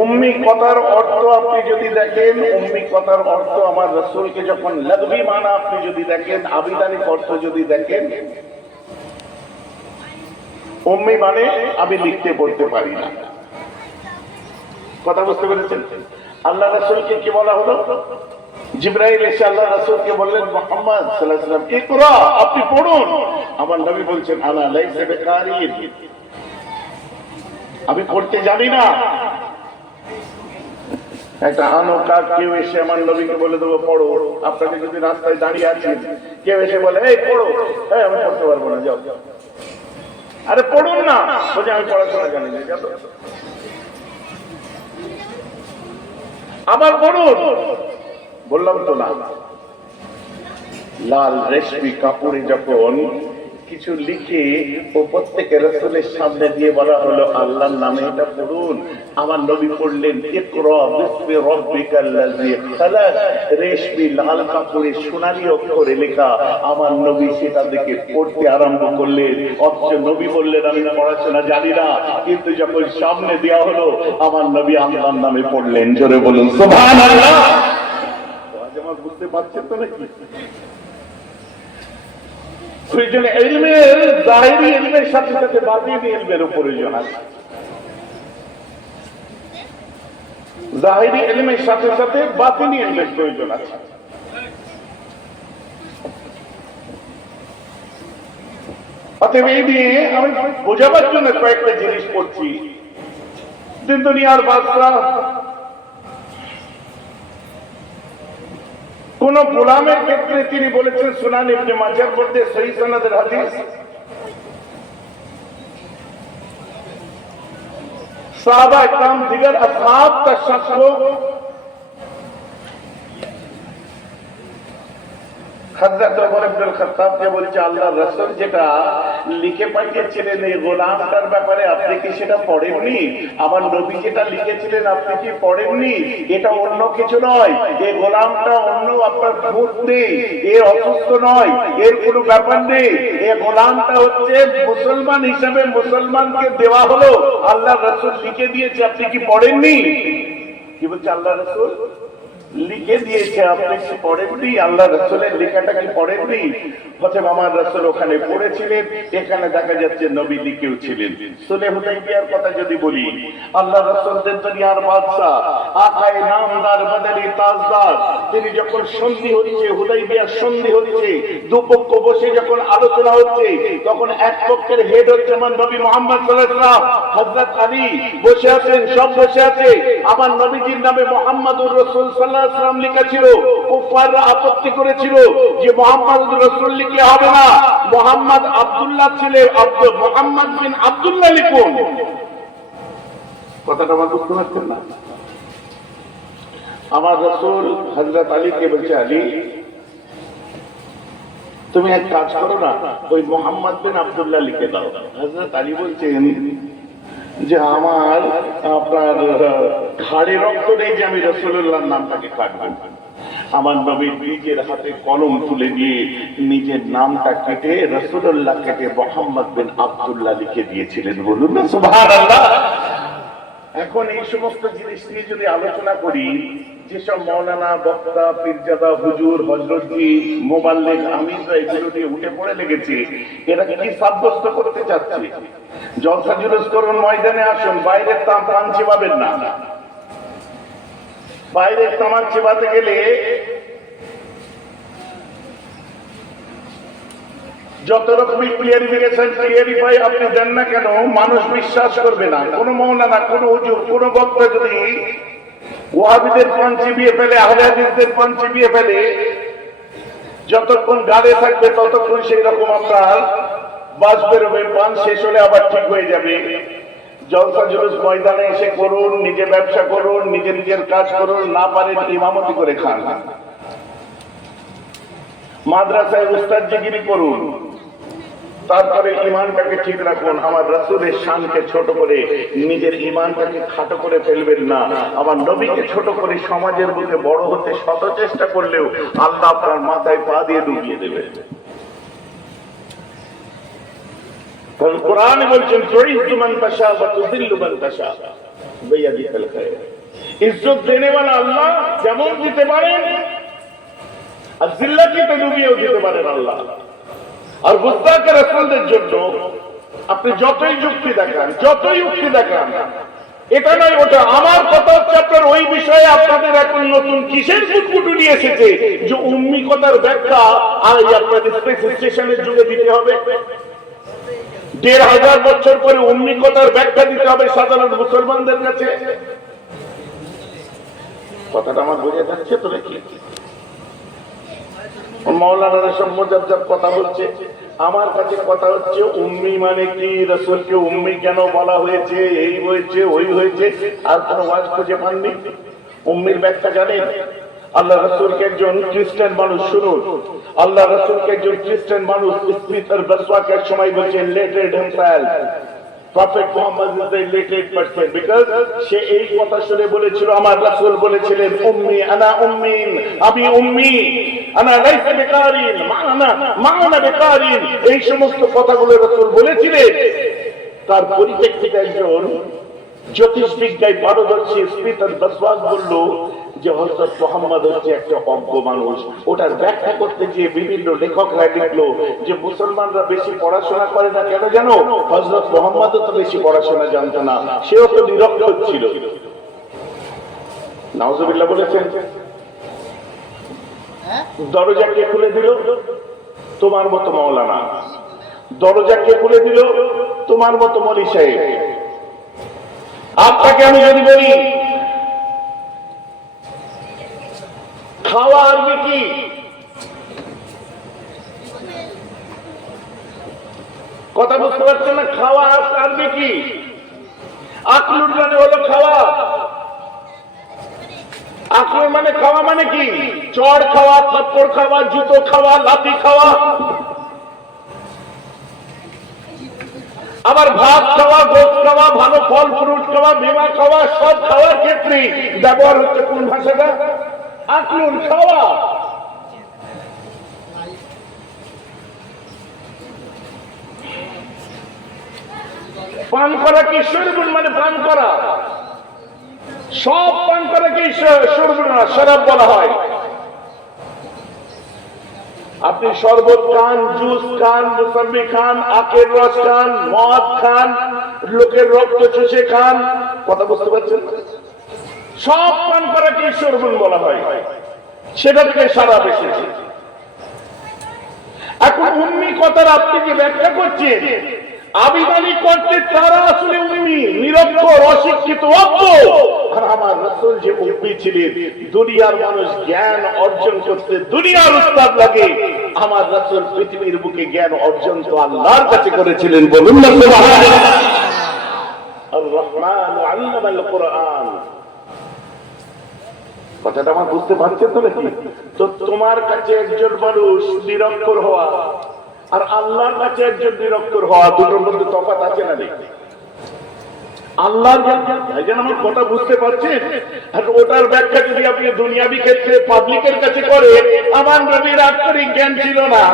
উম্মি কথার অর্থ আপনি যদি দেখেন, উম্মি কথার অর্থ আমার রাসূলকে যখন লাগবি মানা আপনি যদি দেখেন, আবিধানিক অর্থ যদি দেখেন, উম্মি মানে আমি লিখতে পড়তে পারি না। কথা বুঝতে পেরেছেন? আল্লাহ রাসূলকে কি বলা হলো? জিবরাইল এসে আল্লাহ রাসূলকে বললেন, মুহাম্মদ সাল্লাল্লাহু আলাইহি ওয়াসাল্লাম ইকরা, আপনি পড়ুন। আমার নবী বলছেন, আনা লাইসা বিকারিন, আমি পড়তে জানি না। একটা আনোকার কেউ এসে আমার নবীকে বলে দেবো পড়ো, আপনাকে যদি রাস্তায় দাঁড়িয়ে আছেন কেউ এসে বলে এই পড়ো, হ্যাঁ আমি পড়তে পারবো না, যাও। আরে পড়ুন না, বলছে আমি পড়াশোনা জানি না, যাও। আবার পড়ুন, বললাম তো না। লাল রেশমি কাপড়ে যখন কিছু লিখে ও প্রত্যেকের রাসূলের সামনে দিয়ে বলা হলো আল্লাহর নামে এটা পড়ুন, আমার নবী পড়লেন ইকরা বিসমি রাব্বিকাল্লাযী খালাক, রেশমি লাল কাপড়ে সোনালী অক্ষরে লেখা। আমার নবী সেটা দেখে পড়তে আরম্ভ করলেন। অথচ নবী বললেন আমি পড়াশোনা জানি না, কিন্তু যখন সামনে দেওয়া হলো আমার নবী আল্লাহর নামে পড়লেন। জোরে বলুন সুবহানাল্লাহ। আজ আমার বুঝতে পারছেন তো নাকি? প্রয়োজন ইলমের, জাহিরি ইলমের সাথে সাথে বাতিনি ইলমেরও প্রয়োজন আছে। জাহিরি ইলমের সাথে সাথে বাতিনি ইলমের প্রয়োজন আছে। অতএব এই নিয়ে আমি বোঝাবার জন্য কয়েকটা জিনিস পড়ছি। দিন দুনিয়ার বাদশাহ কোন গোলামের ক্ষেত্রে তিনি বলেছেন, সুনান ইবনে মাজার মধ্যে সহিহ সনদের হাদিস, সাহাবা একরাম দিগার আসহাব का शख्स হযরত ওমর ইবনে খাত্তাব কে বলছে আল্লাহর রাসূল যেটা লিখে পাঠিয়েছিলেন এই গোলামটার ব্যাপারে আপনি কি সেটা পড়েননি? আমার নবী যেটা লিখেছিলেন আপনি কি পড়েননি? এটা অন্য কিছু নয়, এই গোলামটা অন্য আপনার খুঁত নেই, এ অসুস্থ নয়, এর কোনো ব্যাপার নেই। এই গোলামটা হচ্ছে মুসলমান হিসেবে মুসলমানকে দেওয়া হলো, আল্লাহর রাসূল লিখে দিয়েছে, আপনি কি পড়েননি? কি বলছে আল্লাহ রাসূল লিখে দিয়েছে, আপনি কি পড়েননি? আল্লাহ রাসূলের লেখাটা কি পড়েননি? অতএব আমার রাসূল ওখানে পড়েছিলেন, এখানে দেখা যাচ্ছে নবী লিখেও ছিলেন। সুলহ হুদাইবিয়ার কথা যদি বলি, আল্লাহ রাসূল দুনিয়ার বাদশা, আকায়ে নামদার, বদরি তাজদার, তিনি যখন সন্ধি হচ্ছে, হুদাইবিয়ার সন্ধি হচ্ছে, দুপক্ষ বসে যখন আলোচনা হচ্ছে, তখন এক পক্ষের হেড হচ্ছে আমার নবী মুহাম্মদ সাল্লাল্লাহু আলাইহি ওয়াসাল্লাম, হযরত আলী বসে আছেন, সব বসে আছে। আমার নবীজির নামে মুহাম্মাদুর রাসূল সাল্লাল্লাহু আলাইহি ওয়াসাল্লাম লেখা ছিল। কুফাররা আপত্তি করেছিল যে মুহাম্মাদুর রাসূল লিখে হবে না, মুহাম্মদ আব্দুল্লাহ ছিলেন, মুহাম্মদ বিন আব্দুল্লাহ লিখুন। কথাটা বুঝতে পারছেন না? আমার রাসূল হযরত আলীকে বলছে, আলী তুমি এক কাজ করো না, ওই মুহাম্মদ বিন আব্দুল্লাহ লিখে দাও। হযরত আলী বলছেন যে আমার আপনার ঘাড়ে রক্ত নেই যে আমি রাসূলুল্লাহর নামটাকে কাটবো। আমার নবী নিজের হাতে কলম তুলে দিয়ে নিজের নামটা কেটে রাসূলুল্লাহ কেটে মুহাম্মদ বিন আব্দুল্লাহ লিখে দিয়েছিলেন। বলুন না সুবহানাল্লাহ। এখন এই সমস্ত জিনিস নিয়ে যদি আলোচনা করি, যেসব মাওলানা, বক্তা, পীরজাদা, হুজুর, হযরতজি, মুবাল্লিগ, আমিররা এগুলো নিয়ে উঠে পড়ে লেগেছে, এরা কি সাব্যস্ত করতে চাচ্ছে? জলসা জুলুস করুন, ময়দানে আসুন, বাইরের তান চিবাবেন না। বাইরের তামাক চিবাতে গেলে যত রকমই ক্লিয়ারিফিকেশন, ক্লিয়ারিফাই আপনি দেন না কেন, মানুষ বিশ্বাস করবে না। কোন মাওলানা, কোন হুজুর, কোন বক্তা যদি ওয়াহাবিদের পান চিবিয়ে ফেলে, আহলে হাদিসদের পান চিবিয়ে ফেলে, যতক্ষণ গাড়ে থাকবে ততক্ষণ সেই রকম আপনার বাস বেরোবে, পান শেষ হলে আবার ঠিক হয়ে যাবে। জলসা জুলুস ময়দানে এসে করুন, নিজে ব্যবসা করুন, নিজের কাজ করুন, না পারেন ইমামতি করে খান। মাদ্রাসায় উস্তাদজিগিরি করুন, তারপরে ইমানটাকে ঠিক রাখুন। আমার রাসূলের শানকে ছোট করে নিজের ইমানটাকে খাটো করে ফেলবেন না। আমার নবীকে ছোট করে সমাজের বুকে বড় হতে শত চেষ্টা করলেও আল্লাহ আপনার মাথায় পা দিয়ে ডুবিয়ে দেবে। কোরআন বলছেন তুইজ্জু মান তাশা ওয়া তুযিল্লু মান তাশা, বেয়াদি ফেল খায়। ইজ্জত দেনে वाला আল্লাহ যেমন দিতে পারেন, আর জিল্লাতিতে ডুবিয়েও দিতে পারেন আল্লাহ। আর গুস্তাখে রাসূলদের জন্য আপনি যতই যুক্তি দেখান, যতই যুক্তি দেখান, এটা নয় ওটা। আমার কথা হচ্ছে আপনার ওই বিষয়ে আপনাদের এখন নতুন কিসের কুটকুটু নিয়ে এসেছে যে উম্মি কথার ব্যাখ্যা আর আপনাদের স্পেসিফিকেশনের যুগে দিতে হবে। ১৫০০ বছর পরে উম্মি কথার ব্যাখ্যা দিতে হবে সাধারণ মুসলমানদের কাছে। কথাটা আমার বোঝা যাচ্ছে তো নাকি? মাওলানারা সব মোজাজ্জাব কথা বলছে, আমার কাছে কথা হচ্ছে উম্মি মানে কি, রাসূলকে উম্মি কেন বলা হয়েছে, এই হয়েছে ওই হয়েছে, আর কোন ওয়াজ খুঁজে পাননি? উম্মির ব্যাখ্যা জানেন? আল্লাহ রাসূলকে একজন খ্রিস্টান মানুষ, শুনুন, আল্লাহ রাসূলকে একজন খ্রিস্টান মানুষ স্পিটার বাসওয়াকের সময় বলছেন লেটেড himself Prophet Muhammad is the illiterate person because সে এই কথা শুনে বলেছিল, আমার রাসূল বলেছিলেন উম্মি আনা উম্মিন, আমি উম্মি, আনা লাইসা বিকারিন, মা'আনা বিকারিন, এই সমস্ত কথাগুলো রাসূল বলেছিলেন। তার পরিপ্রেক্ষিতে একজন জ্যোতিষবিদ্যায় পারদর্শী স্পিটার বাসওয়াক বলল যে হযরত মুহাম্মদ হচ্ছে একটা অজ্ঞ মানুষ। ওটার ব্যাখ্যা করতে গিয়ে বিভিন্ন লেখকরা লিখলো যে মুসলমানরা বেশি পড়াশোনা করে না কেন জানো? হযরত মুহাম্মদও তো বেশি পড়াশোনা জানতো না, সেও তো নিরক্ষর ছিল। নাউজুবিল্লাহ বলেছেন। দরজা কে খুলে দিল? তোমার মতো মাওলানা। দরজা কে খুলে দিল? তোমার মতো মলি সাহেব। আপনাকে আমি যদি বলি খাওয়া আরবি কি? কথা বুঝতে পারছেন না? খাওয়া আরবি কি? আকলুর মানে হলো খাওয়া। আকলুর মানে খাওয়া মানে কি? চড় খাওয়া, থাপ্পড় খাওয়া, জুতো খাওয়া, লাঠি খাওয়া। আবার ভাত খাওয়া, গোস্ত খাওয়া, ভালো ফল ফ্রুট খাওয়া, মেওয়া খাওয়া, সব খাওয়ার ক্ষেত্রে ব্যবহার হচ্ছে কোন ভাষাটা? আকলুন, খাওয়া। পান করা কি? শরবুন মানে পান করা। সব পান করা কি শরবুন না, শরাব বলা হয়। আপনি শরবত খান, জুস খান, মুসাম্মি খান, আখের রস খান, মদ খান, লোকের রক্ত চুষে খান। কথা বুঝতে পারছেন? সব পান করা কি শরবুন বলা হয়, সেটা থেকে শরাব এসেছে। এখন উম্মি কথার আপনি কি ব্যাখ্যা করছেন? আবিদানি করতে তারা আসলে উম্মি, নিরক্ষর, অশিক্ষিত, অজ্ঞ। আর আমার রাসূল যে উম্মি ছিলেন, দুনিয়ার মানুষ জ্ঞান অর্জন করতে দুনিয়ার উস্তাদ লাগে, আমার রাসূল পৃথিবীর বুকে জ্ঞান অর্জন তো আল্লাহর কাছে করেছিলেন। বলুন না সুবহানাল্লাহ। আর রহমান আল্লামাল কুরআন। কথাটা আমার বুঝতে পারছেন তো নাকি? তো তোমার কাছে একজন মানুষ নিরক্ষর হওয়া আর আল্লাহর কাছে একজন নিরক্ষর হওয়া, দুটোর মধ্যে তফাৎ আছে না? নেই? আল্লাহর জ্ঞান, আমার কথা বুঝতে পারছেন? আর ওটার ব্যাখ্যা যদি আপনি দুনিয়াবি ক্ষেত্রে পাবলিকের কাছে করে, আমার নবীর আক্ষরিক জ্ঞান ছিল না,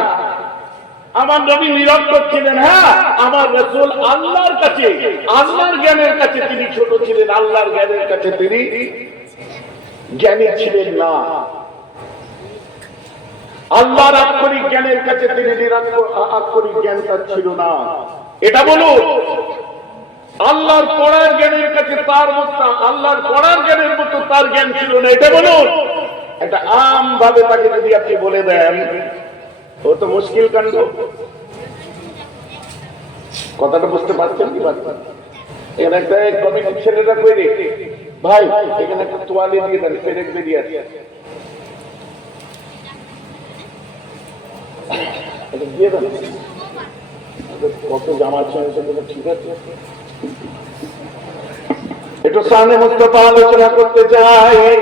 আমার নবী নিরক্ষর ছিলেন। হ্যাঁ, আমার রাসূল আল্লাহর কাছে, আল্লাহর জ্ঞানের কাছে তিনি ছোট ছিলেন, আল্লাহর জ্ঞানের কাছে তিনি জ্ঞানী ছিলেন না। আল্লাহর আক্ষরিক জ্ঞানের কাছে তিনি আক্ষরিক জ্ঞান তার ছিল না, এটা বলুন। আল্লাহর পড়ার জ্ঞানের কাছে তার মতো, আল্লাহর পড়ার জ্ঞানের মতো তার জ্ঞান ছিল না, এটা বলুন। এটা আম ভাবে তাকে যদি আপনি বলে দেন, ও তো মুশকিল কাণ্ড। কথাটা বুঝতে পারছেন কি পারছেন? এখানে একটা কমিটির ছেলেরা কইরে, ভাই এখানে একটা তোয়ালে দিয়ে দেন, পেরেক বেরিয়ে আছে, দিয়ে দেন। কত জামা ছেড়েছে, ঠিক আছে। একটু শানে মুস্তাফা আলোচনা করতে চাই।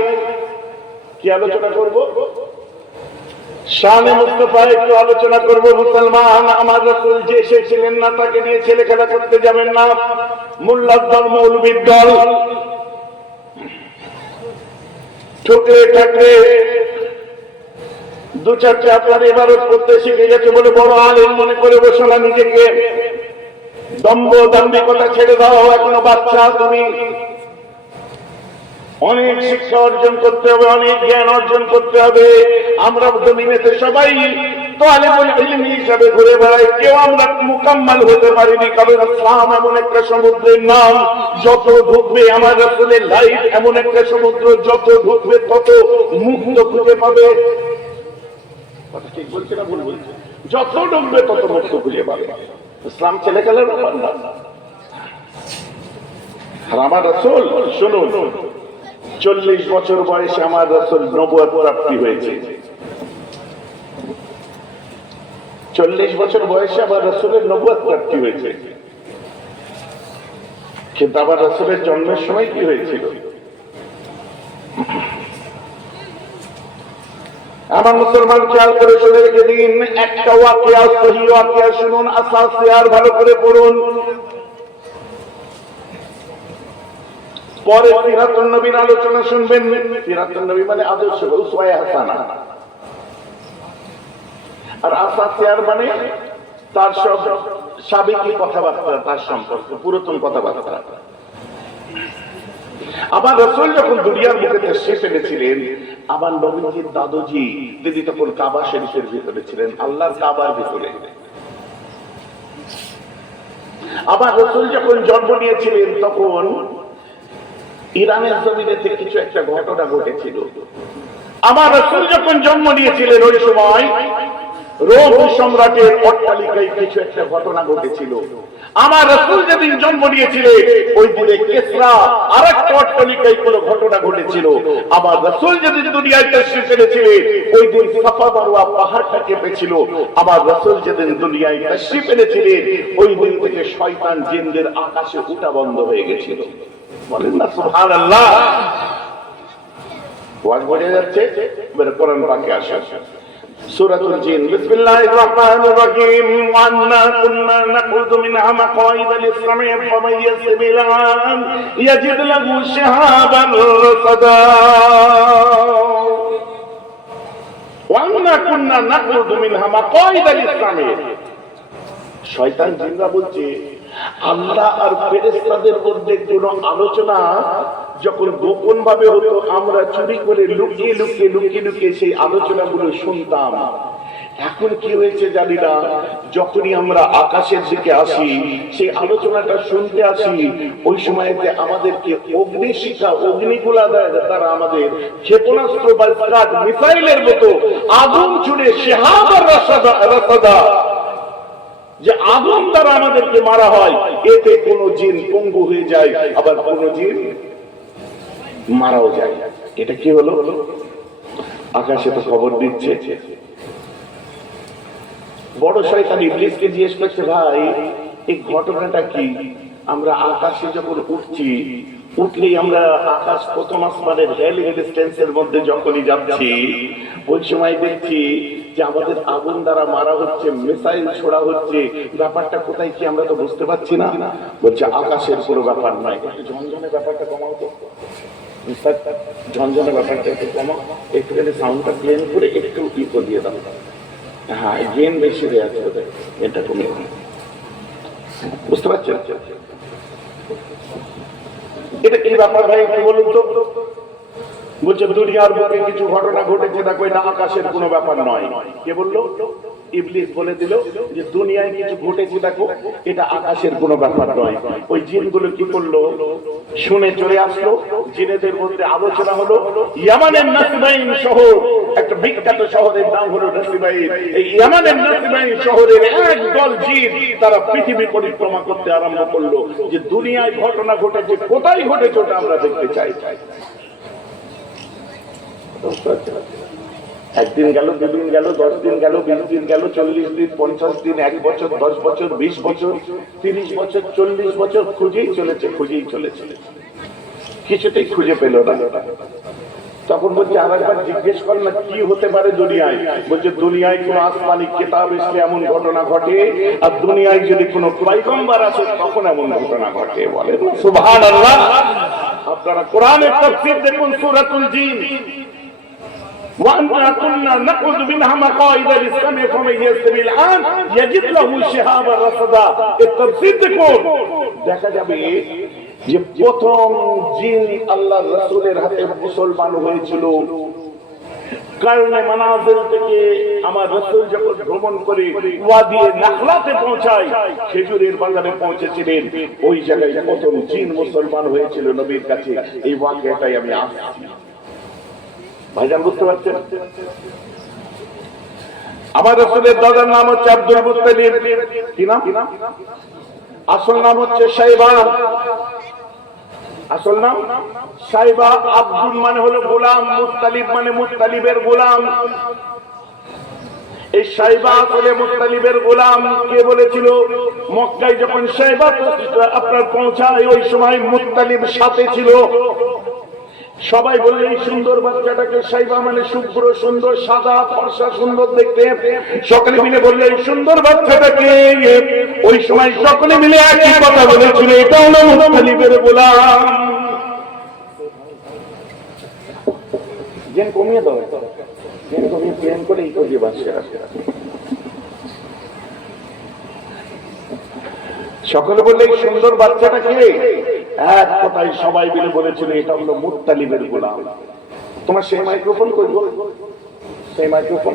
কি আলোচনা করব? শানে মুস্তাফা একটু আলোচনা করব। মুসলমান, আমার রাসূল যে এসেছিলেন না, তাকে নিয়ে ছেলে খেলা করতে যাবেন না। মোল্লার দল, মৌলবীর দল ঠুকরে ঠাকরে দু চারটে আপনার ইবাদত করতে শিখে গেছে বলে বড় আলেম মনে করে বসো না নিজেকে। দম্ভ দাম্ভিকতা ছেড়ে দাও, এখনো বাচ্চা তুমি। অনেক শিক্ষা অর্জন করতে হবে, অনেক জ্ঞান অর্জন করতে হবে। আমরা দুনিয়াতে সবাই তালিবুল ইলম হিসেবে ঘুরে বেড়াই, কেউ আমরা মুকাম্মাল হতে পারিনি। কারণ ইসলাম এমন একটা সমুদ্রের নাম, যত ঢুকবে আমার রাসূলের লাইফ এমন একটা সমুদ্র, যত ঢুকবে তত মুক্ত খুঁজে পাবে। কথা ঠিক বলছে না ভুল বলছে? যত ঢুকবে তত মুক্ত খুঁজে পাবে। ইসলাম ছেলে খেলার ব্যাপার না। আর আমার রাসূল শুনুন, 40 বছর বয়সে আমার রাসূল নবুয়ত প্রাপ্তি হয়েছে। 40 বছর বয়সে আমার রাসূলের নবুয়ত প্রাপ্তি হয়েছে। কিন্তু আমার রাসূলের জন্মের সময় কি হয়েছিল? আমার মুসলমান খেয়াল করে শুনে রেখে দিন, একটা ওয়াকিয়া, সহি ওয়াকিয়া শুনুন, আসাস আর ভালো করে পড়ুন। পরে সিরাতুন নবীর আলোচনা শুনবেন। সিরাতুন নবী মানে আদর্শ, উসওয়ায়ে হাসানা। আর আসাসিয়ার মানে তার সব সাবেকি কথাবার্তা, তার সম্পর্ক, পুরাতন কথাবার্তা। আমার রাসূল যখন দুনিয়ার বুকে তাশরীফ এনেছিলেন, আমার নবীজির দাদুজি দিদি তখন কাবা শরীফের ভিতরে ছিলেন, আল্লাহর কাবার ভিতরে। আমার রাসূল যখন জন্ম নিয়েছিলেন তখন ইরানের জমিনেতে কিছু একটা ঘটনা ঘটেছিল। আমার রাসূল যখন জন্ম নিয়েছিলেন ওই সময় রোম সম্রাটের অট্টালিকায় কিছু একটা ঘটনা ঘটেছিল। আমার রাসূল যেদিন জন্ম নিয়েছিলেন ওই দিনে কিসরা আরেকটা অট্টালিকায় কোনো ঘটনা ঘটেছিল। আমার রাসূল যেদিন দুনিয়ায় তাশরীফ এনেছিলেন ওই দিন সাফা মারওয়া পাহাড়টা কেঁপেছিল। আমার রাসূল যেদিন দুনিয়ায় তাশরীফ এনেছিলেন ওই দিন থেকে শয়তান জিনদের আকাশে উঠা বন্ধ হয়ে গেছিল। বলেন না সুবহানাল্লাহ। ওয়াজ বোঝা যাচ্ছে? এবারে কোরআন পাকে আসেন। সূরাতুল জিন, বিসমিল্লাহির রহমানির রহিম। ওয়ান্না কুন্না নাকুযু মিনহা মাকাইদা লিস-সামঈ ফামান ইয়াসতামি'ল আন ইয়াজিদ লাহু শিহাবান রাসাদা। ওয়ান্না কুন্না নাকুযু মিনহা মাকাইদা লিস-সামঈ। শয়তান জিনরা বলছে আল্লাহ আর ফেরেশতাদের মধ্যে কোনো আলোচনা যখন গোপন ভাবে হতো, আমরা চুরি করে লুকিয়ে লুকিয়ে লুকিয়ে লুকিয়ে সেই আলোচনাগুলো শুনতাম। এখন কি হয়েছে জানি না, যখনই আমরা আকাশের দিকে আসি, সেই আলোচনাটা শুনতে আসি, ওই সময়তে আমাদেরকে অগ্নিশিখা, অগ্নিগুলা দ্বারা আমাদের ক্ষেপণাস্ত্র বা মিসাইলের মতো আগুন ছুড়ে শিহাব আর রাসাদা, যে আগুন দ্বারা আমাদেরকে মারা হয়, এতে কোন জিন পঙ্গু হয়ে যায়, আবার কোন জিন মারাও যায়। এটা কি হলো? আকাশে তো খবর দিচ্ছে। বড় শয়তান ইবলিসকে জিজ্ঞেস করছে, ভাই এই ঘটনাটা কি? আমরা আকাশে যখন উঠছি, উঠলেই আমরা আকাশ প্রথম আসমানের হেলিং ডিস্টেন্সের মধ্যে যখনই যাচ্ছি, ওই সময় দেখছি যে আমাদের আগুন দ্বারা মারা হচ্ছে, মিসাইল ছোড়া হচ্ছে। ব্যাপারটা কোথায় কি আমরা তো বুঝতে পারছি না। বলছে আকাশের কোনো ব্যাপার নয়, ঝনঝনে ব্যাপারটা কমাও তো, ঝনঝনে ব্যাপারটা একটু কমাও, একটুখানি সাউন্ডটা প্লেন করে একটু ইকো দিয়ে দাও। হ্যাঁ, গেন বেশি হয়ে আছে ওদের, এটা কমে। বুঝতে পারছেন? এটা কি ব্যাপার ভাই একটু বলুন তো। বলছে দুনিয়ার বুকে কিছু ঘটনা ঘটেছে, দেখো এটা আকাশের কোনো ব্যাপার নয়। কে বললো? ইবলিস বলে দিল যে দুনিয়ায় কিছু ঘটেছে, দেখো এটা আকাশের কোনো ব্যাপার নয়। ওই জিনগুলো কি করলো? শুনে চলে আসলো। জিনেদের মধ্যে আলোচনা হলো, ইয়ামানের নাসিবাইন শহর, একটা বিখ্যাত শহরের নাম হলো নাসিবাইন। এই ইয়ামানের নাসিবাইন শহরের একদল জিন তারা পৃথিবী পরিক্রমা করতে আরম্ভ করলো, যে দুনিয়ায় ঘটনা ঘটেছে, কোথায় ঘটেছে ওটা আমরা দেখতে চাই। একদিন গেল, দুদিন গেল, 10 দিন গেল, 20 দিন গেল, 40 দিন, 50 দিন, 1 বছর, 10 বছর, 20 বছর, 30 বছর, 40 বছর খুঁজেই চলেছে, কিছুতেই খুঁজে পেল না। তখন বলছে আরেকবার জিজ্ঞেস কর না কি হতে পারে দুনিয়ায়। বলছে দুনিয়ায় কোন আসমানি কিতাব এসে এমন ঘটনা ঘটে, আর দুনিয়ায় যদি কোনো পয়গম্বর আসে তখন এমন ঘটনা ঘটে। বলে সুবহানাল্লাহ। আপনারা কোরআনের তাফসীর দেখুন, সূরাতুল জিন। وأنا كنا نقعد منها مقاعد للسمع فمن يستمع الآن يجد له شهابا رصدا। التفسير দেখুন, দেখা যাবে যে প্রথম জিন আল্লাহ রাসূলের হাতে মুসলমান হয়েছিল কারণে মানাজিল থেকে আমার রাসূল যখন ভ্রমণ করে ওয়াদি নাখলাতে পৌঁছায়, খেজুরের বাগানে পৌঁছেছিলেন, ওই জায়গায় প্রথম জিন মুসলমান হয়েছিল নবীর কাছে। এই ওয়াকিয়াটাই আমি আসছি। ভাইজান বুঝতে পারছেন? আমার রাসূলের দাদার নাম হচ্ছে আব্দুল মুত্তালিব। কি নাম? আসল নাম হচ্ছে শাইবা। আসল নাম শাইবা। আব্দুল মানে হলো গোলাম, মুত্তালিব মানে মুত্তালিবের গোলাম। এই শাইবা আসলে মুত্তালিবের গোলাম। কে বলেছিল? মক্কায় যখন শাইবা আপনার পৌঁছায়, ওই সময় মুত্তালিব সাথে ছিল। সবাই বললে এই সুন্দর বাচ্চাটাকে, শাইবা মানে শুভ্র সুন্দর, সাদা ফর্সা সুন্দর দেখতে। সকলে মিলে বললে এই সুন্দর বাচ্চাটাকে। ওই সময় সকলে মিলে একই কথা বলেছিল, এটা হলো মুত্তালিবের গোলাম। জেন কমিয়ে দাও, জেন কমিয়ে প্রেম করে এই করে বাচ্চা। সকলে বললে এই সুন্দর বাচ্চাটাকে, এক কথায় সবাই মিলে বলেছিল এটা হলো মুত্তালিবের গোলাম। তোমার সেই মাইক্রোফোন কই গো? সেই microphone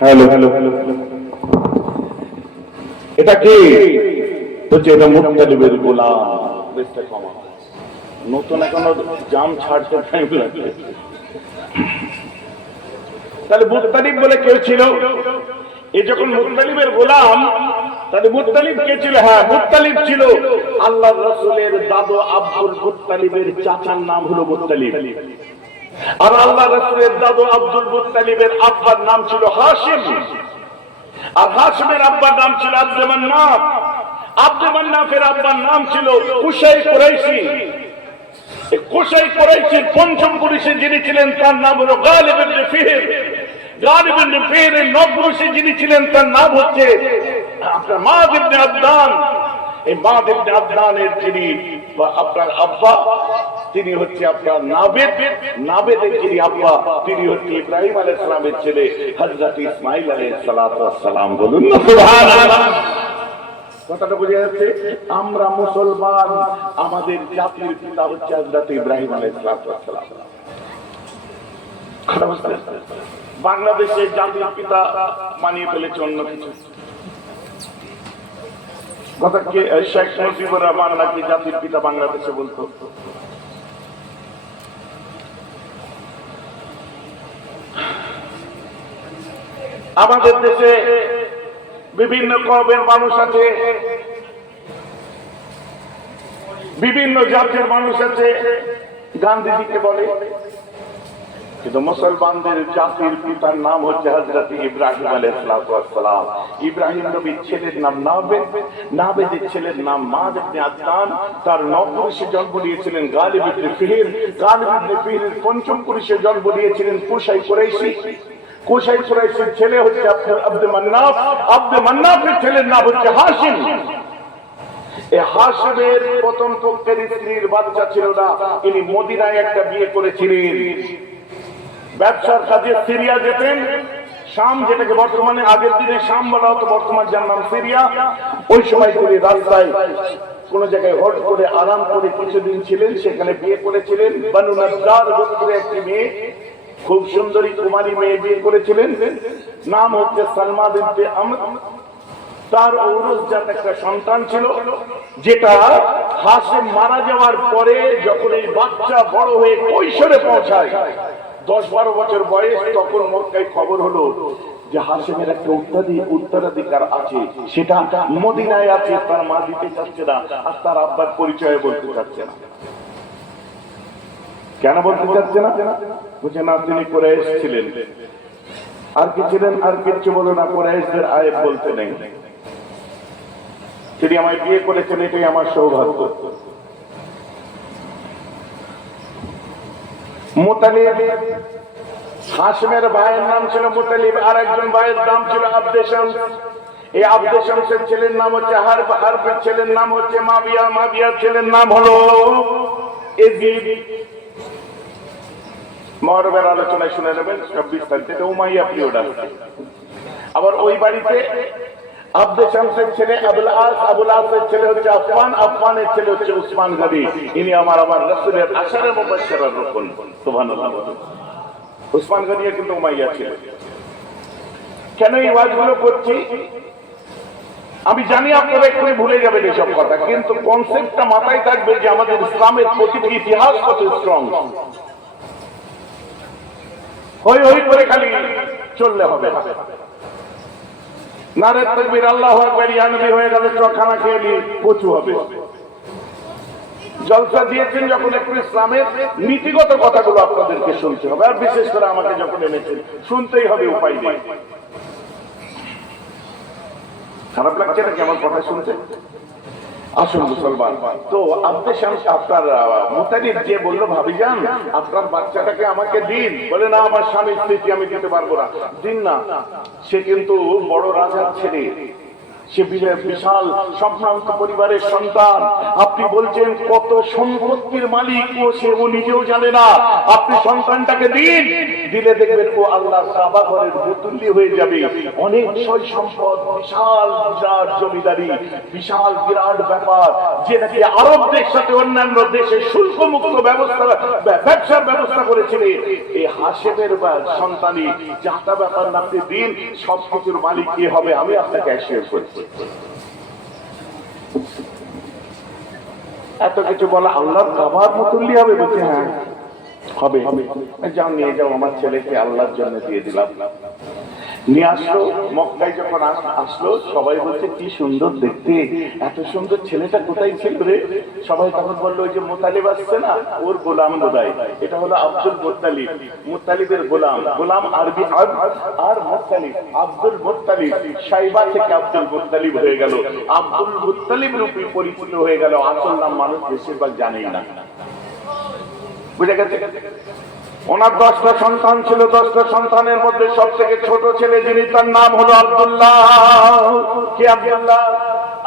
hello hello hello hello, এটা কি? বলছে এটা মুত্তালিবের গোলাম। নতুন এখনো জাম ছাড়তে টাইম লাগবে। তাহলে মুত্তালিব বলে কেউ ছিল? এ যখন মুত্তালিবের গোলাম, তাহলে মুত্তালিব কে ছিল? হ্যাঁ, মুত্তালিব ছিল আল্লাহর রাসূলের দাদু আব্দুল মুত্তালিবের চাচার নাম হলো মুত্তালিব। আর আল্লাহ রাসূলের দাদু আব্দুল মুত্তালিবের আব্বার নাম ছিল হাশিম। আর হাশিমের আব্বার নাম ছিল আব্দুল মান্নাফ। আব্দুল মান্নাফের আব্বার নাম ছিল কুসাই কুরাইশি। কুসাই কুরাইশির পঞ্চম পুরুষে যিনি ছিলেন তার নাম হলো গালিব ইবনে ফিহর। গালিব ইবনে ফিহরের নবপুরুষে যিনি ছিলেন তার নাম হচ্ছে আপনার মাদ ইবনে আদনান। এই মাদ ইবনে আদনানের যিনি আপনার আব্বা, তিনি হচ্ছে আপনার নাবেদ। নাবেদের যিনি আব্বা, তিনি হচ্ছে ইব্রাহিম আলাইহিস সালামের ছেলে হযরত ইসমাঈল আলাইহিস সালাম। বলুন না সুবহানাল্লাহ। কথাটা বুঝে যাচ্ছে? আমরা মুসলমান, আমাদের জাতির পিতা হচ্ছে হযরত ইব্রাহিম আলাইহিস সালাম। বাংলাদেশের জাতির পিতা মানিয়ে ফেলেছে অন্য কিছু। কথা কি শেখ মুজিবুর রহমান নাকি জাতির পিতা বাংলাদেশে বলতো? আমাদের দেশে বিভিন্ন কওমের মানুষ আছে, বিভিন্ন জাতের মানুষ আছে, গান্ধীজিকে বলে। কিন্তু মুসলমানদের জাতির পিতার নাম হচ্ছে হযরত ইব্রাহিম আলাইহিস সালাম। ইব্রাহিম নবীর ছেলের নাম নাবেদ, নাবেদের ছেলের নাম মাদ ইবনে আদনান। তার নবপুরুষে জন্ম নিয়েছিলেন গালিব ইবনে ফিহর। গালিব ইবনে ফিহরের পঞ্চম পুরুষে জন্ম নিয়েছিলেন কুসাই কুরাইশি। কুসাই কুরাইশির ছেলে হচ্ছে আপনার আব্দুল মান্নাফ। আব্দুল মান্নাফের ছেলের নাম হচ্ছে হাশিম। এই হাশিমের প্রথম পক্ষের স্ত্রীর বাচ্চা ছিল না, ইনি মদিনায় একটা বিয়ে করেছিলেন। ব্যবসার কাজে সিরিয়া যেতেন। শাম, যেটাকে বর্তমানে আগের দিনে শাম বলা হতো, বর্তমান যার নাম সিরিয়া। ওই সময় তিনি রাস্তায় কোন জায়গায় হট করে আরাম করে কিছুদিন ছিলেন, সেখানে বিয়ে করেছিলেন। বানু নাজ্জার গোত্রের একটি মেয়ে, খুব সুন্দরী কুমারী মেয়ে বিয়ে করেছিলেন। নাম হচ্ছে সালমা বিনতে আমর। তার ঔরসজাত একটা সন্তান ছিল, যেটা হাশিম মারা যাওয়ার পরে যখন এই বাচ্চা বড় হয়ে কৈশোরে পৌঁছায়, 10-12 বছর বয়স, তখন মক্কায় খবর হলো যে হাশিমের একটা উত্তরাধিকার আছে, সেটা মদিনায় আছে। তার মা দিতে চাচ্ছে না, আর তার আব্বার পরিচয় বলতে চাচ্ছে না। কেন বলতে চাচ্ছে না? বুঝে না, তিনি কুরাইশ ছিলেন। আর কি ছিলেন? আর কিচ্ছু বলো না, কুরাইশদের আয়েব বলতে নেই। তিনি আমায় বিয়ে করেছেন, এটাই আমার সৌভাগ্য। মুতালিব, হাশিমের ভাইয়ের নাম ছিল মুতালিব, আর একজন ভাইয়ের নাম ছিল আব্দে শামস। এই আব্দে শামসের ছেলের নাম হচ্ছে হারব, হারবের ছেলের নাম হচ্ছে মাবিয়া, মাবিয়ার ছেলের নাম হলো এজিদ। মহরবের আলোচনায় শুনে নেবেন 26 তারিখ থেকে উমাইয়া পিরিয়ড আসছে। আবার ওই বাড়িতে আব্দে শামসের ছেলে আবুল আস, আবুল আসের ছেলে হচ্ছে আফফান, আফফানের ছেলে হচ্ছে উসমান গনি। ইনি আমার রাসূলের আশারে মুবাশশারার রকম। সুবহানাল্লাহ। উসমান গনি কিন্তু উমাইয়া ছিল। কেন এই ওয়াজগুলো করছি আমি জানি আপনারা একটু ভুলে যাবেন এসব কথা, কিন্তু কনসেপ্টটা মাথায় থাকবে যে আমাদের ইসলামের প্রতিটি ইতিহাস কত স্ট্রং। হই হই করে খালি চললে হবে না। নারে তাকবীর, আল্লাহু আকবার, ইয়া নবী হয়ে গেলে চখানা খেয়ে নি কচু হবে। জলসা দিয়েছেন যখন একটু ইসলামের নীতিগত কথাগুলো আপনাদেরকে শুনতে হবে, আর বিশেষ করে আমাকে যখন এনেছেন শুনতেই হবে, উপায় নেই। খারাপ লাগছে নাকি আমার কথা শুনতে? আসুন মুসলমান। তো আব্দে শামস আপনার মুতালিব যে বললো ভাবিজান আপনার বাচ্চাটাকে আমাকে দিন, বলে না আমার স্বামীর স্মৃতি আমি দিতে পারবো না। দিন না। সে কিন্তু বড় রাজার ছেলে, সে বিশাল সম্ভ্রান্ত পরিবারের সন্তান। আপনি বলছেন কত সম্পত্তির মালিক ও নিজেও জানে না। আপনি সন্তানটাকে দিন, দিলে দেখবেন ও আল্লাহর কাবা ঘরের মুতল্লি হয়ে যাবে। অনেক সয় সম্পদ, বিশাল বিরাট জমিদারি, বিশাল বিরাট ব্যাপার, যে নাকি আরব দেশ সাথে অন্যান্য দেশে শুল্ক মুক্ত ব্যবস্থা, ব্যবসার ব্যবস্থা করেছিলেন। এই হাশেমের সন্তানই যাতা ব্যাপার আপনি দিন, সবকিছুর মালিক কে হবে আমি আপনাকে অ্যাসিওর করছি। এত কিছু বলা আল্লাহর কাবার মুতল্লি হবে, বলছে হ্যাঁ হবে হবে, যাও নিয়ে যাও আমার ছেলেকে আল্লাহর জন্য দিয়ে দিলাম। নিয়ে আসলো, মক্কায় যখন আসলো সবাই বলছে কি সুন্দর দেখতে, এত সুন্দর ছেলেটা কোথায় ছিল রে? সবাই তখন বললো ওই যে মুতালিব আসছে না, ওর গোলাম বোধহয়। এটা হলো আব্দুল মুত্তালিব, মুত্তালিবের গোলাম। গোলাম আরবি আর মুত্তালিব, আব্দুল মুত্তালিব, শাইবা থেকে আব্দুল মুত্তালিব হয়ে গেল, আব্দুল মুত্তালিব রূপে পরিচিত হয়ে গেল। আসল নাম মানুষ বেশিরভাগ জানেই না। বুঝে গেছে? ওনার 10টা সন্তান ছিল। 10টা সন্তানের মধ্যে সব থেকে ছোট ছেলে যিনি, তার নাম হলো আব্দুল্লাহ। কে আব্দুল্লাহ?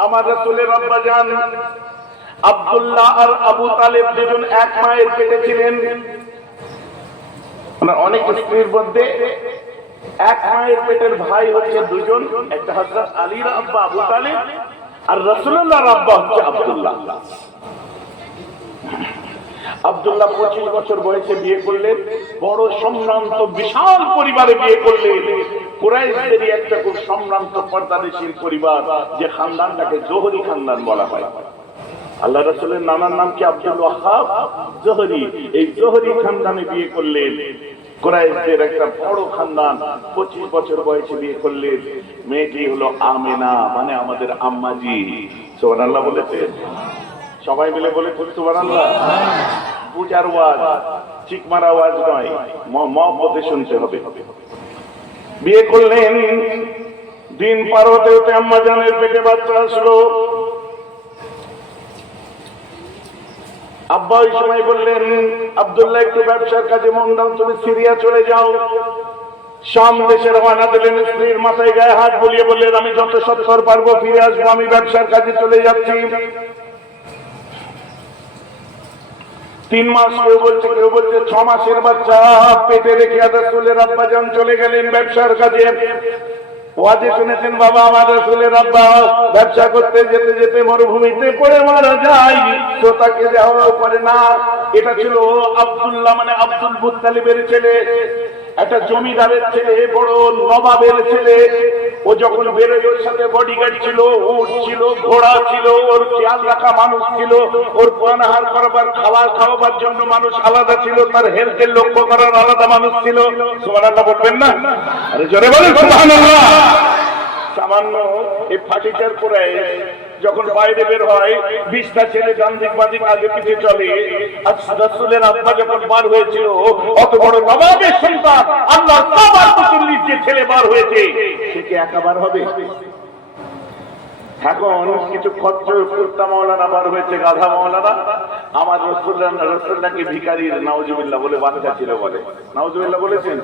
আমার রাসূলের আব্বাজান আব্দুল্লাহ আর আবু তালেব দুজন এক মায়ের পেটে ছিলেন। অনেক স্ত্রীর মধ্যে এক মায়ের পেটের ভাই হচ্ছে দুজন, একটা হযরত আলীর আব্বা আবু তালেব, আর রাসূলুল্লাহর আব্বা হচ্ছে আব্দুল্লাহ। আব্দুল্লাহ 25 বছর বয়সে বিয়ে করলেন, বড় সম্ভ্রান্ত বিশাল পরিবারে বিয়ে করলেন। কুরাইশদেরই একটা খুব সম্ভ্রান্ত পর্দাদেশীর পরিবার, যে খানদানটাকে জোহরি খানদান বলা হয়। আল্লাহ রাসূলের নানার নাম কি? আব্দুল ওয়াহাব জোহরি। এই জোহরি খানদানে বিয়ে করলেন। কুরাইশদের একটা বড় খানদান। 25 বছর বয়সে বিয়ে করলেন। মেয়েটি হলো আমেনা, মানে আমাদের আম্মাজি। সুবহানাল্লাহ বলেছেন? সবাই মিলে বলে সুবহানাল্লাহ। বুঝার ওয়াজ, চিক মারা ওয়াজ নয়, মহব্বতে শুনতে হবে। বিয়ে করলেন, দিন পার হতে হতে আম্মা জানের পেটে বাচ্চা আসলো। আব্বা ওই সময় বললেন আব্দুল্লাহ একটু ব্যবসার কাজে মন দাও, তুমি সিরিয়া চলে যাও। শাম দেশে রওনা দিলেন। স্ত্রীর মাথায় গায়ে হাত বুলিয়ে বললেন আমি যত সত্তর পারবো ফিরে আসবো, আমি ব্যবসার কাজে চলে যাচ্ছি। 3 মাস, কেউ বলছে 6 মাসের বাচ্চা পেটে রেখে রাসূলের আব্বাজান চলে গেলেন ব্যবসার কাজে। ওয়াজে শুনেছেন বাবা আমার রাসূলের আব্বা ব্যবসা করতে যেতে যেতে মরুভূমিতে পড়ে মারা যায়, তো তাকে দেওয়া করে না। এটা ছিল আব্দুল্লাহ মানে আব্দুল মুত্তালিবের ছেলে, একটা জমিদারের ছেলে, বড় নবাবের ছেলে। ও যখন বেরোয় ওর সাথে বডিগার্ড ছিল, উট ছিল, ঘোড়া ছিল, ওর খেয়াল রাখা মানুষ ছিল, ওর পানাহার করবার খাওয়াবার জন্য মানুষ আলাদা ছিল, তার হেলথের লক্ষ্য করার আলাদা মানুষ ছিল। সুবহানাল্লাহ বলবেন না? আরে জোরে বলেন সুবহানাল্লাহ। সামান্য এই ফাটিচার করে যখন বাইরে বের হয় 20টা ছেলে ডান দিক বাঁ দিক আগে পিছে চলে। আর রাসূলের আব্বা যখন বার হয়েছিল, অত বড় নবাবের সন্তান আল্লাহর কাবার মুতল্লির যে ছেলে বার হয়েছে, সে কি একা বার হবে? এখন কিছু খচ্চর কুত্তা মাওলানা বার হয়েছে, গাধা মাওলানা। আমার রাসূলকে ভিখারির নাউজুবিল্লাহ বলে বাচ্চা ছিল বলে। নাউজুবিল্লাহ বলেছেন?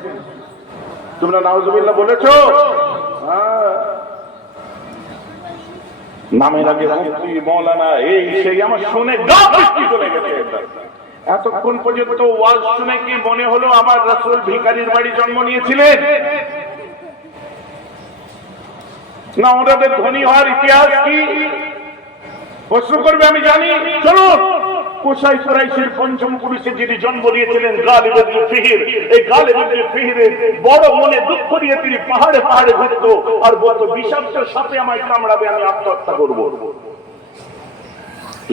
তোমরা নাউজুবিল্লাহ বলেছো? হ্যাঁ। নামের আগে মুফতি মৌলানা এই সেই আমার শুনে গা বৃষ্টি চলে গেছে। এতক্ষণ পর্যন্ত ওয়াজ শুনে কি মনে হলো আমার রাসূল ভিখারির বাড়ি জন্ম নিয়েছিলেন? না ওনাদের ধনী হওয়ার ইতিহাস কি প্রশ্ন করবে আমি জানি। চলুন কোসাই কুরাইশের পঞ্চম পুরুষে যিনি জন্ম নিয়েছিলেন গালিব ইবনে ফিহর, এই গালিব ইবনে ফিহরের বড় মনে দুঃখ নিয়ে তিনি পাহাড়ে পাহাড়ে ঘুরতো আর বলতো বিষাক্ত সাপে আমায় কামড়াবে, আমি আত্মহত্যা করবো।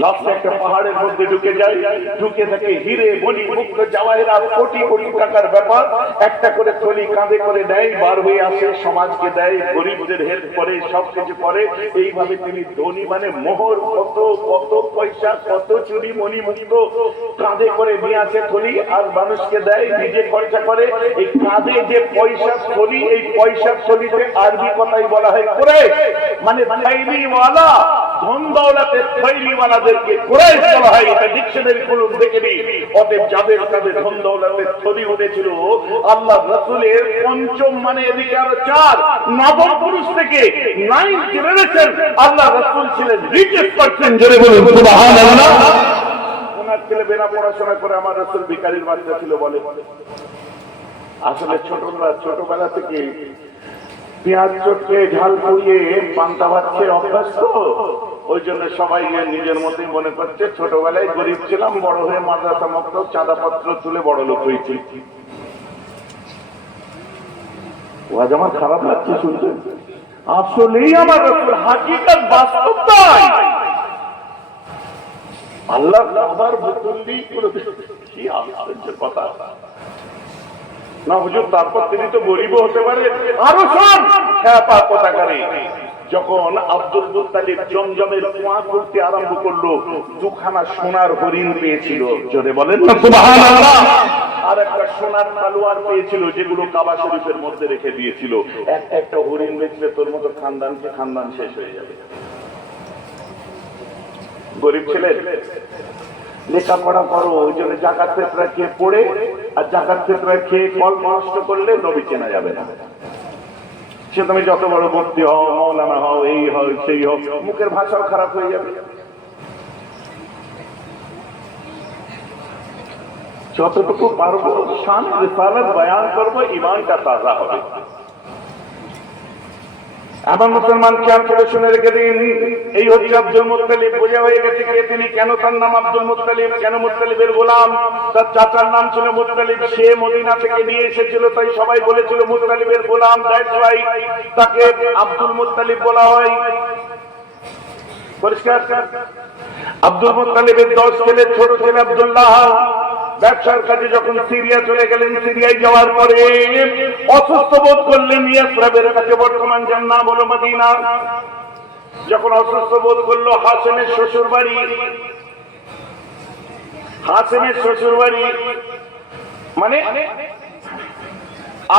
লাস্টে একটা পাহাড়ের মধ্যে ঢুকে যায়, ঢুকে থাকে হিরে মণি মুক্ত জওয়াহিরাত কোটি কোটি টাকার ব্যাপার, একটা করে থলি কাঁধে করে দেয়, বার হয়ে আসে, সমাজকে দেয়, গরিবদের হেল্প করে, সবকিছু করে। এইভাবে তিনি ধনী মানে মোহর কত কত পয়সা কত চুরি মণি মুক্ত কাঁধে করে নিয়ে আসে থলি আর মানুষকে দেয়, নিজে খরচা করে। এই কাঁধে যে পয়সা থলি, এই পয়সা থলিতে আরবি কথাই বলা হয় কুরাইশ, মানে থৈলিওয়ালা, ধন দৌলতের থৈলিওয়ালাদেরকে কুরাইশ বলা হয়। এটা ডিকশনারি খুলুন দেখে নিন। অতএব যাদের তাদের ধন দৌলতের থলি উঠেছিল আল্লাহ রাসূলের পঞ্চম মানে এদিকে আরো চার নবম পুরুষ থেকে 9 জেনারেশন আল্লাহ রাসূল ছিলেন রিচেস্ট পারসন। জোরে বলুন সুবহানাল্লাহ। ওনার ছেলে বেনা পড়াশোনা করে আমার রাসূল ভিখারির বাচ্চা ছিল বলে। আসলে ছোটবেলা থেকে পেঁয়াজ চটকে ঝাল পুড়িয়ে পান্তা ভাত খেয়ে অভ্যাস তো, ওই জন্য সবাই নিজের মধ্যে মনে করছে ছোটবেলায় গরিব ছিলাম, বড় হয়ে মাদ্রাসা মক্ত চাঁদাপত্র তুলে বড় লোক হয়েছি। আজ আমার খারাপ লাগছে শুনতে, আসলেই আমার হাকিকত বাস্তব তাই। আল্লাহ আবার বুতুল্লি কি আশ্চর্যের কথা না হুজুর। তারপর তিনি তো গরিব হতে পারে আরো সব কথা করে। যখন আব্দুল মুত্তালিব জমজমের কুয়া করতে আরম্ভ করলো, দুখানা সোনার হরিণ পেয়েছিল। জোরে বলেন না সুবহানাল্লাহ। আর একটা সোনার তলোয়ার পেয়েছিল যেগুলো কাবা শরীফের মধ্যে রেখে দিয়েছিল। একটা হরিণ বেচলে তোর মতো খানদান শেষ হয়ে যাবে। গরিব ছিলেন, লেখাপড়া করো, ওই জন্য জাকাত ফিতরা খেয়ে পড়ে আর জাকাত ফিতরা খেয়ে কল নষ্ট করলে নবী চেনা যাবে না। সে তুমি যত বড় মুফতি হও, মাওলানা হও, এই হও সেই হোক, মুখের ভাষাও খারাপ হয়ে যাবে। যতটুকু পারবো শান রিসালাত বয়ান করবো, ঈমানটা তাজা হবে। এমন মুসলমান খেয়াল করে শুনে রেখে দিন, এই হচ্ছে আব্দুল মুত্তালিব। বোঝা হয়ে গেছে কে তিনি, কেন তার নাম আব্দুল মুত্তালিব, কেন মুত্তালিবের গোলাম। তার চাচার নাম ছিল মুত্তালিব, সে মদিনা থেকে নিয়ে এসেছিল, তাই সবাই বলেছিল মুত্তালিবের গোলাম। দ্যাটস ওয়াই তাকে আব্দুল মুত্তালিব বলা হয়। পরিষ্কার। আব্দুল মুত্তালিবের 10 ছেলে, ছোট ছেলে আব্দুল্লাহ ব্যবসার কাজে যখন সিরিয়া চলে গেলেন, সিরিয়ায় যাওয়ার পরে অসুস্থ বোধ করলেন। ইয়াসরাবের কাছে বর্তমান যার নাম হলো মদিনা। যখন অসুস্থ বোধ করলো, হাসেমের শ্বশুর বাড়ি মানে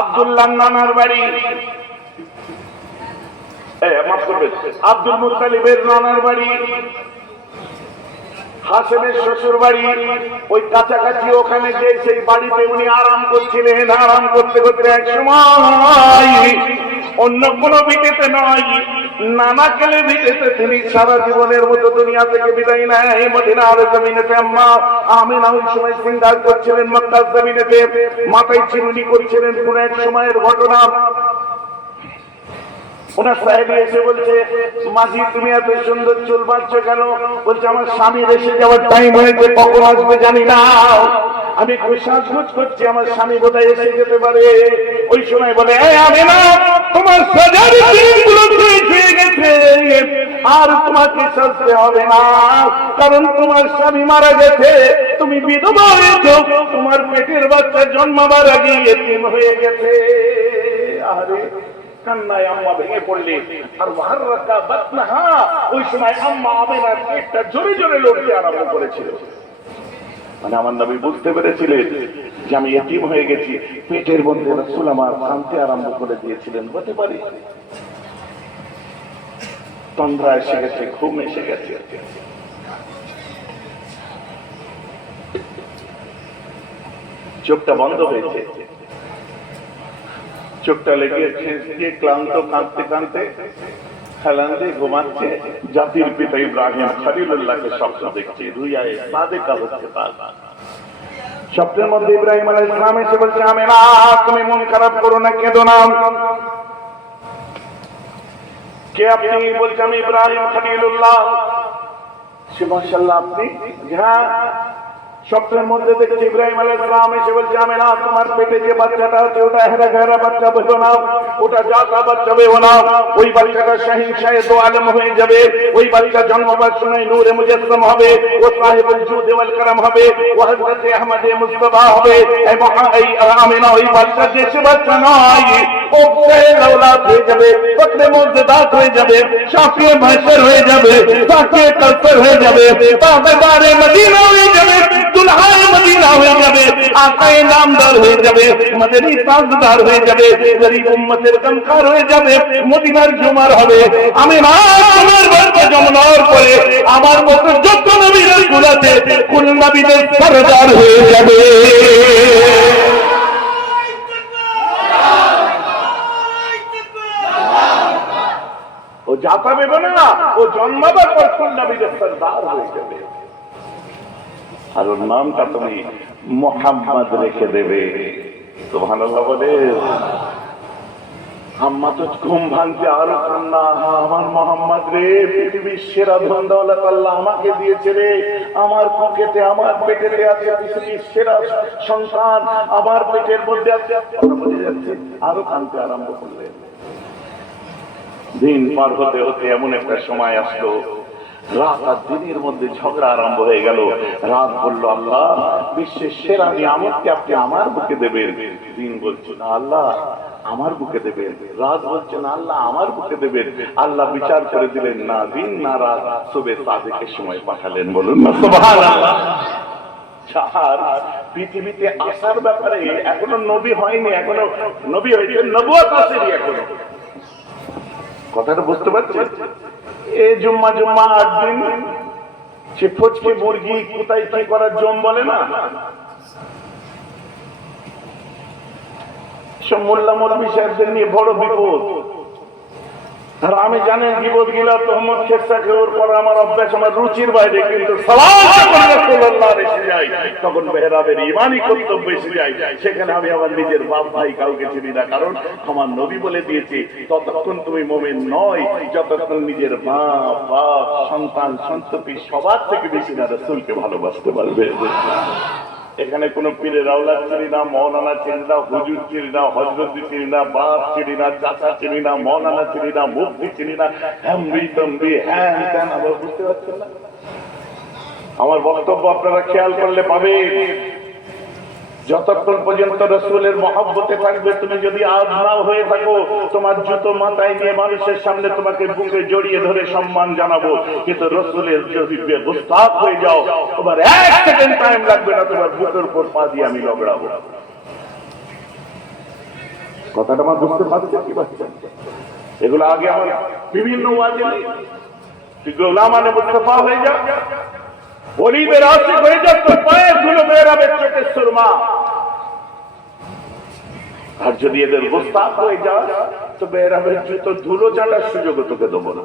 আব্দুল্লাহ নানার বাড়ি, মাফ করবেন, আব্দুল মুত্তালিবের নানার বাড়ি, হাসেমের শ্বশুর বাড়ি ওই কাছাকাছি। ওখানে যে সেই বাড়িতে উনি আরাম করছিলেন। আরাম করতে করতে এক সময় অন্য কোনো ভিটেতে নয়, নানা কেলে ভিটেতে তিনি সারা জীবনের মতো দুনিয়া থেকে বিদায় নেয়। মদিনার জমিনেতে আম্মা আমিনা ওই সময় সিঙ্গার করছিলেন, মক্কার জমিনেতে মাথায় চিরুনি করছিলেন। কোন এক সময়ের ঘটনা, ওনার সাহেব এসে বলছে, মাঝি তুমি এত সুন্দর চুল বাঁধছো কেন? বলছে আমার স্বামীর এসে যাওয়ার টাইম হয়েছে, কখন আসবে জানি না, আমি খুব সাজগোজ করছি, আমার স্বামী বোধহয় এসে যেতে পারে। ওই সময় বলে, আমি না তোমার সাজার দিনগুলো শেষ হয়ে গেছে, আর তোমাকে সাজতে হবে না, কারণ তোমার স্বামী মারা গেছে, তুমি বিধবা হয়েছো, তোমার পেটের বাচ্চা জন্মাবার আগে এতিম হয়ে গেছে। আরে কান্নায় আম্মা ভেঙে পড়লে, আর ওয়াহরাকা বাতনাহা, ওই সময় আম্মা আমিনার পেটটা জোরে জোরে লড়তে আরম্ভ করেছিল। মানে আমার নবী বুঝতে পেরেছিলেন যে আমি এতিম হয়ে গেছি। পেটের মধ্যে রাসূল আমার কাঁদতে আরম্ভ করে দিয়েছিলেন। হতে পারে তন্দ্রা এসে গেছে, ঘুম এসে গেছে। চোখটা বন্ধ হয়েছে, চোখটা লেগে ক্লান্ত, কাঁদতে কাঁদতে হেলান দিয়ে ঘুমাচ্ছে, জাতির পিতা ইব্রাহিম খলিলুল্লাহকে স্বপ্ন দেখছে, রুইয়ায় সাদেকা হচ্ছে তার। স্বপ্নের মধ্যে ইব্রাহিম আলাইহিস সালাম এসে বলছে, আমিনা তুমি মন খারাপ করো না, কেঁদো না। কে আপনি? বলছে আমি ইব্রাহিম খলিলুল্লাহ। সে মাশাআল্লাহ আপনি? হ্যাঁ। স্বপ্নের মধ্যে দেখছি ইব্রাহিম আলাইহিস সালাম এসে বলছে, আমিনা তোমার পেটে যে বাচ্চাটা আছে ওটা হেরা ঘেরা বাচ্চা বলো না, ওটা জাতা বাচ্চা বেও না, ওই বাচ্চাটা শাহিনশাহে দো আলম হয়ে যাবে, ওই বাচ্চা জন্মবার সময় নূরে মুজাসসাম হবে, ও সাহেবুল জুদ ওয়াল কারাম হবে, ও হযরত আহমদ মুস্তাফা হবে। এই আমিনা ওই বাচ্চা যে সে বাচ্চা নয়, ও লাউলাদ হয়ে যাবে, ফকরে মুজদাত হয়ে যাবে, শাফিয়ে মাশর হয়ে যাবে, সাকিয়ে কাউসার হয়ে যাবে, তাবেদারে মদিনা হয়ে যাবে, দুলহায়ে মদিনা হয়ে যাবে, আকায়ে নামদার হয়ে যাবে, মদনী তাজদার হয়ে যাবে, গরিব উম্মতের গমখার হয়ে যাবে, মদিনার জুমার হবে। আমি মা তোমার বাচ্চা জন্মার পরে আমার মতো যত নবী রাসূল আছে কুল নবীদের সরদার হয়ে যাবে। ও জাতা বেবে না, ও জন্মাবার পর কুল নবীদের সরদার হয়ে যাবে। আর ওর নামটা তুমি মুহাম্মদ রেখে দেবে। সুবহানাল্লাহ বলে। আম্মা তো ঘুম ভাঙতে আরো কান্না, আমার মোহাম্মদ রে, পৃথিবীর সেরা ধন দৌলত আল্লাহ আমাকে দিয়েছে রে, আমার পকেটে আমার পেটেতে আছে পৃথিবীর সেরা সন্তান, আমার পেটের মধ্যে আছে। আরো কাঁদতে আরম্ভ করলেন। দিন পার হতে হতে এমন একটা সময় আসলো, রাত আর দিনের মধ্যে ঝগড়া আরম্ভ হয়ে গেল। রাত বলল, আল্লাহ বিশ্বের সেরা নিয়ামতকে আপনি আমার বুকে দেবেন। দিন বলছে না, আল্লাহ আমার বুকে দেবেন। রাত বলছে না, আল্লাহ আমার বুকে দেবেন। আল্লাহ বিচার করে দিলেন, না দিন না রাত, সুবে সাদেকের সময় পাঠালেন। বলুন না সুবহানাল্লাহ। চার পৃথিবীতে আসার ব্যাপারে এখনো নবী হয়নি, এখনো নবী হয়েছে, নবুয়ত আসেনি এখনো। কথাটা বুঝতে পারছেন? এই জুম্মা 8 দিন সে ফচকে মুরগি কোথায় কি করার জম বলে না, সব মোল্লা মৌলবী সাহেবদের নিয়ে বড় বিপদ। আর আমি জানেন বিপদ গিলা তোহমদ খেসাকে ওর পর আমার অভ্যাস, আমার রুচির বাইরে, কিন্তু এসে যায় তখন বেহরাবের ইমানি কর্তব্য এসে যায়। সেখানে আমি আমার নিজের বাপ ভাই কাউকে চিনি না, কারণ আমার নবী বলে দিয়েছে ততক্ষণ তুমি মুমিন নয় যতক্ষণ নিজের মা বাপ সন্তান সন্ততি সবার থেকে বেশি না রাসূলকে ভালোবাসতে পারবে। এখানে কোন পীরের আওলাদ চিনি না, মৌলানা চিনি না, হুজুর চিনি না, হযরত চিনি না, বাপ চিনি না, চাচা চিনি না, মৌলানা চিনি না, মুফতি চিনি না, হামবি তমবি হ্যাঁ হ্যাঁ। আবার বুঝতে পারছেন না? আমার বক্তব্য আপনারা খেয়াল করলে পাবেন, যতক্ষণ পর্যন্ত রাসূলের মহব্বতে থাকবে, তুমি যদি আজ নাও হয়ে থাকো, তোমার জুতো মাথায় নিয়ে মানুষের সামনে তোমাকে বুকে জড়িয়ে ধরে সম্মান জানাবো, কিন্তু রাসূলের যদি বেগুস্তাখ হয়ে যাও, তোমার 1 সেকেন্ড টাইম লাগবে না, তোমার বুকের উপর পা দিয়ে আমি লগড়াবো। কথাটা আমার বুঝতে পারছেন কি পারছেন? এগুলো আগে আমার বিভিন্ন ওয়াজে তুই গোলামানে মুস্তাফা হয়ে যা, গরিবের আশিক হয়ে যা, তোর পায়ের ধুলো বেরাবে চোখের সুরমা। আর যদি এদের গোস্তাখ হয়ে যা, তো বেরাবের জুতো ধুলো চাটার সুযোগ তোকে দেবো না।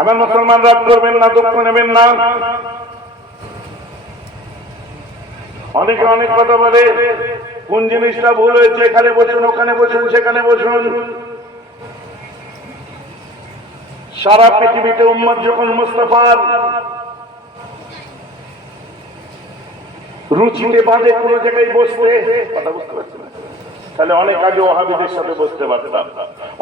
আমার মুসলমান রাগ করবেন না, দুঃখ নেবেন না। অনেকে অনেক কথা বলে, কোন জিনিসটা ভুল হয়েছে, এখানে বসুন, ওখানে বসুন, সেখানে বসুন। সারা পৃথিবীতে উম্মত যখন মুস্তাফার রুচিতে বাঁধে কোন জায়গায় বসতে, কথা বুঝতে পারছি না, তাহলে অনেক আগে ওয়াহাবিদের সাথে বসতে পারতাম,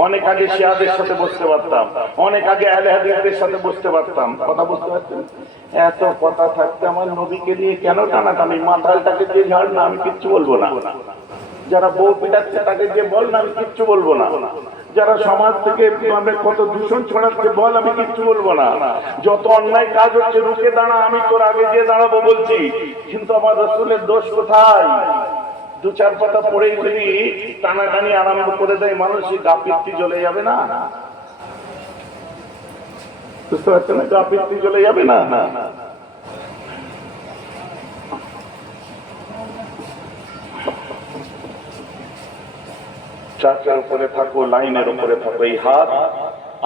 অনেক আগে শিয়াদের সাথে বসতে পারতাম, অনেক আগে আহলে হাদিসদের সাথে বসতে পারতাম। কথা বুঝতে পারছেন? এত কথা থাকতে আমার নবীকে নিয়ে কেন টানাটানি? মাথালটাকে যে ঝাড় না, আমি কিচ্ছু বলবো না। যারা বউ পিটাচ্ছে তাকে যে বল না, আমি কিচ্ছু বলবো না। যারা সমাজ থেকে কত দূষণ ছড়াচ্ছে বল, আমি কিচ্ছু বলবো না। যত অন্যায় কাজ হচ্ছে রুখে দাঁড়া, আমি তোর আগে যে দাঁড়াবো বলছি, কিন্তু আমার রাসূলের দোষ কোথায়? 2-4 পাতা পড়েই যদি টানাটানি আরম্ভ করে দেয়, মানুষই গাফিলতি চলে যাবে না? বুঝতে পারছেন না? গাফিলতি চলে যাবে না? ট্রাকের উপরে থাকো, লাইনের উপরে থাকো, এই হাত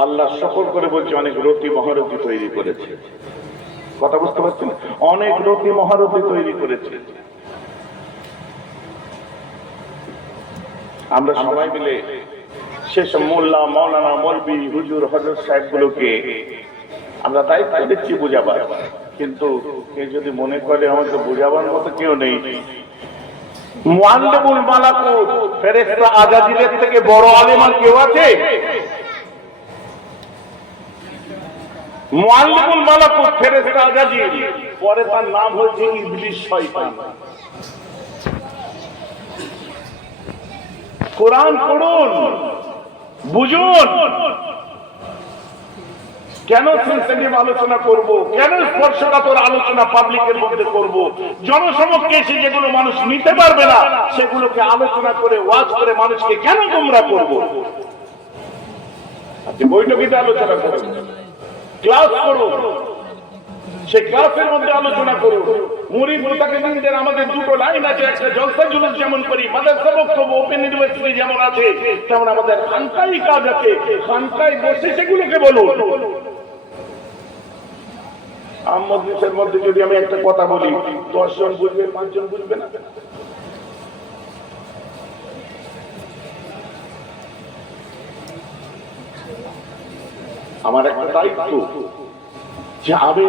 আল্লাহ সকল করে বলছে অনেক রতি মহারতি তৈরি করেছে। কথা বুঝতে পারছেন? অনেক রতি মহারতি তৈরি করেছে। আমরা সবাই মিলে সেসব মোল্লা, মৌলানা, মৌলবি, হুজুর, হযরত সাহেব গুলোকে আমরা দায়িত্ব দিচ্ছি বুঝাবার, কিন্তু কেউ যদি মনে করে আমাকে বুঝাবার মতো কেউ নেই, মুআল্লিমুল মালাকুত ফেরেশতা আজাজিলের থেকে বড় আলেম আর কেউ আছে? মুআল্লিমুল মালাকুত ফেরেশতা আজাজিল, পরে তার নাম হচ্ছে ইবলিস, শয়তান। কোরআন পড়ুন, বুঝুন। কেন সেন্সিটিভ আলোচনা করব, কেন স্পর্শকাতর আলোচনা পাবলিকের মধ্যে করব? জনসমক্ষে এসে যেগুলো মানুষ নিতে পারবে না সেগুলোকে আলোচনা করে ওয়াজ করে মানুষকে কেন তোমরা করব? আপনি বৈঠকিতে আলোচনা করুন, ক্লাস করুন, সেই ক্লাসের মধ্যে আলোচনা করুন। মুরিদ মুতাকিদিনদের আমাদের দুটো লাইন আছে, একটা জলসা জুলুস যেমন করি, মাদ্রাসা বক্তব্য, ওপেন ইউনিভার্সিটি যেমন আছে, তেমন আমাদের খানকাই কাজ আছে। খানকায় বসে সেগুলোকে বলুন। মজলিসের মধ্যে যদি আমি একটা কথা বলি, 10 জন বুঝবে, 5 জন বুঝবে না। আমার একটা দায়িত্ব যে আমি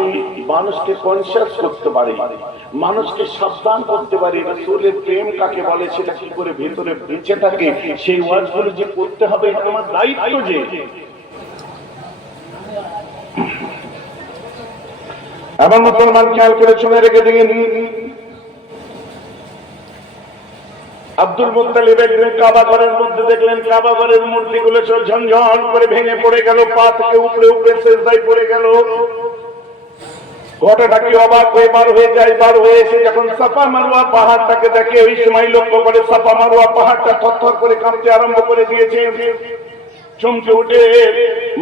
মানুষকে কনসিয়াস করতে পারি, মানুষকে সাবধান করতে পারি, রাসূলের প্রেম কাকে বলে, সেটা কি করে ভেতরে বেঁচে থাকে, সেই ওয়াজগুলো যে করতে হবে, এটা আমার দায়িত্ব। যে আমার মুসলমান খেয়াল করে শুনে রেখে দিন, আব্দুল মুত্তালিব একদিন কাবা ঘরের মধ্যে দেখলেন কাবা ঘরের মূর্তিগুলো সব ঝনঝন করে ভেঙে পড়ে গেল, পা থেকে উপরে উপরে সিজদায় পড়ে গেল। ঘটনাটি অবাক হয়ে বার হয়ে যায়। বার হয়ে এসে যখন সাফা মারওয়া পাহাড়টাকে দেখে, ওই সময় লক্ষ্য করে সাফা মারওয়া পাহাড়টা থরথর করে কাঁপতে আরম্ভ করে দিয়েছে। চমকে উঠে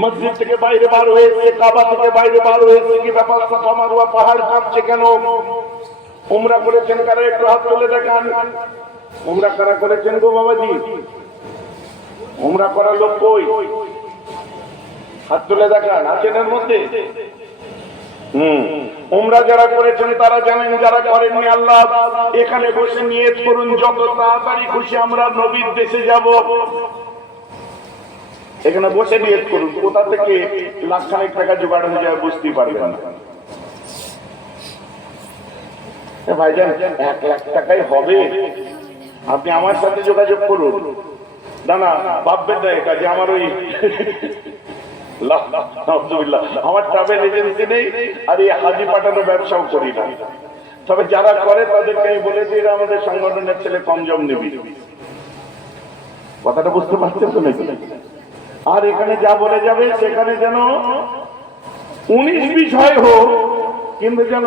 মসজিদ থেকে বাইরে বার হয়েছে, কাবা থেকে বাইরে বার হয়েছে। কি ব্যাপার, সাফা মারওয়া পাহাড় কাঁপছে কেন? উমরা করেছেন কারা? একটু হাত তুলে দেখান। উমরা কারা করেছেন গো বাবাজি? উমরা করা লোক কই? হাত তুলে দেখান। আছেন এর মধ্যে? উমরা যারা করেছেন তারা জানেন, যারা করেননি আল্লাহ এখানে বসে নিয়ত করুন, যত তাড়াতাড়ি খুশি আমরা নবীর দেশে যাব। এখানে বসে নিয়ত করুন। কোথা থেকে লাখখানেক টাকা জোগাড় হয়ে যায় বুঝতেই পারবেন না। ভাইজান 1 লাখ টাকাই হবে, আপনি আমার সাথে যোগাযোগ করুন। না না, ভাববেন না এটা যে আমার ওই আমার ট্রাভেল এজেন্সি নেই আর এই হাজি পাঠানো ব্যবসাও করি না। তবে যারা করে তাদেরকে আমি বলেছি এরা আমাদের সংগঠনের ছেলে, কম জম নিবি। কথাটা বুঝতে পারছেন তো নাকি? আর এখানে যা বলে যাবে সেখানে যেন 19-20 হয় হোক, কিন্তু যেন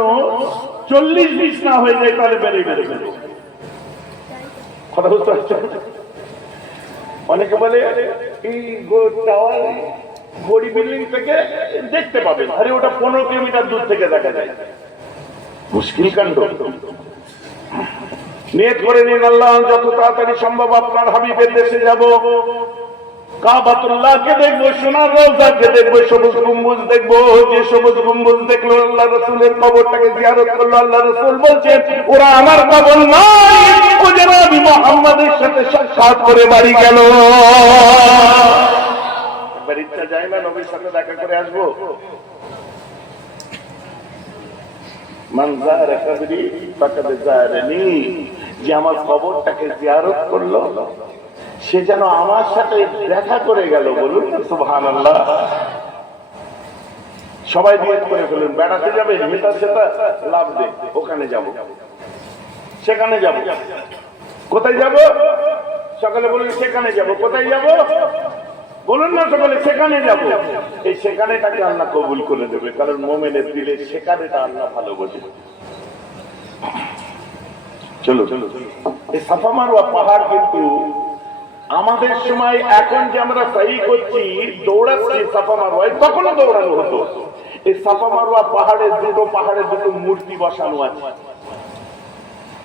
40-20 না হয়ে যায়, তাহলে বেড়ে বেড়ে বেড়ে। কথা বুঝতে পারছেন? অনেকে বলে এই টাওয়ার ঘড়ি বিল্ডিং থেকে দেখতে পাবেন, আরে ওটা 15 কিলোমিটার দূর থেকে দেখা যায়। মুশকিল কাণ্ড। নিয়ত করে নিন, আল্লাহ যত তাড়াতাড়ি সম্ভব আপনার হাবিবের দেশে যাব, কাবাতুল্লাহকে দেখবো, সোনার রওজাকে দেখবো, সবুজ গম্বুজ দেখবো। যে সবুজ গম্বুজ দেখলো, আল্লাহ রাসূলের কবরটাকে জিয়ারত করলো। আল্লাহ রাসূল বলছেন ওরা আমার কবর নয়, ও জনাবি মুহাম্মাদের সাথে সাক্ষাৎ করে বাড়ি গেল। একবার ইচ্ছা যায় না নবীর সাথে দেখা করে আসবো? মান যারা কবরি ফাকাদ যারানি, যে আমার কবরটাকে জিয়ারত করলো সে যেন আমার সাথে দেখা করে গেল। বলুন সুবহানাল্লাহ। সবাই নিয়ত করে ফেলুন, বেড়াতে যাবে, হেটা সেটা লাভ দে, ওখানে যাব, সেখানে যাব। কোথায় যাব? সকালে বলুন সেখানে যাব। কোথায় যাব বলুন না সকালে? সেখানে যাব। এই সেখানেটাকে আল্লাহ কবুল করে দেবে, কারণ মুমিনের দিলে সেখানেটা আল্লাহ ভালোবাসে। চলো চলো, এই সাফা মারওয়া পাহাড় কিন্তু আমাদের সময় এখন যে আমরা সাই করছি, দৌড়াচ্ছি সাফা মারওয়ায়, তখনও দৌড়ানো হতো। এই সাফা মারওয়া পাহাড়ের দুটো মূর্তি বসানো আছে।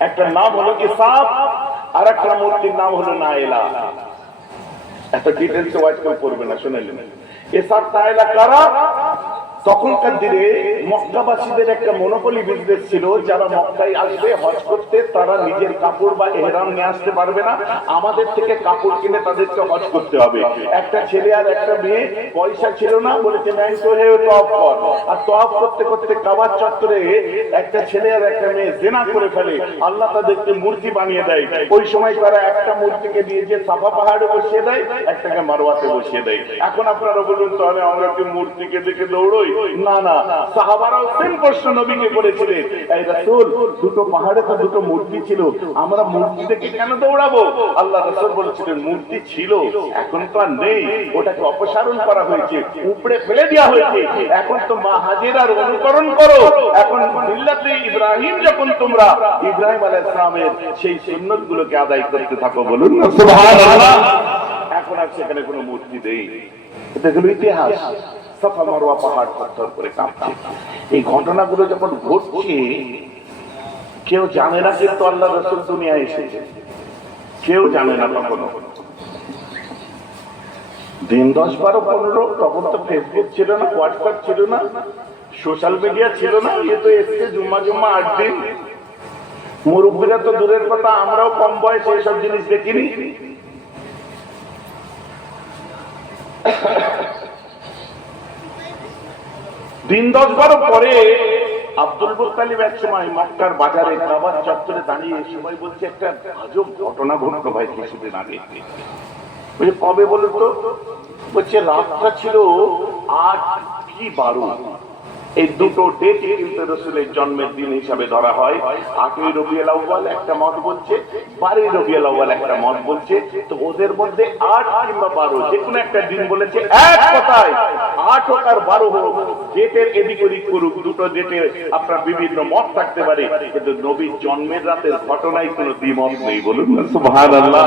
একটা নাম হলো ইসাফ আর একটা মূর্তির নাম হলো নাইলা। এত ডিটেলস ওয়াজ কেউ করবে না, শুনেলেন। এসব তাইলা কারা? তখনকার দিনে মক্কাবাসীদের একটা মনোপলি বিজনেস ছিল, যারা মক্কায় আসবে হজ করতে তারা নিজের কাপড় বা এহরাম নিয়ে আসতে পারবে না, আমাদের থেকে কাপড় কিনে তাদেরকে হজ করতে হবে। একটা ছেলে আর একটা মেয়ে, পয়সা ছিল না, বলেছে নাই তো হে তওয়াফ কর। আর তওয়াফ করতে করতে কাবার চত্বরে একটা ছেলে আর একটা মেয়ে জিনা করে ফেলে, আল্লাহ তাদেরকে মূর্তি বানিয়ে দেয়। ওই সময় তারা একটা মূর্তিকে দিয়ে যে সাফা পাহাড়ে বসিয়ে দেয়, একটাকে মারওয়াতে বসিয়ে দেয়। এখন আপনারা বলুন তাহলে আমরা কি মূর্তিকে দেখে দৌড়ই? না না, সাহাবারাও সেম প্রশ্ন নবীকে করেছিলেন, এই রাসূল দুটো পাহাড়ে তো দুটো মূর্তি ছিল, আমরা মূর্তি দেখে কেন দৌড়াবো? আল্লাহ রাসূল বলেছিলেন মূর্তি ছিল, এখন তো আর নেই, ওটাকে অপসারণ করা হয়েছে, উপড়ে ফেলে দেওয়া হয়েছে। এখন তো মা হাজেরার অনুকরণ করো। এখন মিল্লাতে ইব্রাহিম যখন তোমরা ইব্রাহিম আলাইহিস সালামের সেই সুন্নাত গুলোকে আদায় করতে থাকো, বলুন না সুবহানাল্লাহ। এখন আর সেখানে কোনো মূর্তি নেই। এটা হলো ইতিহাস। সাফা মারওয়া পাহাড় পাথর করে কাঁপছে। এই ঘটনাগুলো যখন ঘটছে কেউ জানে না কিন্তু আল্লাহ রাসূল দুনিয়ায় এসেছে, কেউ জানে না কখনো। দিন 10, 12, 15 তখন তো ফেসবুক ছিল না, হোয়াটসঅ্যাপ ছিল না, সোশ্যাল মিডিয়া ছিল না। এ তো এসছে জুম্মা 8 দিন। মুরব্বীরা তো দূরের কথা, আমরাও কম বয়সে এসব জিনিস দেখিনি। দিন 10, 12 পরে আব্দুল মুত্তালিব এক সময় মক্কার বাজারে কাবার চত্বরে দাঁড়িয়ে সবাই বলছে একটা আজব ঘটনা ঘটলো ভাই কিছুদিন আগে। বলছে কবে বলো তো? বলছে রাতটা ছিল 8 কি 12, এই দুটো ডেট কিন্তু রাসূলের জন্মের দিন হিসাবে ধরা হয়। 8ই রবিউল আউয়াল একটা মত বলছে, 12ই রবিউল আউয়াল একটা মত বলছে। তো ওদের মধ্যে 8 কিংবা 12 যে কোনো একটা দিন বলেছে। এক কথায় 8 হোক আর 12 হোক, ডেটের এদিক ওদিক করুক, দুটো ডেটে আপনার বিভিন্ন মত থাকতে পারে, কিন্তু নবীর জন্মের রাতের ঘটনায় কোনো দ্বিমত নেই, বলুন না সুবহানাল্লাহ।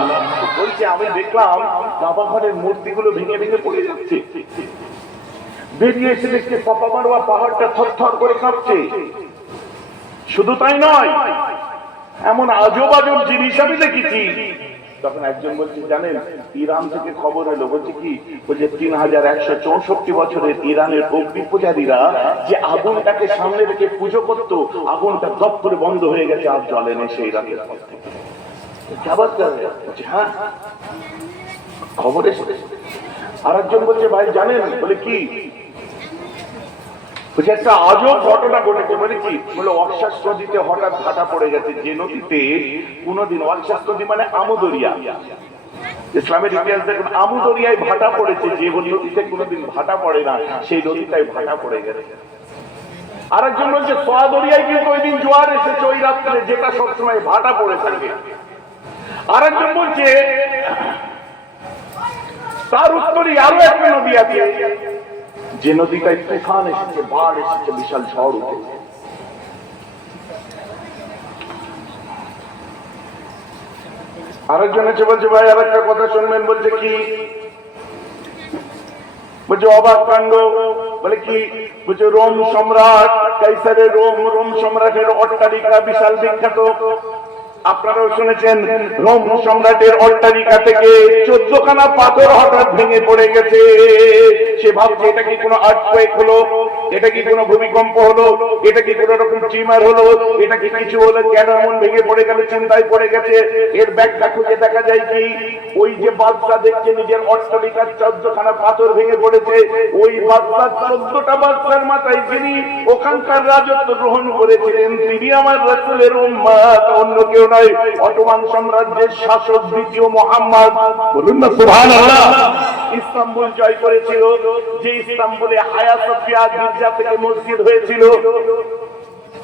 বলছে আমি দেখলাম কাবা ঘরের মূর্তিগুলো ভেঙে ভেঙে পড়ে যাচ্ছে। বেরিয়ে এসে দেখছে সাফা মারওয়া পাহাড়টা থরথর করে কাঁপছে। শুধু তাই নয়, এমন আজব আজব জিনিস আমি দেখেছি। তখন একজন বলছে জানেন, ইরান থেকে খবর এলো। বলছে কি? বলছে 3164 বছরের ইরানের অগ্নি পূজারীরা যে আগুনটাকে সামনে রেখে পুজো করত, আগুনটা দপ করে বন্ধ হয়ে গেছে, আর জ্বলে না সেই রাতের পর থেকে। হ্যাঁ, খবর এসেছে। আর একজন বলছে ভাই জানেন? বলে কি? বলছে একটা আজব ঘটনা ঘটেছে। বলে কি? বলে অক্সাস নদীতে হঠাৎ ভাটা পড়ে গেছে, যে নদীতে কোনদিন, অক্সাস নদী মানে আমুদরিয়া, ইসলামের ইতিহাস দেখুন, আমুদরিয়ায় ভাটা পড়েছে, যে নদীতে কোনদিন ভাটা পড়ে না সেই নদীটাই ভাটা পড়ে গেছে। আরেকজন বলছে সোয়াদরিয়ায় কিন্তু ওই দিন জোয়ার এসেছে ওই রাত্রে, যেটা সবসময় ভাটা পড়ে থাকে। আরেকজন বলছে তার উত্তরে আরো একটা নদী আছে, যে নদীটায় তুফান এসেছে, বাড় এসেছে, বিশাল ঝড় উঠেছে। আরেকজন এসে বলছে ভাই আর একটা কথা শুনবেন। বলছে কি? বলছে অবাক কাণ্ড। বলে কি? বলছে রোম সম্রাট কাইসারের রোম সম্রাটের অট্টালিকা বিশাল বিখ্যাত, আপনারাও শুনেছেন। রোম সম্রাটের অট্টালিকা থেকে 14খানা পাথর হঠাৎ ভেঙে পড়ে গেছে। সে ভাবছে এটা কি কোনো আর্থকোয়েক হলো, এটা কি কোনো ভূমিকম্প হলো, এটা কি কোনো রকম ট্রিমার হলো, এটা কি কিছু হলো, কেন এমন ভেঙে পড়ে গেল, চিন্তায় পড়ে গেছে। এর ব্যাখ্যা খুঁজে দেখা যায় কি? ওই যে বাদশা দেখছে নিজের অট্টালিকার 14খানা পাথর ভেঙে পড়েছে, ওই বাদশার 14টা বাদশার মাথায় যিনি ওখানকার রাজত্ব গ্রহণ করেছিলেন তিনি আমার রাসূলের উম্মত, অন্য কেউ নয়, অটোমান সাম্রাজ্যের শাসক দ্বিতীয় মুহাম্মদ। বলুন না সুবহানাল্লাহ। ইস্তাম্বুল জয় করেছিল, যে ইস্তাম্বুলে হায়া সোফিয়া গির্জা থেকে মসজিদ হয়েছিল।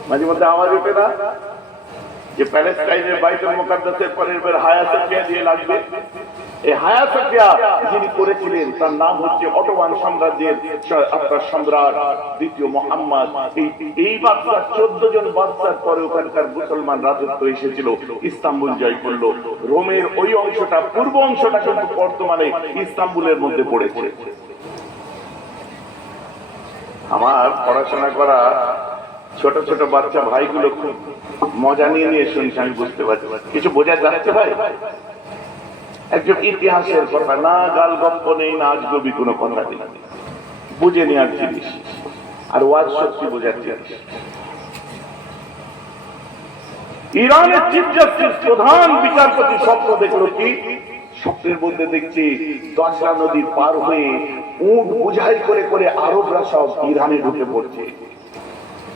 মাঝে মধ্যে আওয়াজ ওঠে না যে প্যালেস্টাইনের বাইতুল মুকাদ্দাসের পরের বার হায়া সোফিয়া দিয়ে লাগবে? এই হায়া সোফিয়া যিনি করেছিলেন তার নাম হচ্ছে অটোমান সাম্রাজ্যের আপনার সম্রাট দ্বিতীয় মুহাম্মদ। এই বাদশার 14 জন বাদশার পরে ওখানকার মুসলমান রাজত্ব এসেছিল, ইস্তাম্বুল জয় করলো। রোমের ওই অংশটা, পূর্ব অংশটা কিন্তু বর্তমানে ইস্তাম্বুলের মধ্যে পড়েছে। আমার পড়াশোনা করা ছোট ছোট বাচ্চা ভাইগুলো খুব মজা নিয়ে শুনছে, আমি বুঝতে পারছি। কিছু বোঝা যাচ্ছে ভাই? একজন ইতিহাসের কথা, না গাল গপ্প নেই, না আজগবি কোনো কথা নেই, বুঝে নেওয়ার জিনিস, আর ওয়াজ শক্তি বোঝার জিনিস। ইরানের চিফ জাস্টিস প্রধান বিচারপতি স্বপ্ন দেখলো কি? স্বপ্নের মধ্যে দেখছি দজলা নদী পার হয়ে উট বোঝাই করে করে আরবরা সব ইরানে ঢুকে পড়ছে।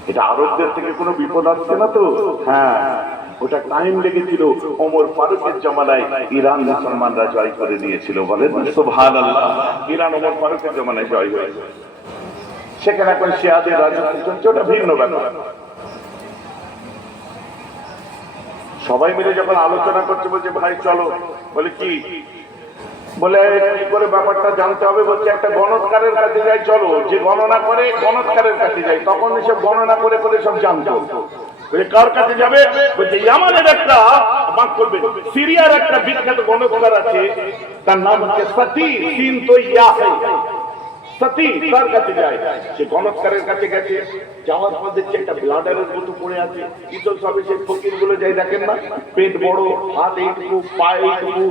এটা আরবদের থেকে কোনো বিপদ আসছে না তো? হ্যাঁ, ওটা টাইম লেগেছিল। ওমর ফারুকের জমানায় ইরান মুসলমানরা জয় করে নিয়েছিল। বলেন সুবহানাল্লাহ। ইরান ওমর ফারুকের জমানায় জয় হয়েছে। সেখানে এখন শিয়াদের রাজত্ব চলছে, ওটা ভিন্ন ব্যাপার। সবাই মিলে যখন আলোচনা করছে, বলছে ভাই চলো, বলে কি? বলে কি করে ব্যাপারটা জানতে হবে? বলছে একটা গণৎকারের কাছে যাই, চলো। যে গণনা করে গণৎকারের কাছে যাই। তখন সব গণনা করে করে সব জানতো। কার কাছে যাবে? বলছে ইয়ামানের একটা, মাফ করবে, সিরিয়ার একটা বিখ্যাত গণৎকার আছে, তার নাম হচ্ছে সতি, সিন তো ইয়া হয় সতি, তার কাছে যায়। সে গণৎকারের কাছে গেছে, যাওয়ার পর দেখছে একটা ব্লাডারের মতো পড়ে আছে। ইতল সবে সে ফকির গুলো যাই দেখেন না, পেট বড়, হাত এইটুকু, পায়ে এইটুকু,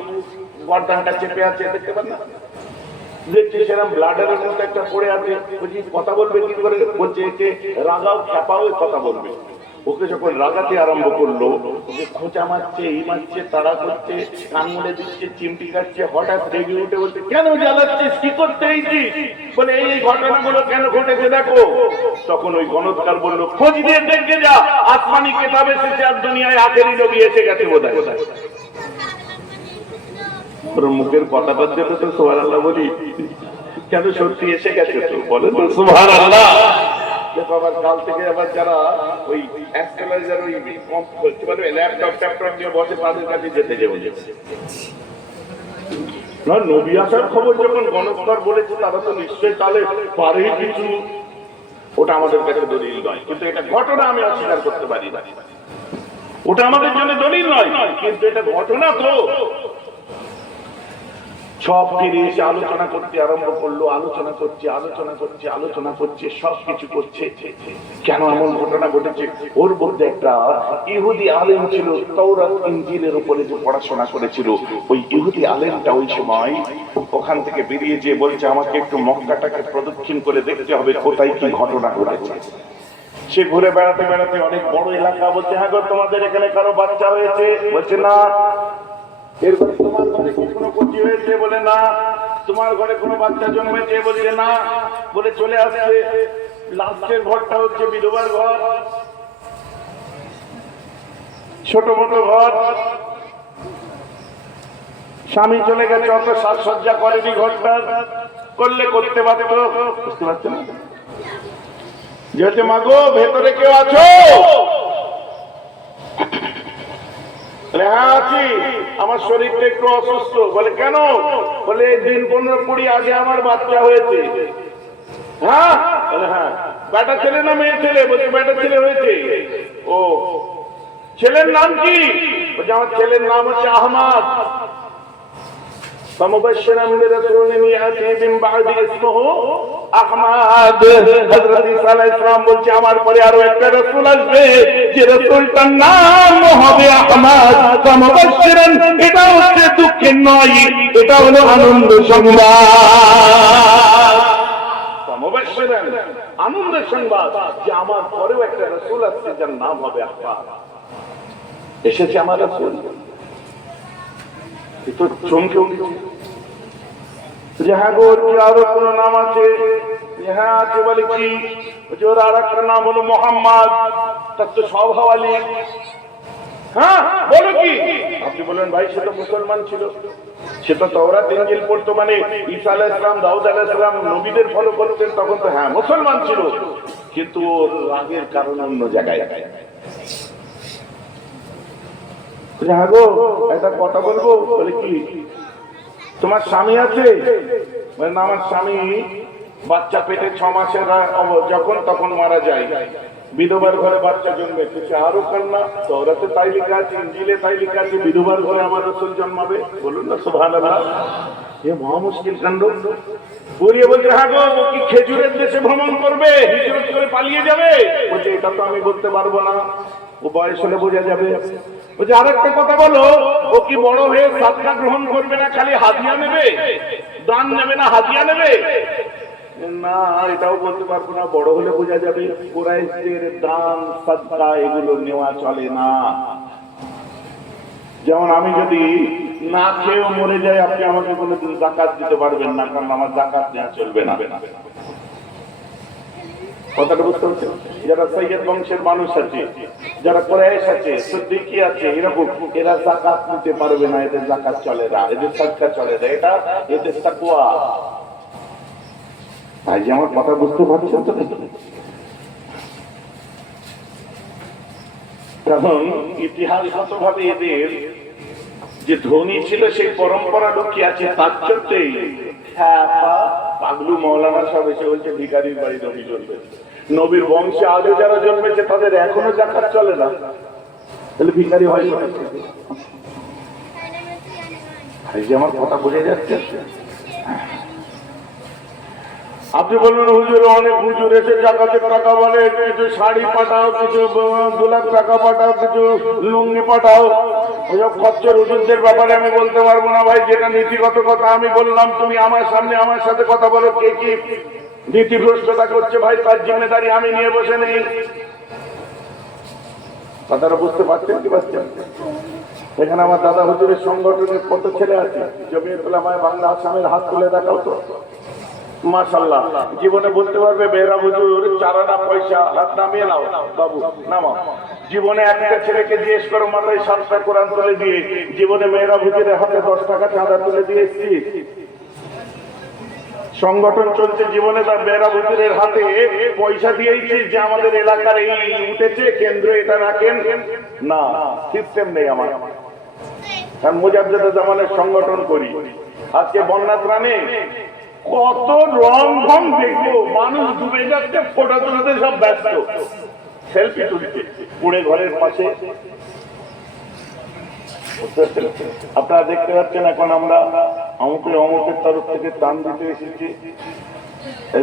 গর্দানটা চেপে আছে, দেখতে পান না? দেখছি সেরকম ব্লাডারের মতো একটা পড়ে আছে। বলছি কথা বলবে কি করে? বলছে একে রাগাও, খ্যাপাও, কথা বলবে। ওকে যখন রাগাতে আরম্ভ করলো, ওকে খোঁচা মারছে, এই মারছে, তাড়া করছে, কান মুড়ে দিচ্ছে, চিমটি কাটছে। হঠাৎ রেগে উঠে বলছে কেন জ্বালাচ্ছিস, কি করতে এইছিস? বলে এই ঘটনাগুলো কেন ঘটেছে দেখো। তখন ওই গণৎকার বললো খোঁজ দিয়ে দেখে যা, আসমানি কেতাব এসেছে আর দুনিয়ায় আখেরি নবী এসে গেছে বোধহয়। ওর মুখের কথাটা যেতে তো সুবহানাল্লাহ বলি, কেন সত্যি এসে গেছে তো? বলে তো সুবহানাল্লাহ। আবার কাল থেকে আবার যারা ওই অ্যাস্ট্রোলজার ওই ল্যাপটপ ট্যাপটপ নিয়ে বসে, তাদের কাছে যেতে যাবে। না, নবী আসার খবর যখন গণৎকার বলেছে, তারা তো নিশ্চয়ই তাহলে পারেই কিছু। ওটা আমাদের কাছে দলিল নয়, কিন্তু এটা ঘটনা আমি অস্বীকার করতে পারি না। ওটা আমাদের জন্য দলিল নয়, কিন্তু এটা ঘটনা তো। সব ফিরে এসে আলোচনা করতে আরম্ভ করলো, আলোচনা করছে, আলোচনা করছে, আলোচনা করছে, সবকিছু করছে। কেন এমন ঘটনা ঘটেছে? ওর মধ্যে একটা ইহুদি আলেম ছিল, তাওরাত ইনজিলের উপরে যে পড়াশোনা করেছিল, ওই ইহুদি আলেমটা ওই সময় ওখান থেকে বেরিয়ে যেয়ে বলছে আমাকে একটু মক্কাটাকে প্রদক্ষিণ করে দেখতে হবে কোথায় কি ঘটনা ঘটেছে। সে ঘুরে বেড়াতে বেড়াতে অনেক বড় এলাকা, বলছে হ্যাঁ গো, তোমাদের এখানে কারো বাচ্চা হয়েছে? বলছে না। এরপরে তোমার ঘরে কোনো ক্ষতি হয়েছে? বলে না। তোমার ঘরে কোনো বাচ্চা জন্মেছে? বলছে না। বলে চলে আসছে। লাস্টের ঘরটা হচ্ছে বিধবার ঘর, ছোট মোটো ঘর, স্বামী চলে গেছে, অত সাজসজ্জা করেনি ঘরটা, করলে করতে পারত। বুঝতে পারছেন না? যেহেতু মাগো ভেতরে কেউ আছো? হ্যাঁ আছি, আমার শরীরটা একটু অসুস্থ। বলে কেন? বলে দিন 15-20 আগে আমার বাচ্চা হয়েছে। হ্যাঁ? বলে হ্যাঁ। বেটা ছেলে না মেয়ে ছেলে? বলছে বেটা ছেলে হয়েছে। ও, ছেলের নাম কি? বলছে আমার ছেলের নাম হচ্ছে আহমদ। فمبشرا برسول يأتي من بعد اسمه আহমদ। হযরত ঈসা আলাইহিস সালাম বলছে আমার পরে আরো একটা রাসূল আসবে, যে রাসূলটার নাম হবে আহমদ। فمبشرا, এটা হচ্ছে দুঃখের নয়, এটা হলো আনন্দ সংবাদ। فمبشرا, আনন্দের সংবাদ যে আমার পরেও একটা রাসূল আসছে যার নাম হবে আহমদ। এসেছে আমার রাসূল। তো চমকে উঠেছে যে হ্যাঁ গো, আরো কোন নাম আছে? হ্যাঁ আছে। বলে কি? ওর আর একটা নাম হলো মোহাম্মদ, তার তো সব হাওয়ালি। হ্যাঁ, বলো কি? আপনি বলেন ভাই সে তো মুসলমান ছিল, সে তো তাওরাত ইনজিল পড়তো, মানে ঈসা আলাইহিস সালাম, দাউদ আলাইহিস সালাম নবীদের ফলো করতেন, তখন তো হ্যাঁ মুসলমান ছিল, কিন্তু ওর রাগের কারণ অন্য জায়গায়। হ্যাঁ গো, একটা কথা বলবো। বলে কি? তোমার স্বামী আছে? বলে না, আমার স্বামী বাচ্চা পেটে 6 মাসের যখন তখন মারা যায়, বিধবার ঘরে বাচ্চা জন্মে। আরো কান্না, তাওরাতে তাই লেখা আছে, ইনজিলে তাই লেখা আছে, বিধবার ঘরে আমার রাসূল জন্মাবে। বলুন না সুবহানাল্লাহ। এ মহা মুশকিল কাণ্ড। পুরিয়ে বলছে হ্যাঁ গো, ও কি খেজুরের দেশে ভ্রমণ করবে, হিজরত করে পালিয়ে যাবে? বলছে এটা তো আমি বলতে পারবো না, ও বয়স হলে বোঝা যাবে। ওই যে আরেকটা কথা বলো, ও কি বড় হয়ে সাদকা গ্রহণ করবে না, খালি হাদিয়া নেবে? দান নেবে না, হাদিয়া নেবে? না, এটাও বলতে পারবো না। বড় হলে বোঝা যাবে। কুরাইশের দান সাদকা এগুলো নেওয়া চলে না। যেমন আমি যদি না খেয়েও মরে যাই, আপনি আমাকে কোনো যাকাত দিতে পারবেন না, কারণ আমার যাকাত নেওয়া চলবে না। কথাটা বুঝতে পারছেন? যারা সৈয়দ বংশের মানুষ আছে, যারা কুরাইশ আছে, সিদ্দিকী আছে, এরকম এরা যাকাত নিতে পারবে না, এদের যাকাত চলে না, এদের সাদকা চলে না। এটা এদের তাকওয়া। ভাই যে আমার কথা বুঝতে পারছেন তো? কারণ ইতিহাসগতভাবে এদের যে ধনী ছিল সেই পরম্পরা লুকিয়ে আছে। তার চলতেই পাগলু মৌলানা সব এসে বলছে ভিখারির বাড়ি নবী জন্মেছে। নবীর বংশে আজও যারা জন্মেছে তাদের এখনো যাকাত চলে না, তাহলে ভিখারি হয় কোথা থেকে? এই যে আমার কথা বুঝে যাচ্ছে। আপনি বলবেন হুজুর অনেক হুজুর এসে জাকাতের টাকা বলে, কিছু শাড়ি পাঠাও, কিছু 2 লাখ টাকা পাঠাও, কিছু লুঙ্গি পাঠাও। ওসব খচ্চর হুজুরদের ব্যাপারে আমি বলতে পারবো না ভাই। যেটা নীতিগত কথা আমি বললাম, তুমি আমার সামনে আমার সাথে কথা বলো। কে কি নীতিভ্রষ্টতা করছে ভাই, তার জিম্মেদারি আমি নিয়ে বসে নেই। কথাটা বুঝতে পারছেন কি পারছেন? এখানে আমার দাদা হুজুরের সংগঠনের কত ছেলে আছে? জমিয়তুল উলামায়ে বাংলা আসামের হাত তুলে দেখাও তো। মাশাআল্লাহ, জীবনে বলতে পারবে মেহরা হুজুর 4 আনা পয়সা হাত নামিয়ে নাও বাবু, নামাও। জীবনে একটা ছেলেকে জিজ্ঞেস করো মাথায় 7টা কোরআন তুলে দিয়ে, জীবনে মেহরা হুজুরের হাতে 10 টাকা চাঁদা তুলে দিয়েছি? সংগঠন চলছে, জীবনে তার মেহরা হুজুরের হাতে পয়সা দিয়েছি যে আমাদের এলাকার এই উঠেছে কেন্দ্র, এটা রাখেন না, সিস্টেম নেই আমার। কারণ মুজাদ্দেদ জামানের সংগঠন করি। আজকে বন্যা ত্রাণে কত রং ঢং দেখবো, মানুষ ডুবে যাচ্ছে, ফটো তুলতে সব ব্যস্ত, সেলফি তুলছে পুড়ে ঘরের পাশে। আপনারা দেখতে পাচ্ছেন এখন আমরা অমুকের তরফ থেকে ত্রাণ দিতে এসেছি।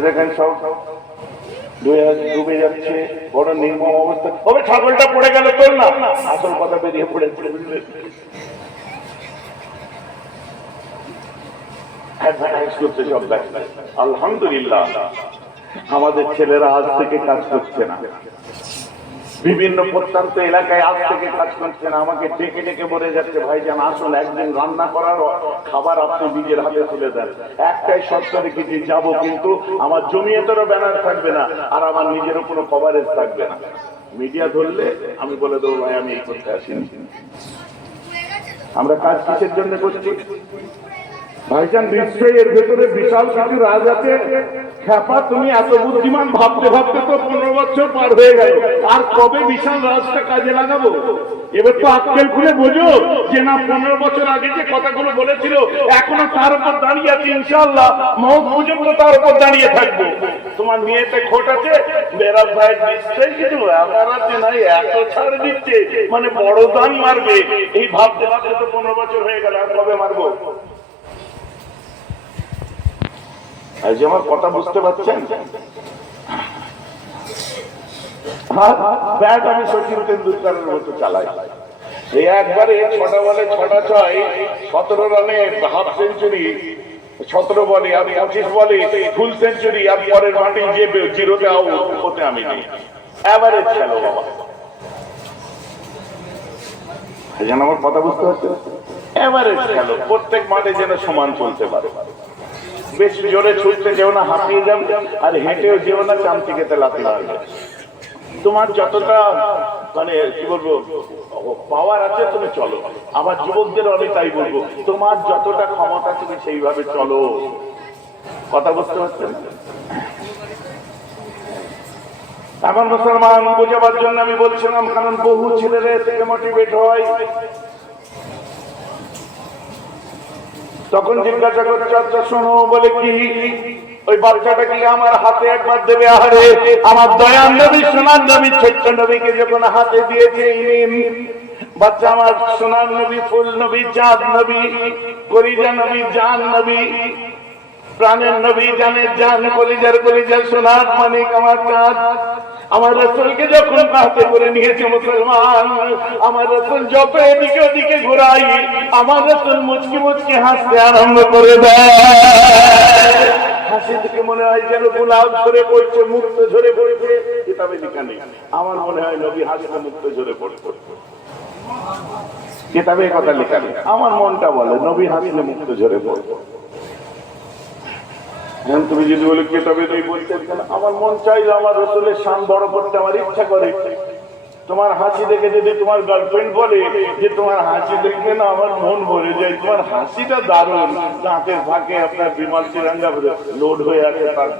দেখেন সব ডুবে যাচ্ছে, বড় নির্মম অবস্থা। তবে ছাগলটা পড়ে গেল তোর না, আসল কথা বেরিয়ে পড়েছে। আলহামদুলিল্লাহ আমাদের ছেলেরা আজ থেকে কাজ করছে না, বিভিন্ন প্রত্যন্ত এলাকায় আজ থেকে কাজ করছে না। আমাকে ডেকে ডেকে বলে যাচ্ছে ভাইজান আসলে একদিন রান্না করার খাবার আপনি নিজের হাতে তুলে দেন। একটাই শর্ত রেখেছি, যাবো, কিন্তু আমার জমিয়তেরও ব্যানার থাকবে না আর আমার নিজেরও কোনো কভারেজ থাকবে না। মিডিয়া ধরলে আমি বলে দেবো ভাই আমি এই করতে আসিনি। আমরা কাজ কিসের জন্য করছি ভাইজান? নিশ্চয়ই এর ভেতরে বিশাল কিছু রাজ আছে। খ্যাপা তুমি এত বুদ্ধিমান, ভাবতে ভাবতে তো 15 বছর পার হয়ে গেল, আর কবে বিশাল রাজটা কাজে লাগাবো? এবার তো আক্কেল খুলে বোঝো যে না, 15 বছর আগে যে কথাগুলো বলেছিল এখনো তার উপর দাঁড়িয়ে আছে। ইনশাআল্লাহ মওত পর্যন্ত তার উপর দাঁড়িয়ে থাকবো। তোমার মেয়েতে খোট আছে, মেরা ভাই নিশ্চয়ই কিছু ব্যাপার আছে, নাই এত ছাড় দিচ্ছে মানে বড় দান মারবে, এই ভাবতে ভাবতে তো 15 বছর হয়ে গেল, আর কবে মারবো? আর যে আমার কথা বুঝতে পারছেন? ব্যাট আমি সচিন তেন্ডুলকারের মতো চালাই। এই একবারে 6টা বলে 6টা 6, 17 রানে হাফ সেঞ্চুরি, 17 বলে আর 25 বলে ফুল সেঞ্চুরি, আর পরের মাঠে যে 0তে আউট ওতে আমি নেই। এভারেজ খেলো বাবা। যেন আমার কথা বুঝতে পারছে? এভারেজ খেলো, প্রত্যেক মাঠে যেন সমান চলতে পারে। বেশি জোরে ছুটতে যেও না, হাঁপিয়ে যাবে, আর হেঁটেও যেও না চামচি খেতে লাথি মারবে। তোমার যতটা মানে কি বলবো পাওয়ার আছে তুমি চলো। আমার যুবকদের আমি তাই বলবো, তোমার যতটা ক্ষমতা তুমি সেইভাবে চলো। কথা বুঝতে পারছেন? এখন মুসলমান বোঝাবার জন্য আমি বলছিলাম, কারণ বহু ছেলেরা থেকে মোটিভেট হয়। তখন জিজ্ঞাসা করছে আচ্ছা শোনো, বলে কি ওই বাচ্চাটা কি আমার হাতে একবার দেবে? আহারে আমার দয়ার নবী সোনার নবী ছোট্ট নবীকে যখন হাতে দিয়েছে, বাচ্চা আমার সোনার নবী, ফুল নবী, চাঁদ নবী, কলিজা নবী, জান নবী, প্রাণের নবী জানের জান, কলিজার কলিজা, সোনার মানিক আমার চাঁদ, আমার রাসূলকে যখন হাতে করে নিয়েছে মুসলমান, আমার রাসূল যত এদিকে ওদিকে ঘোরাই, আমার রাসূল মুচকি মুচকি হাসতে আরম্ভ করে দেয়। হাসি থেকে মনে হয় যেন গোলাপ ঝরে পড়ছে, মুক্ত ঝরে পড়ছে। কিতাবে লেখা নেই, আমার মনে হয় নবী হাসলে মুক্ত ঝরে পড়ছে। কিতাবে কথা লেখা নেই, আমার মনটা বলে নবী হাসলে মুক্ত ঝরে পড়ছে। তুমি যদি বলে কিতাবে তুই বলতে, আমার মন চাইলে আমার রাসূলের শান বড় করতে আমার ইচ্ছা করে। তোমার হাসি দেখে যদি তোমার গার্লফ্রেন্ড বলে যে তোমার হাসি দেখে না আমার মন ভরে যায়, তোমার হাসিটা দারুণ, দাঁতের ফাঁকে আপনার বিমান তিরঙ্গা লোড হয়ে আছে, তার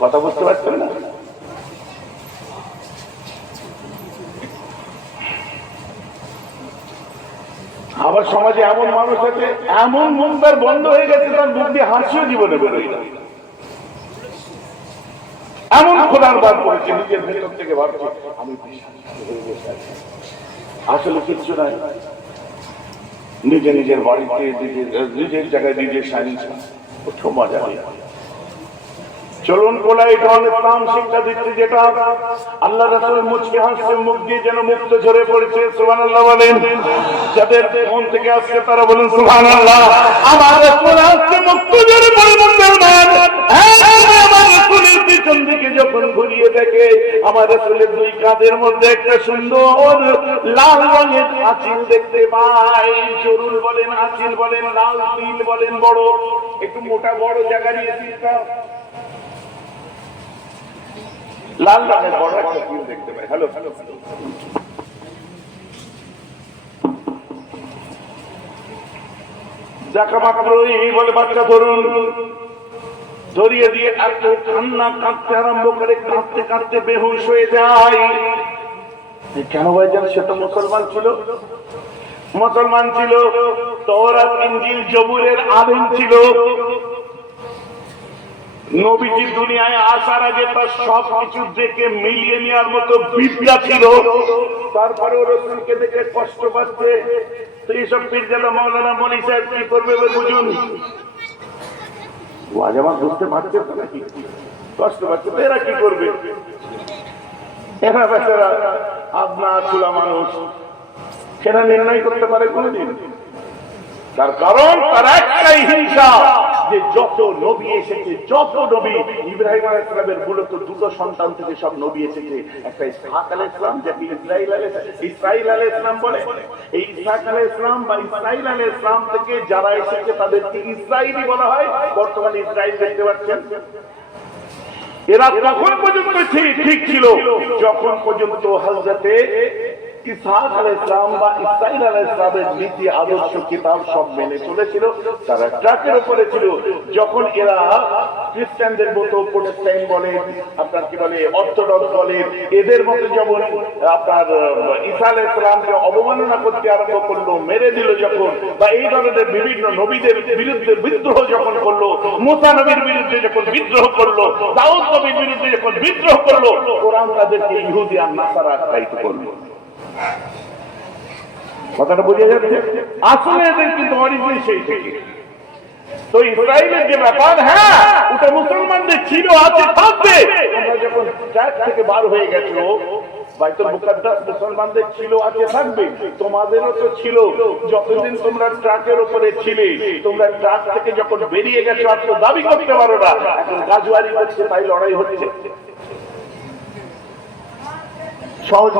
কথা বুঝতে পারছেন না? আবার সমাজে এমন মানুষ আছে, এমন মন তার বন্ধ হয়ে গেছে, তার মুখ দিয়ে হাসিও জীবনে বেরোয় না। এমন খোদার বাদ পড়েছে, নিজের ভেতর থেকে ভাবছে আমি আসলে কিচ্ছু নাই। নিজের বাড়িতে নিজের জায়গায় নিজের সাইন্স মজা হয়। চলুন কোলাই ইসলাম শিক্ষা দিচ্ছে, যেটা আল্লাহ রাসূল মুচকি হাসছে, মুখ দিয়ে যেন মুক্ত ঝরে পড়েছে। সুবহানাল্লাহ বলেন। যাদের মন থেকে আসছে তারা বলেন সুবহানাল্লাহ। আমার রাসূল হাসছে, মুক্ত ঝরে পড়ে মুসলমান। আমার রাসূলের পিছন দিকে যখন ঘুরিয়ে দেখে, আমার রাসূলের দুই কাঁধের মধ্যে একটা সুন্দর লাল রঙের আঁচিল দেখতে পাই। জরুল বলেন, আঁচিল বলেন, লাল তিল বলেন, বড় একটু মোটা বড় জায়গা নিয়ে তিলটা লাল রঙের বড় একটা তিল দেখতে পাই। হ্যালো হ্যালো হ্যালো, দেখা মাত্রই বলে বাচ্চা ধরুন, ধরিয়ে দিয়ে এত কান্না কাঁদতে আরম্ভ করে, কাঁদতে কাঁদতে বেহুশ হয়ে যায়। কেন ভাইজান? সে তো মুসলমান ছিল, মুসলমান ছিল, তাওরাত ইনজিল জবুরের আলেম ছিল। নবীজি দুনিয়ায় আসার আগে তার সবকিছু দেখে মিলিয়ে নেওয়ার মতো বিদ্যা ছিল। তারপরেও রাসূলকে দেখে কষ্ট পাচ্ছে। তো এইসব পীরজাদা মাওলানা মনি সাহেব কি করবে বুঝুন? আজ আমার বুঝতে পারছে তো নাকি কষ্ট পাচ্ছে, এরা কি করবে? এরা বেচারা আপনার চুলা মানুষ, সেটা নির্ণয় করতে পারে কোনদিন? তার কারণ তার একটাই হিংসা, যে যত নবী এসেছে, যত নবী, ইব্রাহিম আলাইহিস সালামের মূলত দুটো সন্তান থেকে সব নবী এসেছে। একটা ইসহাক আলাইহিস সালাম, যাকে ইসরাঈল আলাইহিস সালাম বলে। এই ইসহাক আলাইহিস সালাম বা ইসরাঈল আলাইহিস সালাম থেকে যারা এসেছে তাদেরকে ইসরাঈলী বলা হয়। বর্তমানে ইসরাঈল দেখতে পাচ্ছেন। এরা তখন পর্যন্ত ঠিক ছিল যখন পর্যন্ত হযরতে ইসহাক আলাইহিস সালাম বা ইসরাঈল আলাইহিস সালামের নীতি আদর্শ কিতাব সব মেনে চলেছিল। তারা ট্রাকের উপরে ছিল। যখন এরা খ্রিস্টানদের মতো প্রোটেস্ট্যান্ট বলে, আপনার কি বলে অর্থোডক্স বলে, এদের মতো যেমন আপনার ঈসা আলাইহিস সালামকে অবমাননা করতে আরম্ভ করলো, মেরে দিল যখন, বা এই ধরনের বিভিন্ন নবীদের বিরুদ্ধে বিদ্রোহ যখন করলো, মুসা নবীর বিরুদ্ধে যখন বিদ্রোহ করলো, দাউদ নবীর বিরুদ্ধে যখন বিদ্রোহ করলো, কোরআন তাদেরকে ইহুদি আর নাসারা আখ্যায়িত করলো। কথাটা বোঝা যাচ্ছে? আসলে এদের কিন্তু অরিজিন সেই থেকে। তো ইসরায়েলের যে ব্যাপার, হ্যাঁ ওটা মুসলমানদের ছিল, আছে, থাকবে। তোমরা যখন ট্র্যাক থেকে বার হয়ে গেছো, বাইতুল মুকাদ্দাস মুসলমানদের ছিল, আছে, থাকবে। তোমাদেরও তো ছিল। যতদিন তোমরা ট্রাকের উপরে ছিলে, তোমরা ট্রাক থেকে যখন বেরিয়ে গেছো আর তো দাবি করতে পারো না। এখন গাজওয়ারি হচ্ছে, তাই লড়াই হচ্ছে। সহজ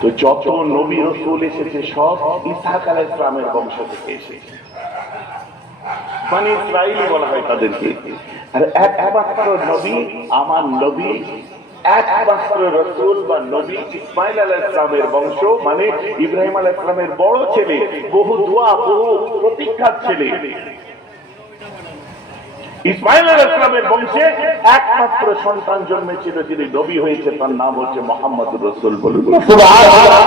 তো যত নবী রাসূল এসেছে সব ইসহাক আলাইহিস সালামের বংশ থেকে এসেছে। বনি ইসরাঈল বলা হয় তাদেরকে। আর একমাত্র নবী, আমার নবী, একমাত্র রাসূল বা নবী ইসমাঈল আলাইহিস সালামের বংশ, মানে ইব্রাহিম আলাইহিস সালামের বড় ছেলে, বহু দোয়া, বহু প্রতীক্ষার ছেলে। ইসমাঈল আলাইহিস সালামের বংশে একমাত্র সন্তান জন্মেছিল, যিনি নবী হয়েছে, তার নাম হচ্ছে মুহাম্মদুর রাসূল। বলুন সুবহানাল্লাহ।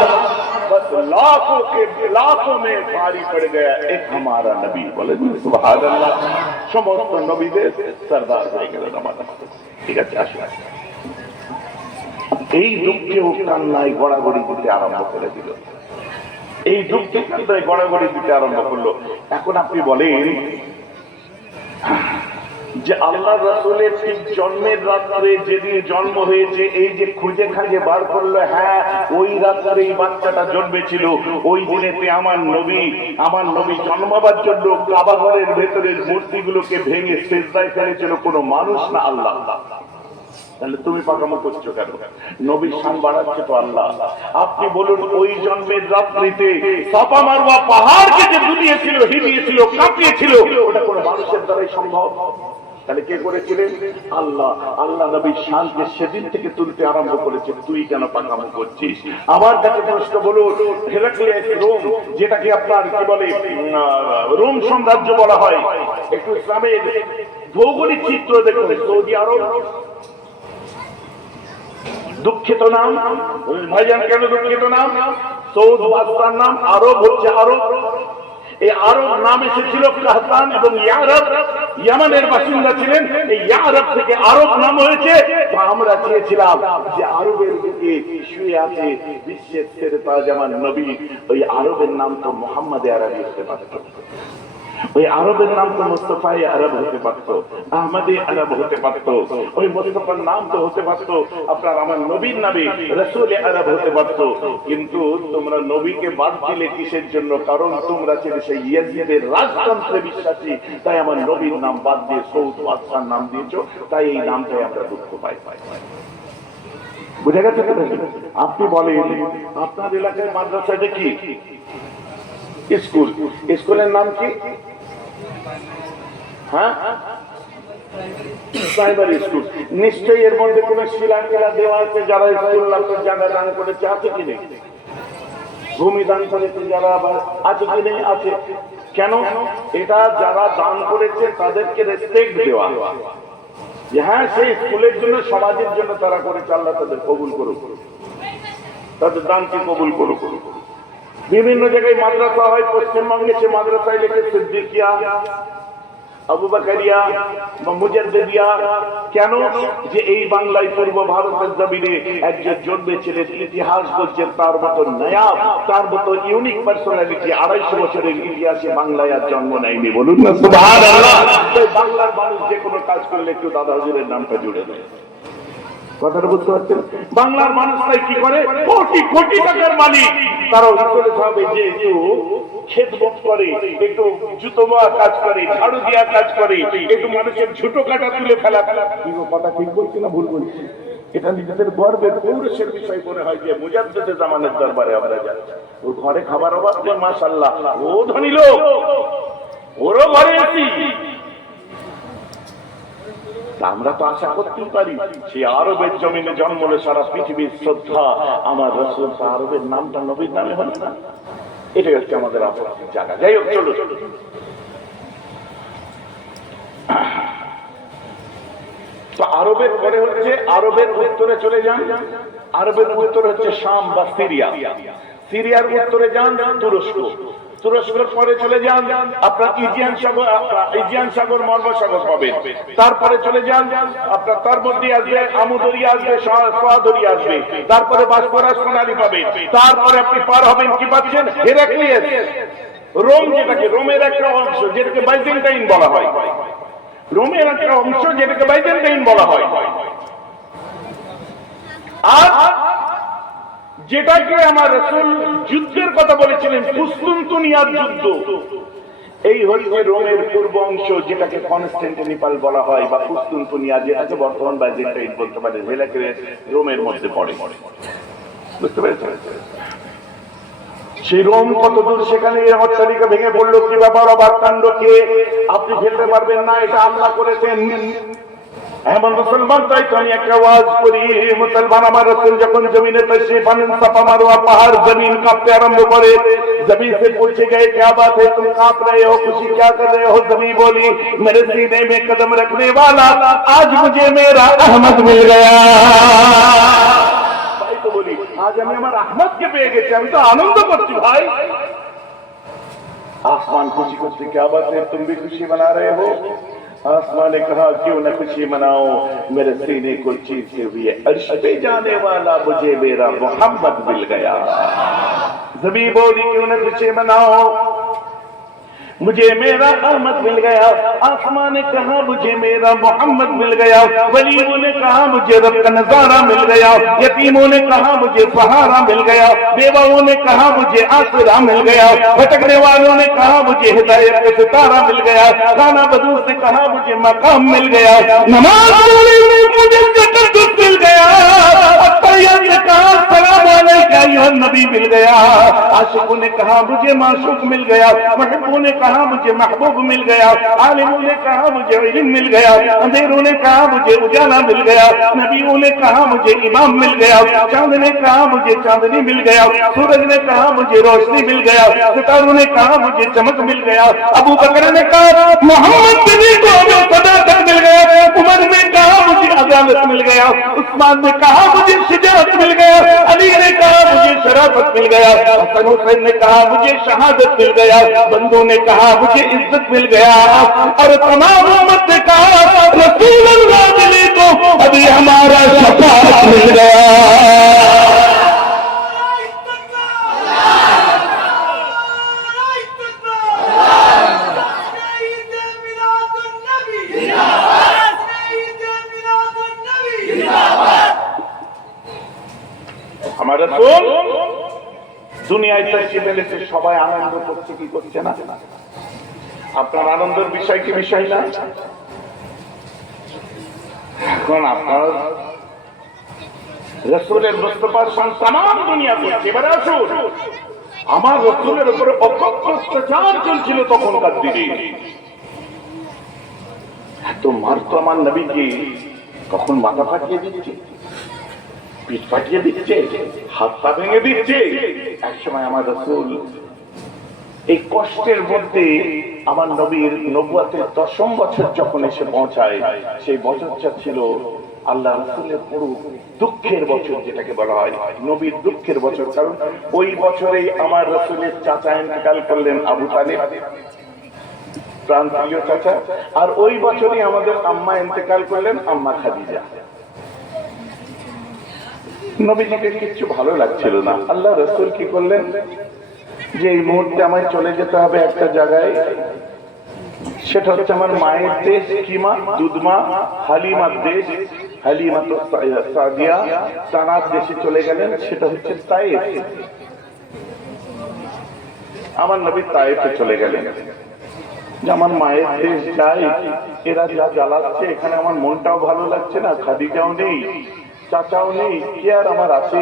बस लाखों के लाखों में भारी पड़ गया एक हमारा नबी। বলেন সুবহানাল্লাহ। সমস্ত নবীদের সরদার হয়ে গেলেন আমাদের। ঠিক আছে, আসুন। এই দুঃখে ও কান্নায় গড়াগড়ি দিতে আরম্ভ করে দিল। এই যুক্তি গড়াগড়ি দিতে আরম্ভ করলো। এখন আপনি বলেন যে আল্লাহ রাসূলের ঠিক জন্মের রাত্রে যেদিন জন্ম হয়েছে, এই যে খুঁজে খাজে বার করলো, হ্যাঁ ওই রাত্রে এই বাচ্চাটা জন্মেছিল, ওই দিনেতে আমার নবী জন্মাবার জন্য কাবা ঘরের ভেতরের মূর্তিগুলোকে ভেঙে সেজদায় ফেলেছিল কোনো মানুষ না আল্লাহ। তাহলে তুমি পাকামো করছো কেন? নবীর শান বাড়াচ্ছে তো আল্লাহ। আপনি বলুন ওই জন্মের রাত্রিতে সাফা মারওয়া পাহাড়কে যে দুলিয়েছিল, হিলিয়েছিল, কাঁপিয়েছিল, ওটা কোনো মানুষের দ্বারাই সম্ভব? তাহলে কে করেছিলেন? আল্লাহ। আল্লাহ নবীর শানকে সেদিন থেকে তুলতে আরম্ভ করেছে, তুই কেন পাকামো করছিস? আমার কাছে প্রশ্ন বলুন, হেরাক্লিয়াস রোম, যেটাকে আপনার কি বলে রোম সাম্রাজ্য বলা হয়, একটু ইসলামের ভৌগোলিক চিত্র দেখুন। সৌদি আরব, দুঃখিত নাম ভাইজান, কেন দুঃখিত নাম? সৌদ বাদশার নাম, আরব হচ্ছে আরব। এই আরব নাম এসেছিল কাহতান এবং ইয়ারব, ইয়ামানের বাসিন্দা ছিলেন। এই ইয়ারব থেকে আরব নাম হয়েছে। আমরা চেয়েছিলাম যে আরবের দিকে শুয়ে আছে বিশ্বের সেরা তাজমান নবী, ওই আরবের নাম তো মোহাম্মদ আরবি হতে পারত, ওই আরবের নাম তো মুস্তাফায়ে আরব হতে পারত, আহমদে আরব হতে পারত, ওই মুস্তাফার নাম তো হতে পারত আপনার আমার নবীর নামে রাসূলে আরব হতে পারত। কিন্তু তোমরা নবীকে বাদ দিলে কিসের জন্য? কারণ তোমরা ছিলে সেই ইয়াজিদের রাজতন্ত্রে বিশ্বাসী, তাই আমার নবীর নাম বাদ দিয়ে সৌদ বাদশার নাম দিয়েছো, তাই এই নামটাই আমরা দুঃখ পাই। বুঝে গেছে? আপনি বলেন আপনার এলাকায় মাদ্রাসাটা কি? স্কুল, স্কুলের নাম কি? হ্যাঁ, প্রাইমারি স্কুল। নিশ্চয়ই এর মধ্যে কোন শিলাকিলা দেওয়া আছে যারা স্কুল জায়গা দান করেছে, আছে কি নেই? ভূমি দান করেছে যারা, আছে কি নেই? আছে। কেন? এটা যারা দান করেছে তাদেরকে রেসপেক্ট দেওয়া, যে হ্যাঁ সেই স্কুলের জন্য, সমাজের জন্য তারা করেছে, আল্লাহ তাদের কবুল করুক, তাদের দানকে কবুল করুক। বিভিন্ন জায়গায় মাদ্রাসা হয়, পশ্চিমবঙ্গে সে মাদ্রাসায় লেখে সিদ্দিকিয়া, আবু বকরিয়া বা মুজাদ্দিদিয়া। কেন? যে এই বাংলায় পূর্ব ভারতের জমিনে একজন জন্মেছিলেন, ইতিহাস বলছে তার মতো নায়াব, তার মতো ইউনিক পার্সোনালিটি 250 বছরের ইতিহাসে বাংলায় আর জন্ম নেয়নি। বলুন না সুবহানাল্লাহ। বাংলার মানুষ যে কোনো কাজ করলে একটু দাদা হুজুরের নামটা জুড়ে দেয়। কথাটা বুঝতে পারছেন? বাংলার মানুষরাই কি করে? কোটি কোটি টাকার মালিক, তারাও চলে যাবে যে একটু খেদমত করে, একটু জুতো মারা কাজ করে, ঝাড়ু দেওয়া কাজ করে, একটু মানুষের ছোটো কাটা তুলে ফেলা। কথা ঠিক বলছি না ভুল বলছি? এটা নিজেদের গর্বের গৌরবের বিষয় মনে হয় যে মুজাদ্দিদে জামানের দরবারে আমরা যাচ্ছি। ওর ঘরে খাবার অভাব নেই, মাশাআল্লাহ, ও ধনী লোক, ওরও ঘরে আছি। আমরা তো আশা করতেই পারি সে আরবের জমিনে জন্মলে সারা পৃথিবীর শ্রদ্ধা আমার রাসূল আরবের নামটা নবীর নামে হল না। এটাই হচ্ছে আমাদের আপত্তির জায়গা। যাই হোক, চলো তো আরবের পরে হচ্ছে, আরবের উত্তরে চলে যান। আরবের উত্তরে হচ্ছে শাম বা সিরিয়া, সিরিয়ার উত্তরে যান তুরস্ক, তুরস্কের পরে চলে যান আপনার ইজিয়ান সাগর মর্মসাগর পাবেন। তারপরে চলে যান আপনার, তার মধ্যে আসবে আমুদরিয়া, আসবে সোয়াদরিয়া, আসবে, তারপরে বাসপরাস প্রণালী পাবেন। তারপরে আপনি পার হবেন কি পাচ্ছেন? হেরাক্লিয়াস, রোম, যেটাকে রোমের একটা অংশ, যেটাকে বাইজেন্টাইন বলা হয়, রোমের একটা অংশ যেটাকে বাইজেন্টাইন বলা হয়। আর যেটাকে আমার রাসূল যুদ্ধের কথা বলেছিলেন, কুস্তুনতুনিয়ার যুদ্ধ, এই হচ্ছে রোমের পূর্ব অংশ, যেটাকে কনস্টান্টিনোপল বলা হয় বা কুস্তুনতুনিয়া, যেটাকে বর্তমান বাইজেন্টাইন বলতে পারে, হেরাক্লিয়াস রোমের মধ্যে পড়ে। বুঝতে পেরেছেন? সেই রোম কত দূর, সেখানে অট্টালিকা ভেঙে পড়লো, কি ব্যাপার, অবাক কাণ্ড, কে? আপনি ফেলতে পারবেন না, এটা আল্লাহ করেছেন। এমন মুসলমান, তাই তো আমি একটা ওয়াজ করি, মুসলমান আমার রাসূল যখন জমিনে তশরিফ আনেন, সাফা মারওয়া পাহাড় জমিন কাঁপতে আরম্ভ করে। जमीन से पूछे गए क्या बात है, तुम कांप रहे हो, खुशी क्या कर रहे हो? जमीन बोली, मेरे सीने में कदम रखने वाला आज मुझे मेरा अहमद मिल गया। भाई तो बोली, आज हमें हमारा अहमद के पेয়ে গেছে, আমি তো আনন্দ করছি ভাই। आसमान खुशी खुशी, क्या बात है, तुम भी खुशी मना रहे हो? आसमान ने कहा, क्यों न खुशी मनाओ, मेरे सीने को चीरते हुए अर्श पे जाने वाला मुझे मेरा मोहम्मद मिल गया। जबी बोली क्यों न खुशी मनाओ, मुझे मेरा अहमद मिल गया। आसमां ने कहा मुझे मेरा मोहम्मद मिल गया। वलियों ने कहा मुझे रब का नजारा मिल गया। यतीमों ने कहा मुझे सहारा मिल गया। बेवाओं ने कहा मुझे आसरा मिल गया। भटकने वालों ने कहा मुझे हिदायत का सितारा मिल गया। खाना बदूस ने कहा मुझे मकाम मिल गया। नमाज वाले ने मुझे तकद्दुस मिल गया। अत्तैयार ने कहा सलाम अलैका या नबी मिल गया। आशिकों ने कहा मुझे माशूक मिल गया। महबूबों ने कहा मुझे महबूब मिल गया। आलिमों ने कहा मुझे इल्म मिल गया। अंधेरों ने कहा मुझे उजाला मिल गया। नबियों ने कहा मुझे इमाम मिल गया। चांद ने कहा मुझे चांदनी मिल गया। सूरज ने कहा मुझे रोशनी मिल गया। सितारों ने कहा मुझे चमक मिल गया। अबू बकर ने कहा मोहम्मद नबी को हमें सदाकत मिल गया। उमर ने कहा मुझे अदालत मिल गया। उस्मान ने कहा मुझे शिजाअत मिल गया। अली ने कहा मुझे शराफत मिल गया। हसन हुसैन ने कहा मुझे शहादत मिल गया। बंदों ने कहा मुझे इज्जत मिल गया। और तमाम उम्मत ने कहा रसूलुल्लाह मिले तो अभी हमारा शफाअत मिल गया। हमारा रसूल দুনিয়ায় তশরিফ এনেছে, সবাই আনন্দ করছে কি করছে না? আপনার আনন্দের বিষয় কি বিষয় না? এখন আপনার রাসূলের মুস্তাফার সন্তান দুনিয়া করছে। এবারে আসুন, আমার রাসূলের উপরে অত্যাচার চলছিল তখনকার দিনে। এত মারতো আমার নবীকে, কখন মাথা ফাটিয়ে দিচ্ছে, পিঠ ফাটিয়ে দিচ্ছে, হাত পা ভেঙে দিচ্ছে। একসময় আমার রাসূল এই কষ্টের মধ্যে আমার নবীর নবুয়তের 10ম বছর যখন এসে পৌঁছায়, সেই বছরটা ছিল আল্লাহ রাসূলের পুরো দুঃখের বছর, যেটাকে বলা হয় নবীর দুঃখের বছর। কারণ ওই বছরেই আমার রাসূলের চাচা ইন্তেকাল করলেন, আবু তালিব, প্রাণপ্রিয় চাচা। আর ওই বছরই আমাদের আম্মা ইন্তেকাল করলেন, আম্মা খাদিজা। নবীজিকে কিচ্ছু ভালো লাগছিল না। আল্লাহ রাসূল কি করলেন, যে এই মুহূর্তে আমায় চলে যেতে হবে একটা জায়গায়, সেটা হচ্ছে আমার মায়ের দেশ, কিমা দুধমা হালিমার দেশ, হালিমা তো সাদিয়া তানার দেশে চলে গেলেন, সেটা হচ্ছে তায়েফ। আমার নবী তায়েফে চলে গেলেন, যে আমার মায়ের দেশ যাই, এরা যা জ্বালাচ্ছে এখানে আমার মনটাও ভালো লাগছে না, খাদিজাও নেই, চাচাও নেই, কি আর আমার আছে।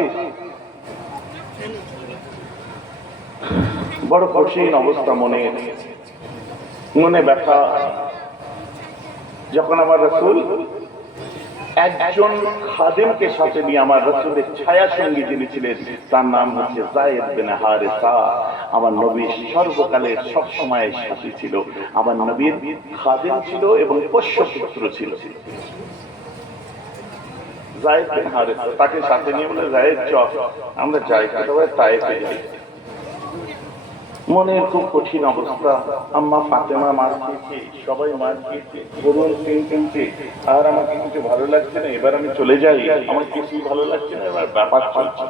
বড় কঠিন অবস্থা, মনে ব্যথা। যখন আমার রাসূল একজন খাদেমকে সাথে নিয়ে, আমার রাসূলের ছায়া সঙ্গী যিনি ছিলেন, তার নাম হচ্ছে যায়েদ বিন হারেসা। আমার নবীর সর্বকালের সব সময়ের সাথী ছিল, আমার নবীর খাদেম ছিল এবং পোষ্যপুত্র ছিল। যায়েদ বিন হারেসা তাকে সাথে নিয়ে বলে, যায়েদ চল আমরা যাই, তায়েফে যাই। মনের খুব কঠিন অবস্থা। আম্মা ফাতেমা মার খেয়েছে, সবাই মার খেয়েছে, গরুর তেল কিনছে, আর আমাকে কিছু ভালো লাগছে না, এবার আমি চলে যাই, আমার কিছুই ভালো লাগছে না, এবার ব্যাপার চলছে।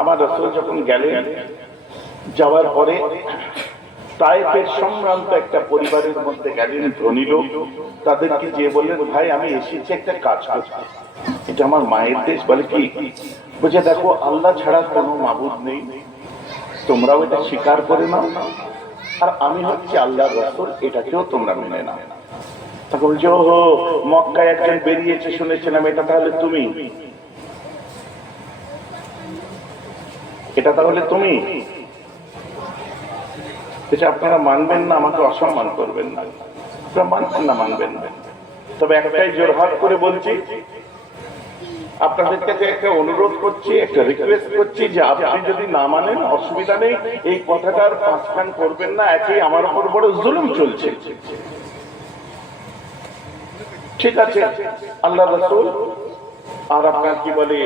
আমার রাসূল যখন গেলেন, যাওয়ার পরে তায়েফের সম্ভ্রান্ত একটা পরিবারের মধ্যে গেলেন, ধনী লোক। তাদেরকে যে বললেন, ভাই আমি এসেছি একটা কাজ করতে, এটা আমার মায়ের দেশ। বলে কি? বুঝে দেখো, আল্লাহ ছাড়া কোনো মাবুদ নেই, তোমরাও এটা স্বীকার করে নাও, আর আমি হচ্ছে আল্লাহর রাসূল, এটাকেও তোমরা মেনে নাও। তখন বলছে, ওহো, মক্কায় একজন বেরিয়েছে শুনেছিলাম, এটা তাহলে তুমি? এটা তাহলে তুমি? আপনারা মানবেন না, আমাকে অসম্মান করবেন না, আপনারা মানবেন না, মানবেন না। তবে একটাই জোরহাট করে বলছি, আপনাদের কাছে একটা অনুরোধ করছি, একটা রিকোয়েস্ট করছি, যে আপনি যদি না মানেন অসুবিধা নেই, এই কথাটার পাঁচখান করবেন না, একই আমার উপর বড় জুলুম চলছে। ঠিক আছে, আল্লাহ রাসূল আর আপনার কি বলে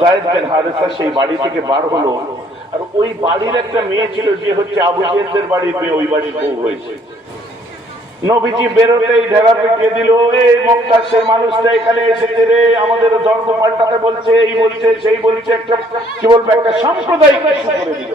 যায়েদ বিন হারেসা সেই বাড়ি থেকে বার হলো। আর ওই বাড়ির একটা মেয়ে ছিল, যে হচ্ছে আবু জেহেলের বাড়ির মেয়ে, ওই বাড়ির বউ হয়েছে। নবীজি বেরোতেই ঢেলা পিটিয়ে দিল, এই মক্কার সেই মানুষটা এখানে এসেছে রে, আমাদের ধর্ম পাল্টাতে বলছে, এই বলছে সেই বলছে, একটা কি বলবো, একটা সাম্প্রদায়িক ইস্যু করে দিল।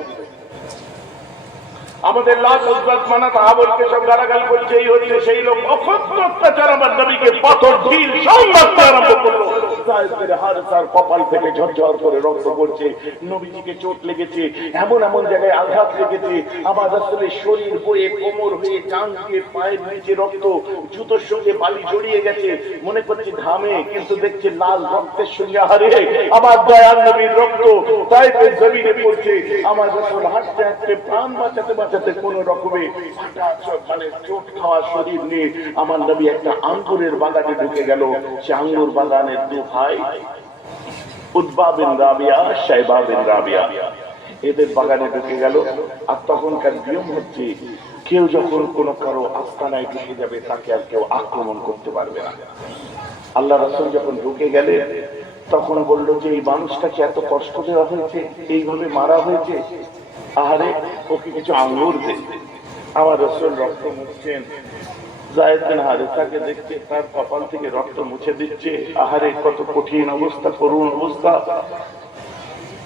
আমাদের লাল উজ্জ্বল মানাত আবলকে সব গালাগাল করছে, এই হচ্ছে সেই লোক, অকথ্য অত্যাচার আমার নবীকে পাথর ঢিল সব মারতে আরম্ভ করলো। সাহেবের হাড় তার কপাল থেকে ঝরঝর করে রক্ত পড়ছে, নবীজিকে চোট লেগেছে, এমন এমন জায়গায় আঘাত লেগেছে, আমার রাসূলের শরীর বয়ে কোমর হয়ে টান দিয়ে পায়ের নিচে রক্ত, জুতোর সঙ্গে বালি জড়িয়ে গেছে, মনে করছে ঘামে, কিন্তু দেখছে লাল রক্তের সঙ্গে হারে আমার দয়ার নবীর রক্ত তাইফের জমিনে পড়ছে। আমার রাসূল হাঁটতে হাঁটতে প্রাণ বাঁচাতে বাঁচাতে কোন রকমে মানে চোট খাওয়া শরীর নিয়ে আমার নবী একটা আঙ্গুরের বাগানে ঢুকে গেল। সে আঙ্গুর বাগানের দু ভাই উতবা বিন রাবিয়া, শাইবা বিন রাবিয়া, এদের বাগানে ঢুকে গেল। আর তখনকার নিয়ম হচ্ছে, কেউ যখন কোনো কারো আস্তানায় ঢুকে যাবে তাকে আর কেউ আক্রমণ করতে পারবে না। আল্লাহ রাসূল যখন ঢুকে গেলেন তখন বলল যে এই মানুষটাকে এত কষ্ট দেওয়া হয়েছে, এইভাবে মারা হয়েছে, আহারে ওকে কিছু আঙ্গুর দে। আমার রাসূল রক্ত মুছছেন, যায়েদ বিন হারেসাকে দেখছে তার কপাল থেকে রক্ত মুছে দিচ্ছে, আহারে কত কঠিন অবস্থা, করুণ অবস্থা।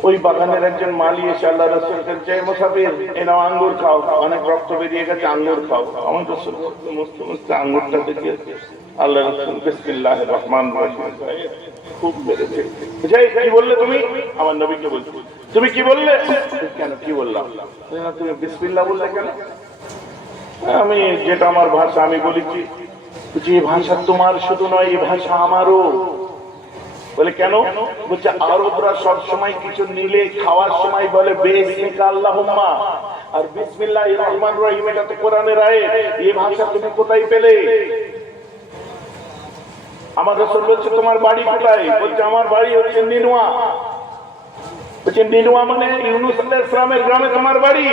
ওই বাগানের একজন মালি এসে আল্লাহ রাসূলকে বলছে, মুসাফির এনাও আঙ্গুর খাও, অনেক রক্ত বেরিয়ে গেছে, আঙ্গুর খাও। আমার রাসূল মুছতে মুছতে আঙ্গুরটা দেখে আল্লাহ রাসূল বিসমিল্লাহির রহমানির রহিম, খুব মেরেছে। যাই কি বললে তুমি? আমার নবীকে বলছো, তুমি কি বললে? কেন কি বললাম? তুমি বিসমিল্লাহ বললে কেন? আমি যেটা আমার ভাষা আমি বলেছি। যে ভাষা তোমার শুধু নয়, এই ভাষা আমারও। বলে কেন? বলছে আরবরা সবসময় কিছু নিলে খাওয়ার সময় বলে বিসমিকা আল্লাহুম্মা, আর বিসমিল্লাহির রহমানির রহিম এটা তো কোরআনের আয়াত, এই ভাষা তুমি কোথায় পেলে? আমার রাসূল বলছে তোমার বাড়ি কোথায়? বলছে আমার বাড়ি হচ্ছে নিনুয়া। বলছে নিনুয়া মানে ইউনূস আলাইহিস সালামের গ্রামে তোমার বাড়ি?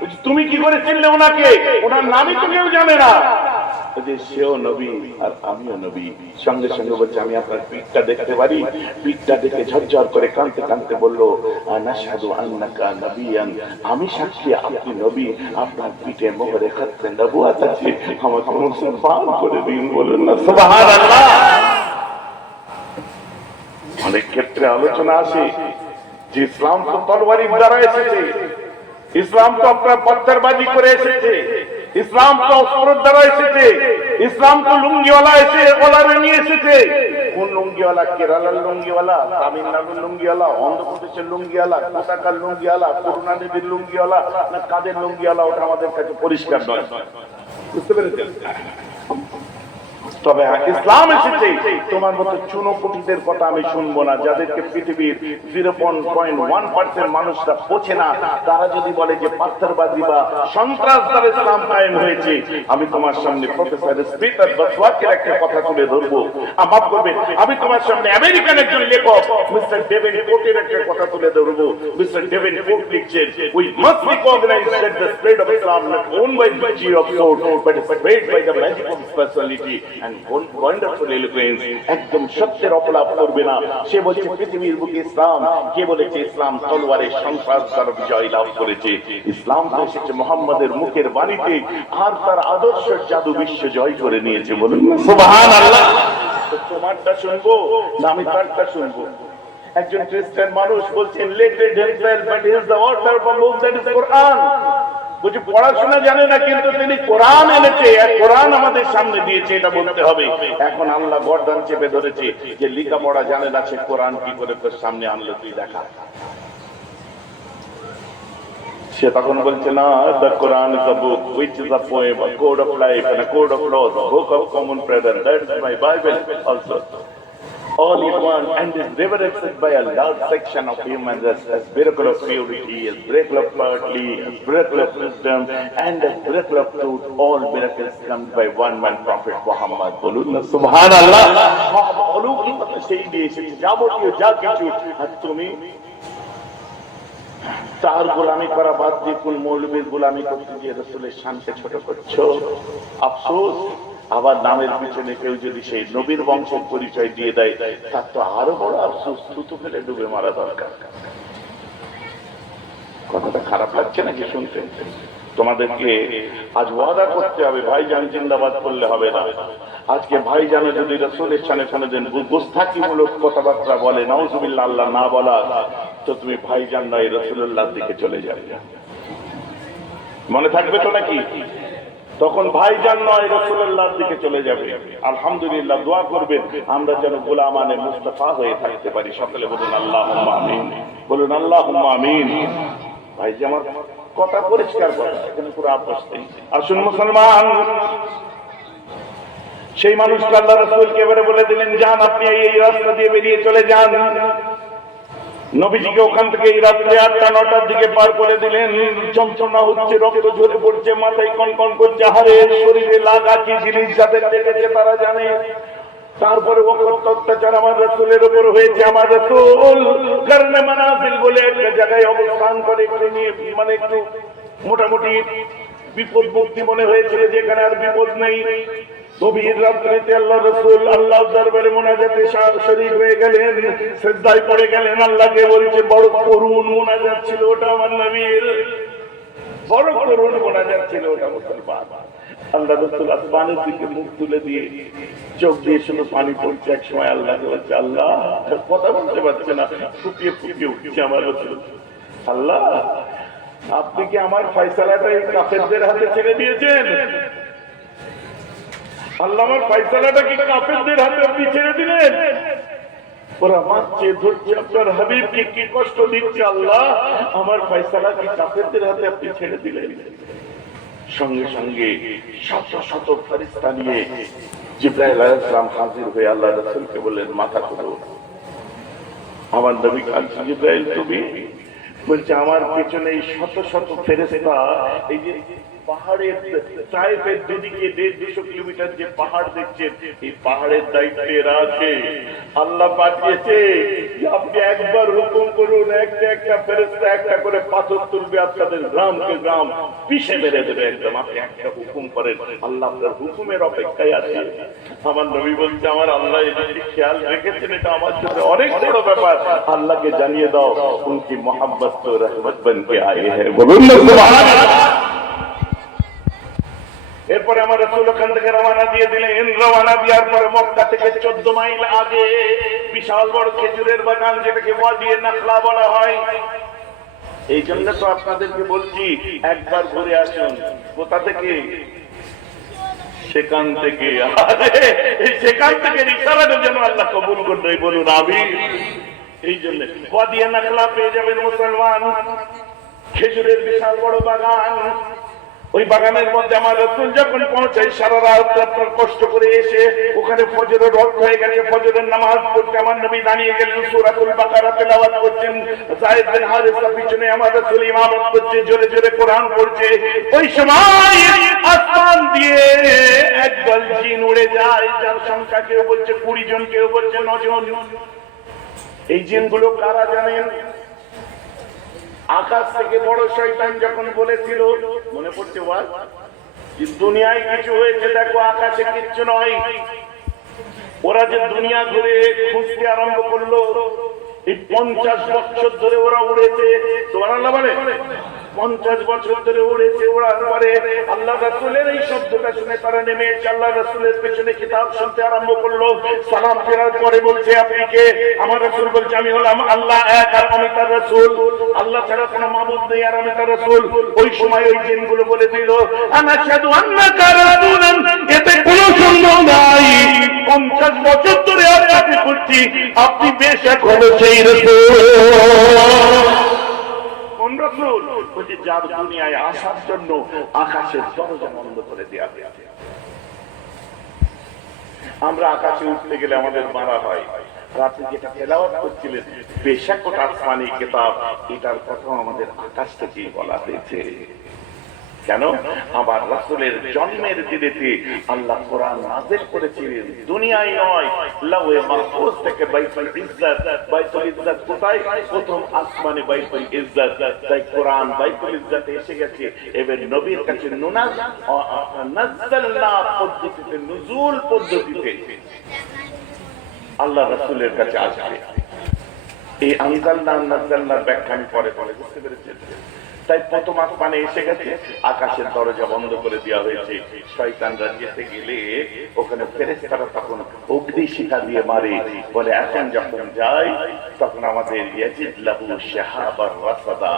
বলছে তুমি কি করে চিনলে ওনাকে? ওনার নামই তো কেউ জানে না। যে সেও নবী আর আমিও নবী। সঙ্গে সঙ্গে বলছে আমি আপনার পিঠটা দেখতে পারি। পিঠটা দেখে ঝরঝর করে কাঁদতে কাঁদতে বলল, আনাশহাদু আন্নাকা নবিয়ান, আমি সাক্ষী আপনি নবী, আপনার পিঠে মোহরে খতরে নবুয়ত আছে, আমাকে মুসলমান করে দিন। বলুন না সুবহানাল্লাহ। অনেক ক্ষেত্রে আলোচনা আসে যে ইসলাম তো তরবারির দ্বারা এসেছে, ইসলাম তো আপনার পত্থরবাজি করে এসেছে, ইসলাম তো অস্ত্রের দ্বারা এসেছে, ইসলাম তো লুঙ্গিওয়ালা এসে ওলারে নিয়ে এসেছে। কোন লুঙ্গিওয়ালা? কেরালার লুঙ্গিওয়ালা, তামিলনাড়ুর লুঙ্গিওয়ালা, অন্ধ্রপ্রদেশের লুঙ্গিওয়ালা, কোটাকার লুঙ্গিওয়ালা, করুণানিধির লুঙ্গিওয়ালা, না কাদের লুঙ্গিওয়ালা, ওটা আমাদের কাছে পরিষ্কার নয়। বুঝতে পেরেছেন? তবে ইসলাম এসেছে, তোমার মতো চুনোপুটিদের কথা আমি শুনবো না, যাদেরকে পৃথিবীর 0.1% মানুষরা বোঝে না, তারা যদি বলে যে পাথরবাজি বা সন্ত্রাস দ্বারা ইসলাম কায়েম হয়েছে। আমি তোমার সামনে প্রফেসর স্পিটার বসওয়ার্থের একটা কথা তুলে ধরবো, মাফ করবেন, আমি তোমার সামনে আমেরিকান একজন লেখক মিস্টার ডেভিড কোটের একটা কথা তুলে ধরবো। মিস্টার ডেভিড কোট লিখছেন, we must recognize that the spread of Islam not won by the জি of sword but is spread by the magic of speciality and wonderful eloquence। একদম সত্যের অপলাপ করবে না। সে বলছে পৃথিবীর বুকে ইসলাম, কে বলেছে ইসলাম তলোয়ারের সন্ত্রাস দ্বারা বিজয় লাভ করেছে? ইসলাম তো এসেছে মুহাম্মাদের মুখের বাণীতে, আর তার আদর্শের জাদু বিশ্ব জয় করে নিয়েছে। বলুন না সুবহানাল্লাহ। তোমারটা শুনবো না আমি তারটা শুনবো? একজন খ্রিস্টান মানুষ বলছেন লেটেড himself but he is the author of book that is Quran. বুঝি পড়াশোনা জানে না, কিন্তু তিনি কোরআন এনেছে, কোরআন আমাদের সামনে দিয়েছে, এটা বলতে হবে। এখন আল্লাহ গর্দান চেপে ধরেছে যে লেখাপড়া জানে না, সে কোরআন কি করে তোর সামনে আনলো, তুই দেখা। সে তখন বলছে না, the Quran is a book which is a poem, a code of life and a code of laws, a book of common prayer. That is my Bible also, all in one, and is reverenced by a large section of humans as miracle of purity, as miracle of poetry, as miracle of wisdom, and as miracle of truth. All miracles come by one man, Prophet Muhammad. Bolun na subhanallah. অলৌকিকতা সেই দিয়ে এসেছে, যাবতীয় যা কিছু। আর তুমি তার গোলামি করা বাদ দিয়ে কোন মৌলবীর গোলামি করতে গিয়ে রাসূলের শানকে ছোট করছো। আফসোস, আবার নামের পিছনে কেউ যদি সেই নবীর বংশের পরিচয় দিয়ে দেয়, তার তো আরো বড় আফসোস, থুতু ফেলে ডুবে মারা দরকার। কথাটা খারাপ লাগছে নাকি শুনতে? তোমাদেরকে আজ ওয়াদা করতে হবে, ভাইজান জিন্দাবাদ করলে হবে না। আজকে ভাইজানে যদি রাসূলের শানে কোনদিন গুস্তাখিমূলক কথাবার্তা বলে, নাউজুবিল্লাহ, আল্লাহ না বলা, তো তুমি ভাইজান নয় রাসূলুল্লাহর দিকে চলে যাবে। মনে থাকবে তো নাকি? তখন ভাইজান নয় রাসূলুল্লাহর দিকে চলে যাবে। আলহামদুলিল্লাহ, দোয়া করবেন আমরা যেন গোলামানে মুস্তাফা হয়ে থাকতে পারি। সকলে বলুন আল্লাহুম্মা আমিন, বলুন আল্লাহুম্মা আমিন। ভাই যে আমার কথা পরিষ্কার করে, এখানে পুরো আপোষ নেই। আসুন মুসলমান, সেই মানুষটা আল্লাহ রাসূলকে এবারে বলে দিলেন, যান আপনি এই রাস্তা দিয়ে বেরিয়ে চলে যান। নবীজিকে ওখান থেকে এই রাত্রে 8টা-9টার দিকে পার করে দিলেন। যন্ত্রণা হচ্ছে, রক্ত ঝরে পড়ছে, মাথায় কনকন করছে, হাড়ে শরীরে লাগা কি জিনিস যাদের লেগেছে তারা জানে। তারপরে অত্যাচার আমার রাসূলের উপর হয়েছে। আমার রাসূল কারণে মানাজিল বলে একটা জায়গায় অবস্থান করে, মানে একটু মোটামুটি বিপদ মুক্তি মনে হয়েছিল, যেখানে আর বিপদ নেই। গভীর রাত্রিতে আল্লাহ রাসূল আল্লাহর দরবারে মুনাজাতে শরীক হয়ে গেলেন, সিজদায় পড়ে গেলেন, আল্লাহকে বলছে। বড় করুণ মুনাজাত ছিল ওটা, আমার নবীর বড় করুণ মুনাজাত ছিল ওটা। মুসলমান, আল্লাহ রাসূল আসমানের দিকে মুখ তুলে দিয়ে চোখ দিয়ে শুধু পানি পড়ছে। এক সময় আল্লাহকে বলছে, আল্লাহ, কথা বলতে পারছে না, ফুপিয়ে ফুপিয়ে উঠছে আমার রাসূল, আল্লাহ আপনি কি আমার ফয়সালাটা এই কাফেরদের হাতে ছেড়ে দিয়েছেন? আল্লাহ আমার ফয়সালাটা কি কাফেরদের হাতে আপনি ছেড়ে দিলেন? ওরা মারছে, ধরছে, আপনার হাবিবকে কি কষ্ট দিচ্ছে, আল্লাহ আমার ফয়সালা কি কাফেরদের হাতে আপনি ছেড়ে দিলেন? সঙ্গে সঙ্গে শত শত ফেরেশতা নিয়ে জিবরাইল আলাইহিস সালাম হাজির হয়ে আল্লাহ রাসূলকে বললেন, মাথা তুলো। আমার নবী কাছে, জিবরাইল তুমি? বলছে, আমার পেছনে এই শত শত ফেরেশতা, এই যে পাহাড়ের তায়েফের দুদিকে 150 কিলোমিটার যে পাহাড় দেখছেন, এই পাহাড়ের দায়িত্বে এরা আছে। আল্লাহ পাঠিয়েছে যে আপনি একবার হুকুম করুন, একটা একটা ফেরেশতা একটা করে পাথর তুলবে, আপনাদের গ্রামকে গ্রাম পিষে মেরে দেবে একদম। আপনি একটা হুকুম করেন, আল্লাহ আপনার হুকুমের অপেক্ষায় আছে। আমার নবী বলছে, আমার আল্লাহ এদিকে খেয়াল রেখেছেন, এটা আমার জন্য অনেক বড় ব্যাপার। আল্লাহকে জানিয়ে দাও, উনকি মোহাম্মত তো রহমত বনকে আয়ে হ্যায়, বলুন না সুবহানাল্লাহ। এরপরে আমার রাসূল ওখান থেকে রওনা দিয়ে দিলেন। রওনা দেওয়ার পরে মক্কা থেকে 14 মাইল আগে বিশাল বড় খেজুরের বাগান, যেটাকে ওয়াদিয়ে নাখলা বলা হয়। এই জন্য তো আপনাদেরকে বলছি একবার ঘুরে আসুন। কোথা থেকে? সেখান থেকে। সেখান থেকে ইশারাটা যেন আল্লাহ কবুল করবে, বলুন আমিন। এই জন্য ওয়াদিয়ে নাখলা পেয়ে যাবেন মুসলমান, খেজুরের বিশাল বড় বাগান। ওই বাগানের মধ্যে আমার রাসূল যখন পৌঁছায়, সারা রাত আপনার কষ্ট করে এসে ওখানে ফজরের ওয়াক্ত হয়ে গেছে। ফজরের নামাজ পড়তে আমার নবী দাঁড়িয়ে গেলেন, সূরাতুল বাকারা তেলাওয়াত করছেন। যায়েদ বিন হারিসা পিছনে আমার রাসূল ইমামত করছে, জোরে জোরে কোরআন পড়ছে। ওই সময় আসমান দিয়ে একদল জিন উড়ে যায়, যার সংখ্যা কেউ বলছে 20 জন, কেউ বলছে 9 জন। এই জিনগুলো কারা জানেন? আকাশ থেকে বড় শয়তান যখন বলেছিল, মনে পড়ছে ওয়াজ, দুনিয়ায় কিছু হয়েছে, দেখো আকাশে কিচ্ছু নয়। ওরা যে দুনিয়া ঘুরে খুঁজতে আরম্ভ করলো, এই 50 বছর ধরে ওরা উড়েছে। সুবহানাল্লাহ বলে, 50 বছর ধরে উড়েছে। ওড়ার পরে আল্লাহ রাসূলের এই শব্দটা শুনে তারা নেমে এসে আল্লাহ রাসূলের পেছনে কিতাব শুনতে আরম্ভ করলো। সালাম ফেরার পরে বলছে, আপনি কে? আমার রাসূল বলছে, আমি হলাম আল্লাহ এক, আর আমি তার রাসূল। আল্লাহ ছাড়া কোনো মাবুদ নেই, আর আমি তার রাসূল। ওই সময় ওই জিনগুলো বলে দিল, আনাশহাদু আন্নাকা রাসূলুন, এতে কোনো সন্দেহ নাই। 50 বছর ধরে আপনাকে করছি, আপনি বেশক হলো সেই রাসূল। কোন রাসূল? বলছে, যার দুনিয়ায় আসার জন্য আকাশের দরজা বন্ধ করে দেয়া হয়েছে। আমরা আকাশে উঠতে গেলে আমাদের মারা হয়। আপনি যেটা তেলাওয়াত করছিলেন, বেশক ওটা আসমানি কিতাব, এটার কথা আমাদের আকাশ থেকেই বলা হয়েছে। কেন? আমার রাসূলের জন্মের দিনেতে আল্লাহ কোরআন নাযিল করেছিলেন, দুনিয়ায় নয়, লাওহে মাহফুজ থেকে বাইতুল ইজ্জত। বাইতুল ইজ্জত কোথায়? প্রথম আসমানে বাইতুল ইজ্জত। তাই কোরআন বাইতুল ইজ্জতে এসে গেছে। এবার নবীর কাছে নাযালনা পদ্ধতিতে, নুজুল পদ্ধতিতে আল্লাহ রাসূলের কাছে আসবে। এই আনজালনা নাযালনার ব্যাখ্যা আমি পরে বুঝতে পেরেছি। তাই প্রথম আসমানে এসে গেছে, আকাশের দরজা বন্ধ করে দেওয়া হয়েছে। শয়তানরা যেতে গেলে ওখানে ফেরেশতারা তখন অগ্নি শিখা দিয়ে মারে, বলে এখন যখন যাই তখন আমাদের ইয়াজিদ লাহু শাহাবার রাসাদা,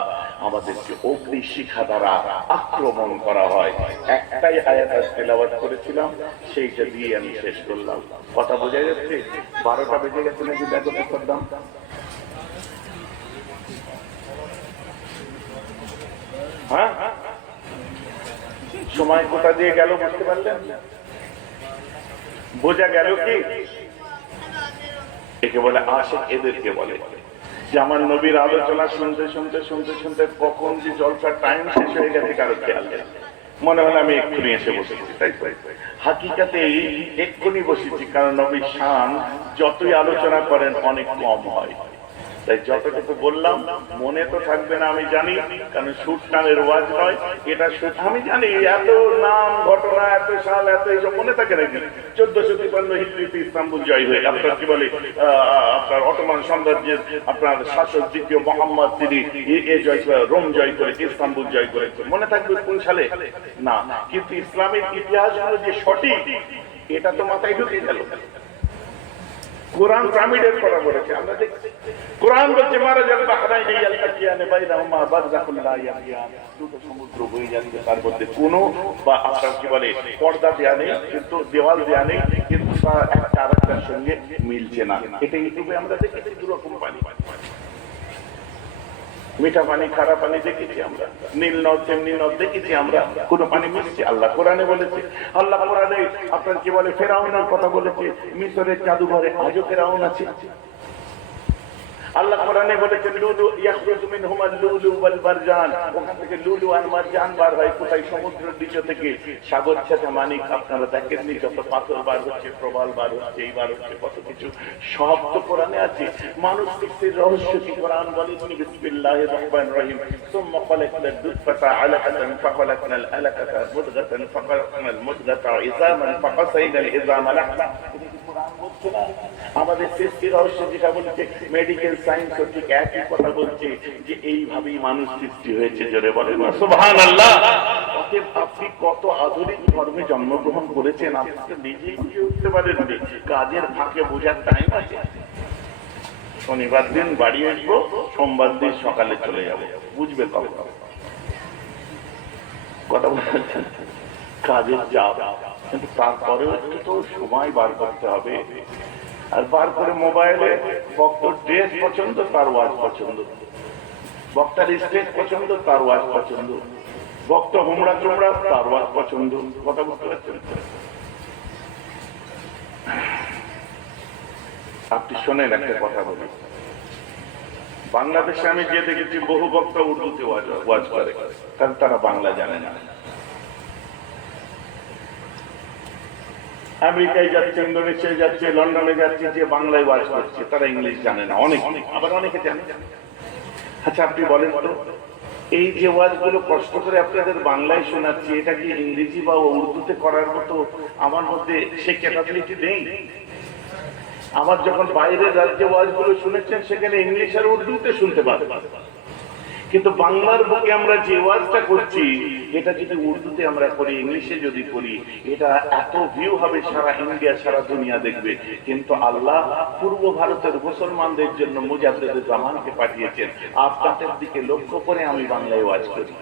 আমাদেরকে অগ্নি শিখা দ্বারা আক্রমণ করা হয়। একটাই আয়াত তেলাওয়াত করেছিলাম, সেইটা দিয়ে আমি শেষ করলাম। কথা বোঝা যাচ্ছে? 12টা বেজে গেছে নাকি দেখো তো করলাম। হ্যাঁ, সময় কোথা দিয়ে গেল বুঝতে পারলেন? বোঝা গেল কি? একে বলে আশিক, এদেরকে বলে যে আমার নবীর আলোচনা শুনতে শুনতে শুনতে শুনতে কখন যে জলসার টাইম শেষ হয়ে গেছে কারো খেয়াল নেই। মনে হলো আমি এক্ষুনি এসে বসেছি, তাই তো হাকিকাতে এক্ষুনি বসেছি, কারণ নবীর শান যতই আলোচনা করেন অনেক কম হয়। তাই যতটুকু বললাম মনে তো থাকবে না আমি জানি, কারণ সুর টানের ওয়াজ নয় এটা। আমি জানি এত নাম ঘটনা, এত সাল, এত এইসব মনে থাকে নাকি? 1453 হিজরিতে ইস্তাম্বুল জয় হয়ে আপনার কি বলে আপনার অটোমান সাম্রাজ্যের আপনার শাসক দ্বিতীয় মোহাম্মদ, তিনি জয় করে রোম জয় করেছে, ইস্তাম্বুল জয় করেছে। মনে থাকবে কোন সালে? না, কিন্তু ইসলামের ইতিহাসগুলো যে সঠিক এটা তো মাথায় ঢুকে গেল। কোরআন পিরামিডের কথা বলেছে, আমরা দেখছি কোরআন বলছে মারাজাল বাহরাইনি ইয়ালতাকিয়ানে বাইনাহুমা বারযাখুন লা ইয়াবগিয়ান, দুটো সমুদ্র বয়ে যাচ্ছে, তার মধ্যে কোনো বা আপনার কি বলে পর্দা দেয়া নেই, কিন্তু দেওয়াল দেয়া নেই, কিন্তু একটা আরেকটার সঙ্গে মিলছে না। এটা ইউটিউবে আমরা দেখেছি দুরকম পানি, মিঠা পানি খারাপ পানি দেখেছি আমরা, নীল নদ তেমনি নদ দেখেছি আমরা, কোন পানি মিশছে। আল্লাহ কোরআনে বলেছে, আল্লাহ কোরআনে আপনার কি বলে ফেরাউনের কথা বলেছে, মিশরের জাদুঘরে আজও ফেরাউন আছে। আল্লাহ কোরআনে বলেছেন লুলু ইয়াখরুজু মিনহুমাল লুলু ওয়াল মারজান, ওখান থেকে লুলু আর মারজান বার হয় কোথায়? সমুদ্রের নিচ থেকে। সাগর ছেঁচা মানিক আপনারা দেখেননি, যত পাথর বার হচ্ছে, প্রবাল বার হচ্ছে, এই বার হচ্ছে, কত কিছু, সব তো কোরআনে আছে। মানুষ সৃষ্টির রহস্য কি কোরআন বলেনি? বিসমিল্লাহির রহমানির রহিম, সুম্মা খালাকনাল দুফাতা আলাকাতান ফাখালাকনাল আলাকাতা মুদগাতান ফাখালাকনাল মুদগাতা ইযামান ফাকাসাইনাল ইযামা লাহমা। কোরআন বলছে না আমাদের সৃষ্টির রহস্য যেটা বলছে? মেডিকেল সায়েন্স ও ঠিক একই কথা বলছে যে এইভাবেই মানুষ সৃষ্টি হয়েছে। জোরে বলেন সুবহানাল্লাহ। অতএব আপনি কত আধুনিক ধর্মে জন্মগ্রহণ করেছেন, আপনি তো নিজেই বুঝে উঠতে পারেননি। কাজের ফাঁকে বোঝার টাইম আছে। শনিবার দিন বাড়ি আসবো, সোমবার দিন সকালে চলে যাবো, বুঝবে কবে? কথা বলছেন কাজের চাপ, কিন্তু তারপরেও তো সময় বার করতে হবে। আর বার করে মোবাইলে বক্তার ড্রেস পছন্দ, তার ওয়াজ পছন্দ, বক্তার স্টেজ পছন্দ, তার ওয়াজ পছন্দ, বক্তা হুমড়া চুমড়া, তার ওয়াজ পছন্দ। কথা বুঝতে পারছেন? আপনি শোনেন একটা কথা বলি, বাংলাদেশে আমি যে দেখেছি বহু বক্তা উর্দুতে ওয়াজ করে, কারণ তারা বাংলা জানে না। আমেরিকায় যাচ্ছে, ইন্দোনেশিয়ায় যাচ্ছে, লন্ডনে যাচ্ছে, যে বাংলায় ওয়াজ করছে তারা ইংলিশ জানে না, অনেক, আবার অনেকে জানে। আচ্ছা আপনি বলেন তো, এই যে ওয়াজগুলো কষ্ট করে আপনাদের বাংলায় শোনাচ্ছি, এটা কি ইংরেজি বা উর্দুতে করার মতো আমার মধ্যে সে ক্যাপাবিলিটি নেই? আমার যখন বাইরের রাজ্যে ওয়াজগুলো শুনেছেন সেখানে ইংলিশ আর উর্দুতে শুনতে পারবেন, কিন্তু বাংলার বুকে আমরা যে ওয়াজটা করছি এটা যদি উর্দুতে আমরা করি, ইংলিশে যদি করি, এটা এত ভিউ হবে, সারা ইন্ডিয়া সারা দুনিয়া দেখবে। কিন্তু আল্লাহ পূর্ব ভারতের মুসলমানদের জন্য মুজাদ্দিদে জামানকে পাঠিয়েছেন। আপনাদের দিকে লক্ষ্য করে আমি বাংলায় ওয়াজ করি,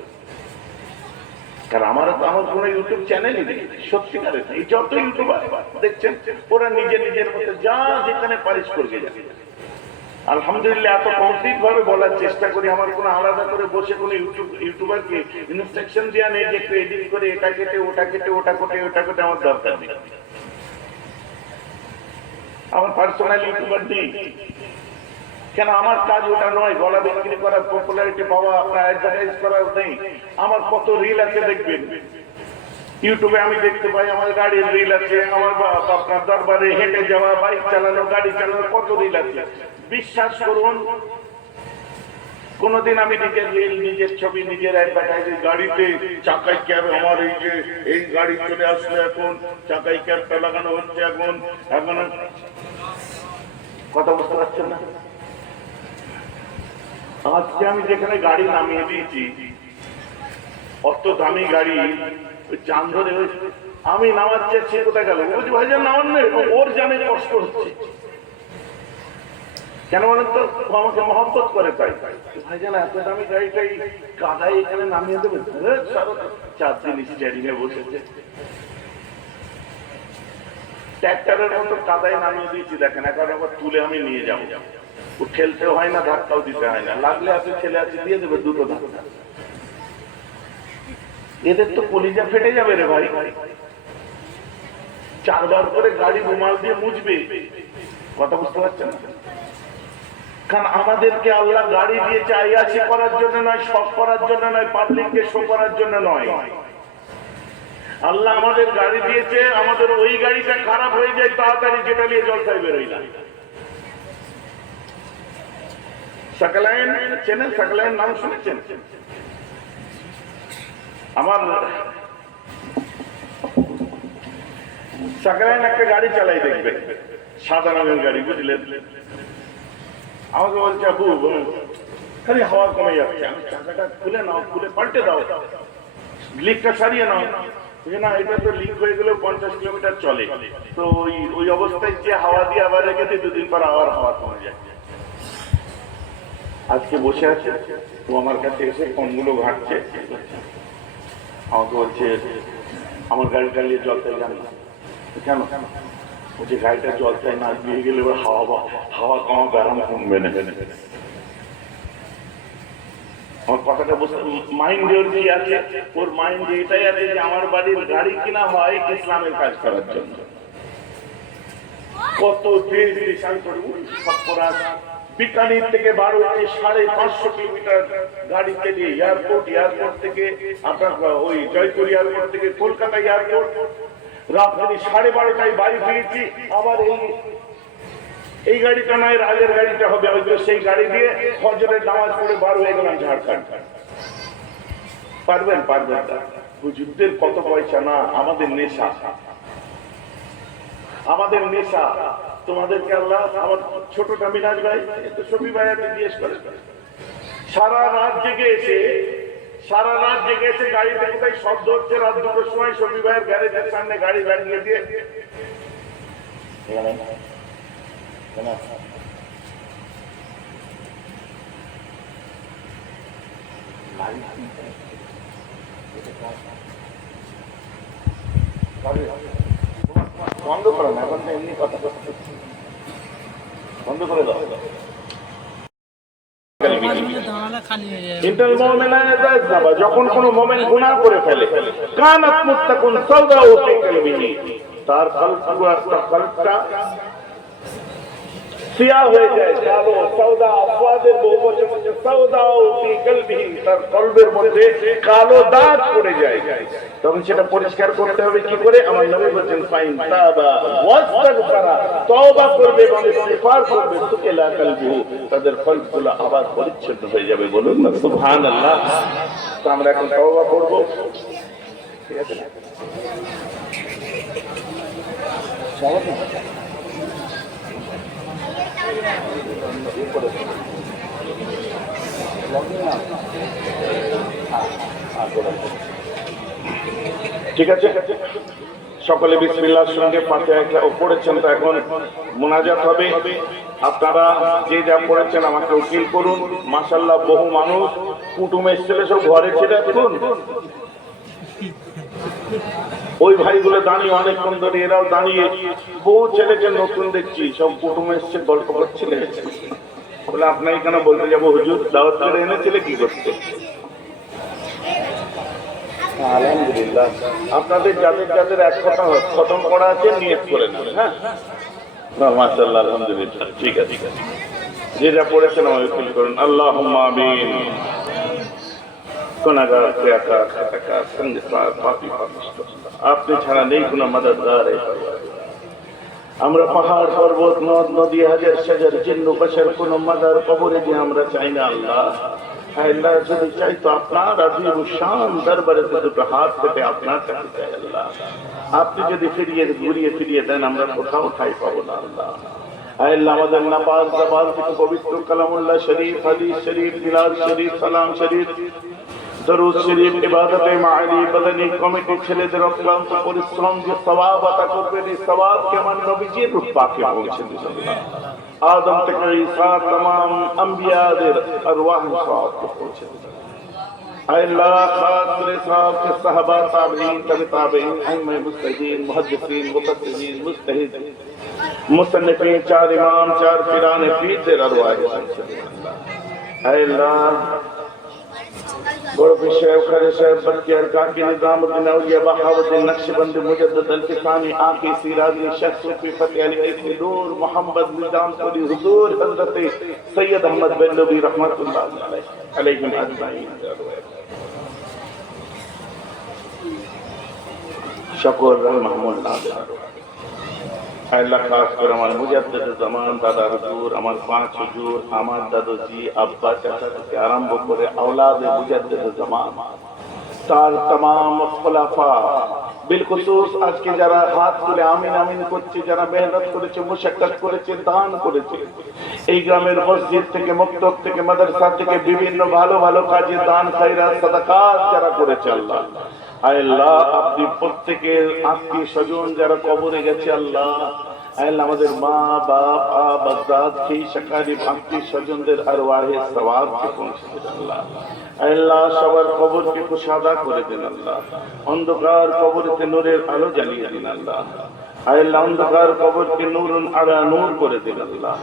কারণ আমার কোনো ইউটিউব চ্যানেলই নেই, সত্যিকারের নেই। যত ইউটিউবার দেখছেন ওরা নিজের মতো যা যেখানে পারিশ করে যাচ্ছে। আলহামদুলিল্লাহ এত কমপ্লিট ভাবে বলার চেষ্টা করি, আমার কোনো আলাদা করে বসে কোনো ইউটিউবারকে ইনস্ট্রাকশন দেওয়া নেই যে একটু এডিট করে এটা কেটে ওটা কেটে ওটা কেটে ওটা কেটে, আমার দরকার নেই। আমার পার্সোনাল ইউটিউবার নেই, কেন আমার কাজ ওটা নয়। গলা বিক্রি করার, পপুলারিটি পাওয়া, আপনার অ্যাডভার্টাইজ করার নেই। আমার কত রিল আছে দেখবেন ইউটিউবে, আমি দেখতে পাই আমার গাড়ির রিল আছে, আমার আপনার দরবারে হেঁটে যাওয়া, বাইক চালানো, গাড়ি চালানো, কত রিল আছে। বিশ্বাস করুন কোনদিন আমি নিজের রিল, নিজের ছবি, নিজের অ্যাডভার্টাইজিং গাড়িতে চাকাই ক্যাব, আমার এই যে এই গাড়ি চলে আসলো, এখন চাকাই ক্যাবটা লাগানো হচ্ছে, এখন কথা বুঝতে পারছেন না? আজকে আমি যেখানে গাড়ি নামিয়ে দিয়েছি অত দামি গাড়ি জান ধরে আমি নামার চাচ্ছি, কোথায় গেল? বলছি ভাইজান নামান নেই, ওর জানে কষ্ট হচ্ছে। কেন বলেন তো? আমাকে মহব্বত করে তাই। ভাইজান এত দামি গাড়িটাই কাদায় এখানে নামিয়ে দেবেন? 4 দিন স্টিয়ারিং এ বসেছে, ট্র্যাক্টরের মতো কাদায় নামিয়ে দিয়েছি। দেখেন এখন আবার তুলে আমি নিয়ে যাবো, ও ঠেলতেও হয় না, ধাক্কাও দিতে হয় না, লাগলে আছে ছেলে আছে দিয়ে দেবে 2টো ধাক্কা। এদের তো কলিজা ফেটে যাবে রে ভাই। 4 বার করে গাড়ি রুমাল দিয়ে মুছবে, কথা বুঝতে পারছেন? কারণ আমাদেরকে আল্লাহ গাড়ি দিয়েছে আইয়াছি করার জন্য নয়, শখ করার জন্য নয়, পাবলিককে শো করার জন্য নয়। আল্লাহ আমাদের গাড়ি দিয়েছে, আমাদের ওই গাড়িটা খারাপ হয়ে যায় তাড়াতাড়ি, যেটা নিয়ে জলসায় বেরোই না। সাকলাইন চেনেন? সাকলাইন নাম শুনেছেন? আমার সাকলাইন একটা গাড়ি চালাই দেখবে, সাদা রঙের গাড়ি, বুঝলেন? আমাকে বলছে আবু খালি হাওয়া কমে যাচ্ছে। আমি চাকাটা খুলে নাও, খুলে পাল্টে দাও, লিকটা সারিয়ে নাও। না এটা তো লিক হয়ে গেলেও 50 কিলোমিটার চলে, তো ওই অবস্থায় যে হাওয়া দিয়ে আবার রেখে দিই, 2 দিন পর আবার হাওয়া কমে যায়। আজকে বসে আছে ও আমার কাছে এসে কোনগুলো ঘাটছে, আমাকে বলছে আমার গাড়িটা নিয়ে জল চাই জানি না কেন? বলছে গাড়িটা জল চাই না দিয়ে গেলে এবার হাওয়া কমাবে, আরাম কমবে না। আমার কথাটা বুঝতে মাইন্ড ওর কি আছে? ওর মাইন্ড এটাই আছে যে আমার বাড়ির গাড়ি কিনা হয় ইসলামের কাজ করার জন্য। কত দেশ দেশাল করে বিকানির থেকে 12,500 কিলোমিটার গাড়ি চালিয়ে এয়ারপোর্ট থেকে আপনার ওই জয়পুর এয়ারপোর্ট থেকে কলকাতা এয়ারপোর্ট, রাত্রি 12:30টায় বাড়ি ফিরেছি। আবার এই গাড়িটা নয়, আগের গাড়িটা হবে, হয়তো সেই গাড়ি দিয়ে ফজরের নামাজ পড়ে বার হয়ে গেলাম ঝাড়খণ্ড। পারবেন? পারবেন না। যুদ্ধের কত পয়সা না, আমাদের নেশা, আমাদের নেশা। তোমাদেরকে আল্লাহ, আমার ছোটটা মিনাজ ভাই, শফি ভাই আপনি জিজ্ঞেস করেন, সারা রাত জেগে এসে গাড়িতে কোথায় শব্দ হচ্ছে, রাত 2টোর সময় শফি ভাইয়ের গ্যারেজের সামনে গাড়ি লাগিয়ে দিয়ে বন্ধ করো না, এখন এমনি কথা বন্ধ করে দাও। যখন কোন মোমেন গুনাহ করে ফেলে, কানাত মুত্তাকুন সাওদাউ ফি কলবিহি, তার কলবটা সিয়া হয়ে যায়, কালো। সাওদা আফওয়াদের বহুবচন হচ্ছে সাওদাউ ফি কলবিহি, তার কলবের মধ্যে কালো দাগ পড়ে যায়। তখন সেটা পরিষ্কার করতে হবে কি করে? আমার নবী বলেন ফাইন তাবা ওয়াস্তাগফারা, তওবা করবে এবং ইস্তিগফার করবে, সুকিলা কলবুহু, তাদের কলবগুলো আবার পরিচ্ছন্ন হয়ে যাবে। বলুন না সুবহানাল্লাহ। তো আমরা এখন তওবা করব, ঠিক আছে? ঠিক আছে, সকলে বিসমিল্লাহর সঙ্গে ফাতিহা পড়েছেন, তো এখন মুনাজাত হবে। আপনারা যে যা পড়েছেন আমাকে উকিল করুন। মাশাআল্লাহ বহু মানুষ কুটুম এসেছিল, সব ঘরে ছিল, এখন ওই ভাইগুলো দাঁড়িয়ে অনেকক্ষণ ধরে, এরাও দাঁড়িয়ে, বহু ছেলেকে নতুন দেখছি, সব কুটুম এসছে, গল্প করছিলেন। বলে আপনাকে কেন বলতে যাবো হুজুর, দাওয়াত করে এনেছিলে কি করতে? আলহামদুলিল্লাহ, আপনাদের যাদের যাদের এক কথা খতম করা আছে নিয়ত করে নেবেন। হ্যাঁ মাশাআল্লাহ, আলহামদুলিল্লাহ, ঠিক আছে। যে যা পড়েছেন আমাকে উকিল করুন। আল্লাহুম্মা আমিন। গুনাহগার ক্রিয়াকার খাতাকার সঙ্গীতকার পাপী পাপিষ্ঠ, আপনি ছাড়া নেই কোনো মদদগার। আমরা পাহাড় পর্বত নদ নদী হাজার সাজার জিন্নু বাশার কোন মাদার কবরে দিয়ে আমরা চাই না আল্লাহ। আল্লাহ যদি চাই তো আপনার আজিম শান দরবারে দুটো হাত পেতে আপনার কাছে চাই আল্লাহ। আপনি যদি ঘুরিয়ে ফিরিয়ে দেন আমরা কোথাও ঠাই পাবো না আল্লাহ। আল্লাহ আমাদের নাপাক জবান থেকে পবিত্র কালামুল্লাহ শরীফ, হাদিস শরীফ, মিলাদ শরীফ, সালাম শরীফ দরুদ শরীফ ইবাদতে মাআলি বাদানি কমিটি ছেলেদের অক্লান্ত পরিশ্রম যে সওয়াব আতা করবেন, এই সওয়াবকে আমার নবীজির রূপ পাকে পৌঁছে দিন। আদম থেকে ঈসা तमाम अंबियाদের अरवाह সওয়াবকে পৌঁছে দিন। अल्लाह खास करे साहब के सहाबा ताबईन तबे ताबईन अइम्मा मुस्ताहिदीन मुहद्दिसीन मुफस्सिरीन मुज्तहिद मुसन्निफीन, चार इमाम चार पीराने पीर दे अरवाह पहुंचे अल्लाह बड़े शेख खरे शेख बख्तियार काकी निजामुद्दीन औलिया बहाउद्दीन नक्शबंदी मुजद्दिद अल-फिसानी आकी सिराजी शेख सूफी फतेह अली कैफी नूर मोहम्मद निजाम कोली हुजूर हजरत सैयद अहमद बेल्लवी रहमतुल्लाह अलैहिम अजमाइन। शकूर रहमहुल्लाह अल्लाह खास कर আমার মুজাদ্দিদ জামান দাদা হুজুর, আমার পাঁচ হুজুর, আমার দাদুজি আব্বা চাচা থেকে আরম্ভ করে औलाद মুজাদ্দিদ জামান তার तमाम খুলাফা বিলখুসুস আজকে যারা হাত তুলে আমিন আমিন করছে, যারা মেহনত করেছে, মুশাক্কাত করেছে, দান করেছে, এই গ্রামের মসজিদ থেকে মক্তব থেকে মাদ্রাসা থেকে বিভিন্ন ভালো ভালো কাজে দান খায়রাত সাদাকাত যারা করেছে আল্লাহ আল্লাহ আপনি প্রত্যেকের আত্মীয় স্বজন যারা কবরে গেছে আল্লাহ আল্লাহ আমাদের মা বাপ আবাদ সেই শাকারি আত্মীয় স্বজনদের আরওয়াহে সওয়াবকে পৌঁছে দিন আল্লাহ আল্লাহ সবার কবরকে কুশাদা করে দিন আল্লাহ অন্ধকার কবরেতে নূরের আলো জ্বালিয়ে দিন আল্লাহ আল্লাহ অন্ধকার কবরকে নূরুন আলা নূর করে দিন আল্লাহ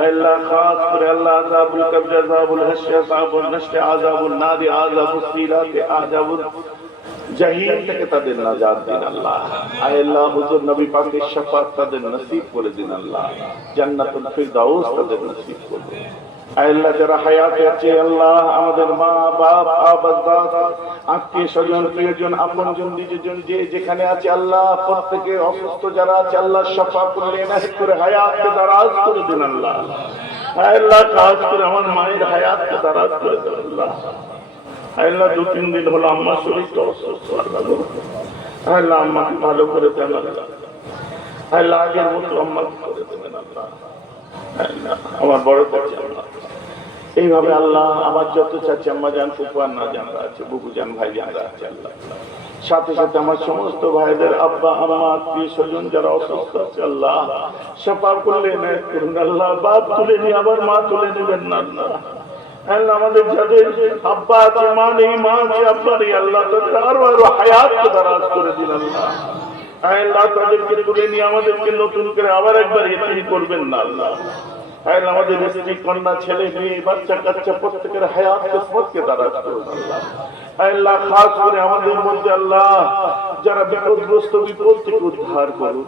আল্লাহ খাস করে আল্লাহ আযাবুল কবর আযাবুল হাশর আযাবুল নশর আযাবুল নাদি আযাবুস সিরাতে আযাবুল জাহিম থেকে তাদের নাজাত দিন আল্লাহ আল্লাহ হুজুর নবী পাকের শাফাত তাদের নসিব করে দিন আল্লাহ জান্নাতুল ফিরদাউস তাদের নসিব করুন আল্লাহ যারা হায়াতে আছে আল্লাহ আমাদের মা বাপ আবাদ আত্মীয় স্বজন প্রিয়জন আপনজন নিজজন যে যেখানে আছে আল্লাহ প্রত্যেকে অসুস্থ যারা আছে আল্লাহ শাফা করলে ইনায়াত করে হায়াতকে দারাজ করে দিন আল্লাহ আল্লাহ খাস করে আমার মায়ের হায়াতকে দারাজ করে দিন আল্লাহ আল্লাহ দু তিন দিন হলো আম্মা শরীরটা অসুস্থ আল্লাহ আম্মাকে ভালো করে দেন আল্লাহ আগের মতো আম্মাকে করে দেবেন আল্লাহ আল্লাহ আমার বড় চাচি আল্লাহ এইভাবে আল্লাহ আমার যত চাচি আম্মা জান ফুফু না জানরা আছে বুবু জান ভাই জানরা আছে আল্লাহ সাথে সাথে আমার সমস্ত ভাইদের আব্বা আম্মা আত্মীয় স্বজন যারা অসুস্থ আছে আল্লাহ শাফা করলে ইনায়াত করুন আল্লাহ বাপ তুলে নিয়ে আবার মা তুলে নেবেন না আল্লাহ আল্লাহ আমাদের যাদের আব্বা আছে মা নেই মা আছে আব্বা নেই আল্লাহ তাদের আরো আরো হায়াতকে দারাজ করে দিন আল্লাহ আল্লাহ তাদেরকে তুলে নিয়ে আমাদেরকে নতুন করে আবার একবার ইতি করবেন না আল্লাহ আল্লাহ আমাদের স্ত্রী কন্যা ছেলে মেয়ে বাচ্চা কাচ্চা প্রত্যেকের হায়াত কিসমতকে দারাজ করুন আল্লাহ আল্লাহ খাস করে আমাদের মধ্যে আল্লাহ যারা বিপদগ্রস্ত বিপদ থেকে উদ্ধার করুন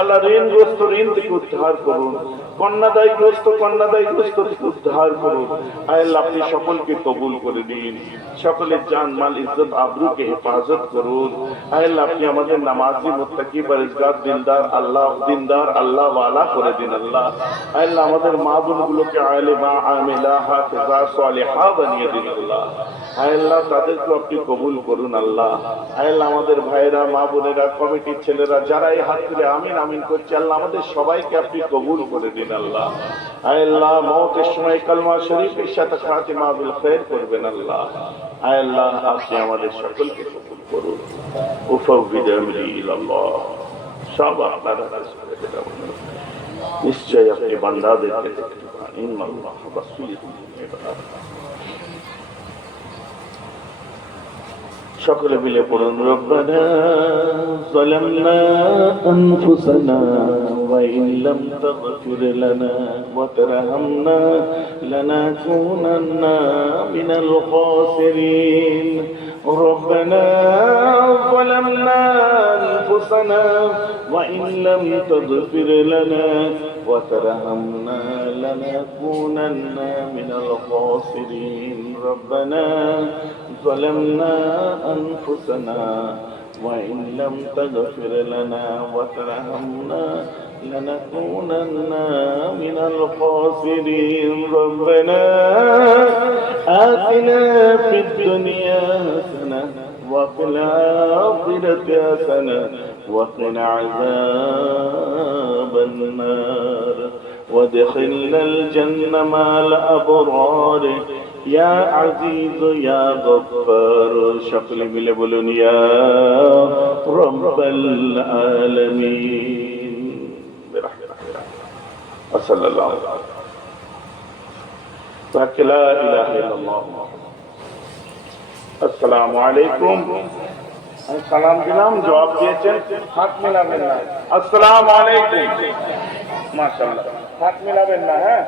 আল্লাহ ঋণগ্রস্ত ঋণ থেকে উদ্ধার করুন কন্যাদায়গ্রস্ত কন্যাদায়গ্রস্ত থেকে উদ্ধার করুন আল্লাহ আপনি সকলকে কবুল করে দিন সকলের জান মাল ইজ্জত আবরুকে হেফাজত করুন আল্লাহ আপনি আমাদের নামাজি মুত্তাকি পরহেজগার দিনদার আল্লাহ ওয়ালা করে দিন আল্লাহ আল্লাহ আমাদের মা বোনগুলোকে আলেমা আমিলা হাফেজা সালেহা বানিয়ে দিন আল্লাহ আল্লাহ তাদেরকে আপনি কবুল করুন আল্লাহ আল্লাহ আমাদের ভাইরা মা বোনেরা কমিটির ছেলেরা যারা এই হাত তুলে আমিন আমিন করছে আল্লাহ আমাদের সবাইকে আপনি কবুল করে দিন আল্লাহ আল্লাহ মওতের সময় কালমা শরীফের সাথে খাতিমা বিল খায়র করবেন আল্লাহ আল্লাহ আপনি আমাদের সকলকে কবুল করুন উফাউযিদু আমরি ইলাল্লাহ সব আপনার হাতে ছেড়ে দিলাম নিশ্চয় আপনি বান্দাদেরকে দেখতে পান ইন্নাল্লাহ বাসীরুম বিল ইবাদ সকলে মিলে পড়ুন রব্বানা যালামনা আনফুসানা ওয়া ইন লাম তাগফির লানা ওয়া তারহামনা লানাকুনান্না মিনাল খাসিরিন রব্বানা যালামনা আনফুসানা ওয়া ইন লাম তাগফির লানা ওয়া তারহামনা লানাকুনান্না মিনাল খাসিরিন রব্বানা ظلمنا أنفسنا وإن لم تغفر لنا وترحمنا لنكونن من الخاسرين ربنا آتنا في الدنيا حسنة وفي الآخرة حسنة وقنا عذاب النار وادخلنا الجنة مع الأبرار ইয়া আজিজ ইয়া গফফার, সকলে মিলে বলুন ইয়া রাব্বাল আলামিন। সাল্লাল্লাহু আলাইহি লা ইলাহা ইল্লাল্লাহ। আসসালামু আলাইকুম। আমি সালাম দিলাম, জবাব দিয়েছেন, হাত মেলাবেন না। আসসালামু আলাইকুম। মাশাআল্লাহ, হাত মেলাবেন না। হ্যাঁ।